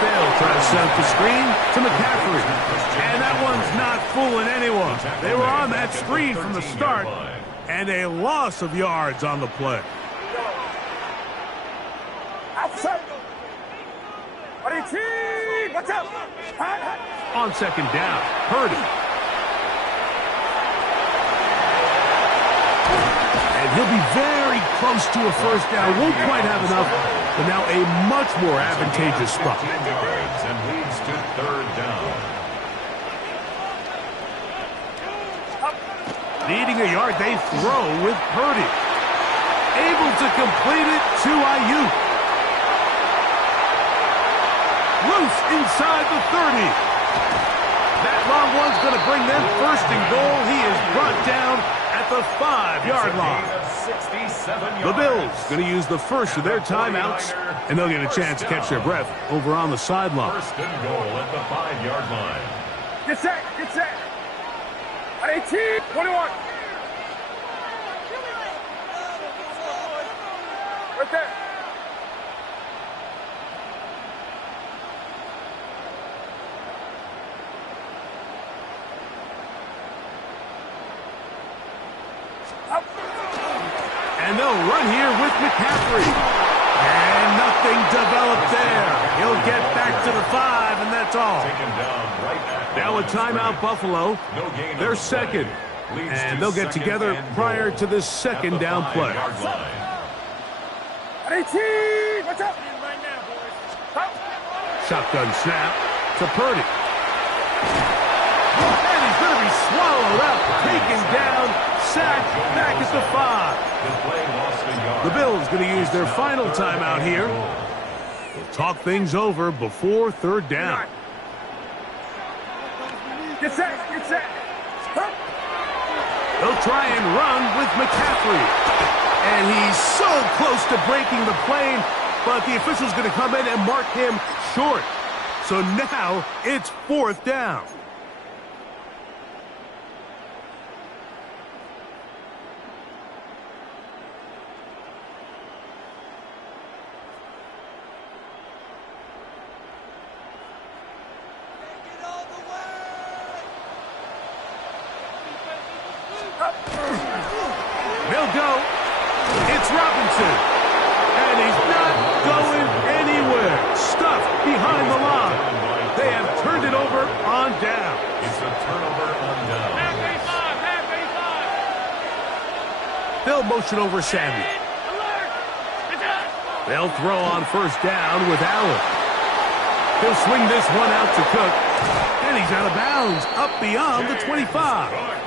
They'll try to set up the screen to McCaffrey. And that one's not fooling anyone. They were on that screen from the start, and a loss of yards on the play. On second down, Purdy. And He'll be very close to a first down. Won't quite have enough, but now a much more advantageous spot. 15 yards and leads to third down. Needing a yard, they throw with Purdy. Able to complete it to Ayuk. Loose inside the 30. That long one's going to bring them first and goal. He is brought down at the 5-yard line. The Bills going to use the first of their timeouts, and they'll get a chance to catch their breath over on the sideline. First and goal at the 5-yard line. Get set, get set. At 18, 21. Right there. And they'll run here with McCaffrey. And nothing developed there. He'll get back to the 5, and that's all. Now a timeout, Buffalo. They're second. And they'll get together prior to this second down play. At 18, watch out. Shotgun snap to Purdy. And he's going to be swallowed up, taken down, sacked, back at the 5. The Bills going to use their final timeout here. They'll talk things over before third down. Get set, get set. They'll try and run with McCaffrey. And he's so close to breaking the plane, but the official's going to come in and mark him short. So now it's fourth down. They'll go. It's Robinson. And he's not going anywhere. Stuffed behind the line. They have turned it over on down. It's a turnover on down. They'll motion over Sammy. They'll throw on first down with Allen. He'll swing this one out to Cook. And he's out of bounds, up beyond the 25.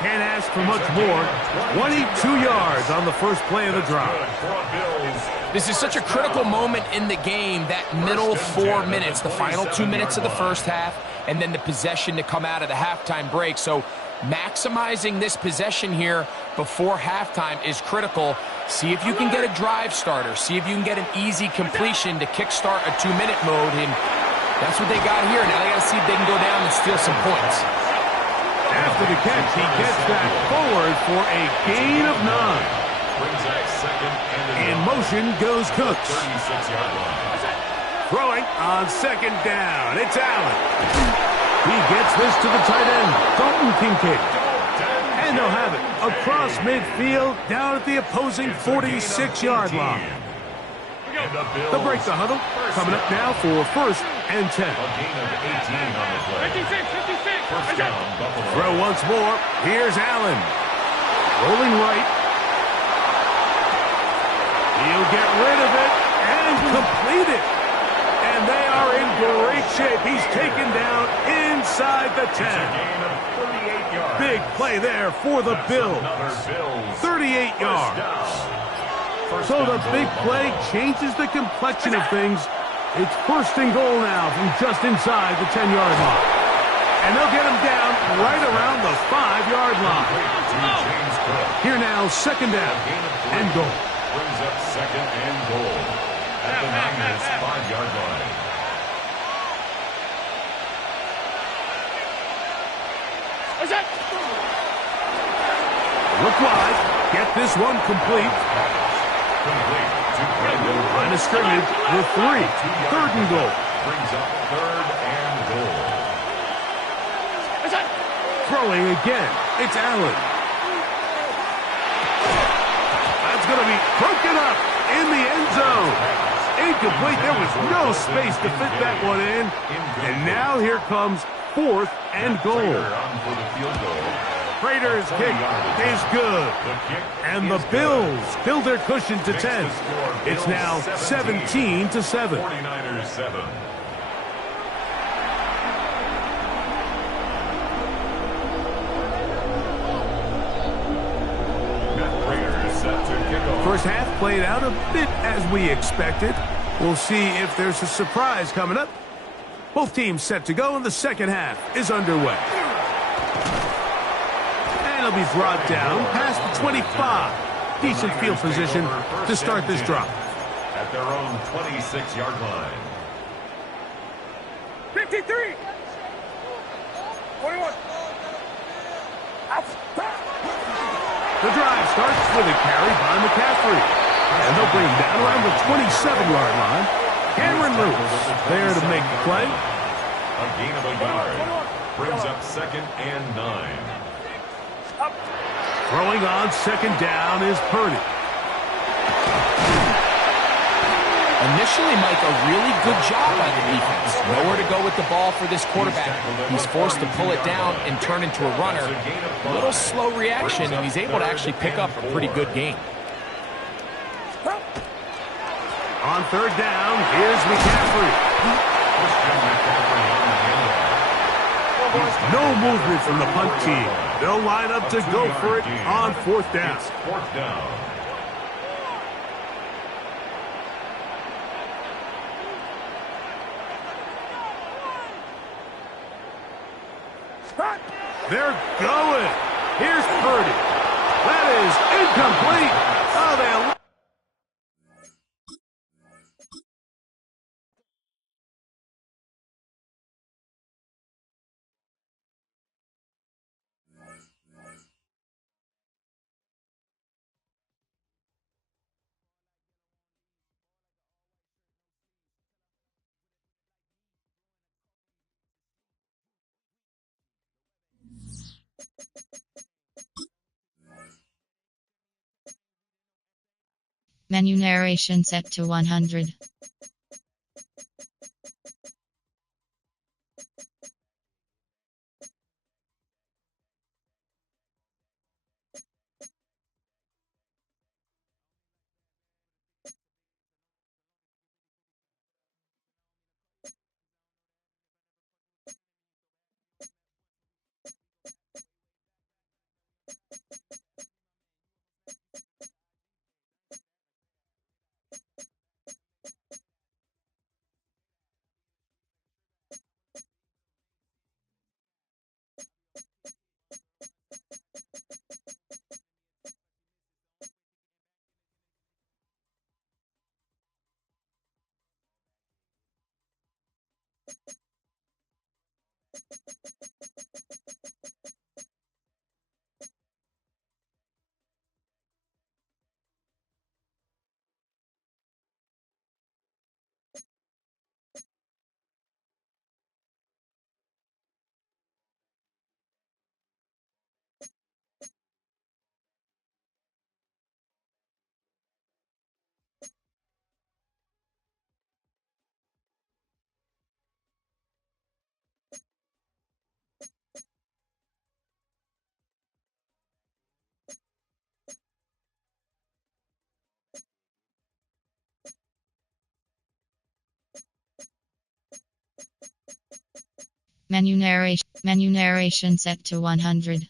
Can't ask for much more. 22 yards on the first play of the drive. This is such a critical moment in the game, that middle 4 minutes, the final 2 minutes of the first half, and then the possession to come out of the halftime break. So maximizing this possession here before halftime is critical. See if you can get a drive starter. See if you can get an easy completion to kickstart a 2-minute mode, and that's what they got here. Now they got to see if they can go down and steal some points. After the catch, he gets back forward for a gain of 9. In motion goes Cooks. Throwing on second down. It's Allen. He gets this to the tight end, Dalton Kincaid. And they'll have it across midfield down at the opposing 46-yard line. They'll break the huddle. Coming up now for first and 10. 56. Throw once more. Here's Allen. Rolling right. He'll get rid of it and complete it. And they are in great shape. He's taken down inside the 10. Big play there for the Bills. 38 yards. So the big play changes the complexion of things. It's first and goal now from just inside the 10-yard line. And they'll get him down right around the 5-yard line. Here now, second down and goal. Brings up second and goal at the Niners' 5-yard line. Look wide. Get this one complete. Line of scrimmage with 3. Third and goal. Brings up third and goal. Throwing again. It's Allen. That's going to be broken up in the end zone. Incomplete. There was no space to fit that one in. And now here comes fourth and goal. On for the field goal. Raiders' kick is good. And the Bills build their cushion to 10. It's now 17-7. 49ers 7. First half played out a bit as we expected. We'll see if there's a surprise coming up. Both teams set to go, and the second half is underway. And it'll be brought down past the 25. Decent field position to start this drive. At their own 26-yard line. 53. 21. The drive starts with a carry by McCaffrey. And they'll bring him down around the 27-yard line. Cameron Lewis there to make the play. A gain of a yard. Brings up 2nd and 9. Throwing on second down is Purdy. Initially, Mike, a really good job by the defense. Nowhere to go with the ball for this quarterback. He's forced to pull it down and turn into a runner. A little slow reaction, and he's able to actually pick up a pretty good gain. On third down, here's McCaffrey. No movement from the punt team. They'll line up to go for it on fourth down. Fourth down. They're going. Here's Purdy. That is incomplete. Oh, they'll... Menu narration set to 100. Menu narration set to 100.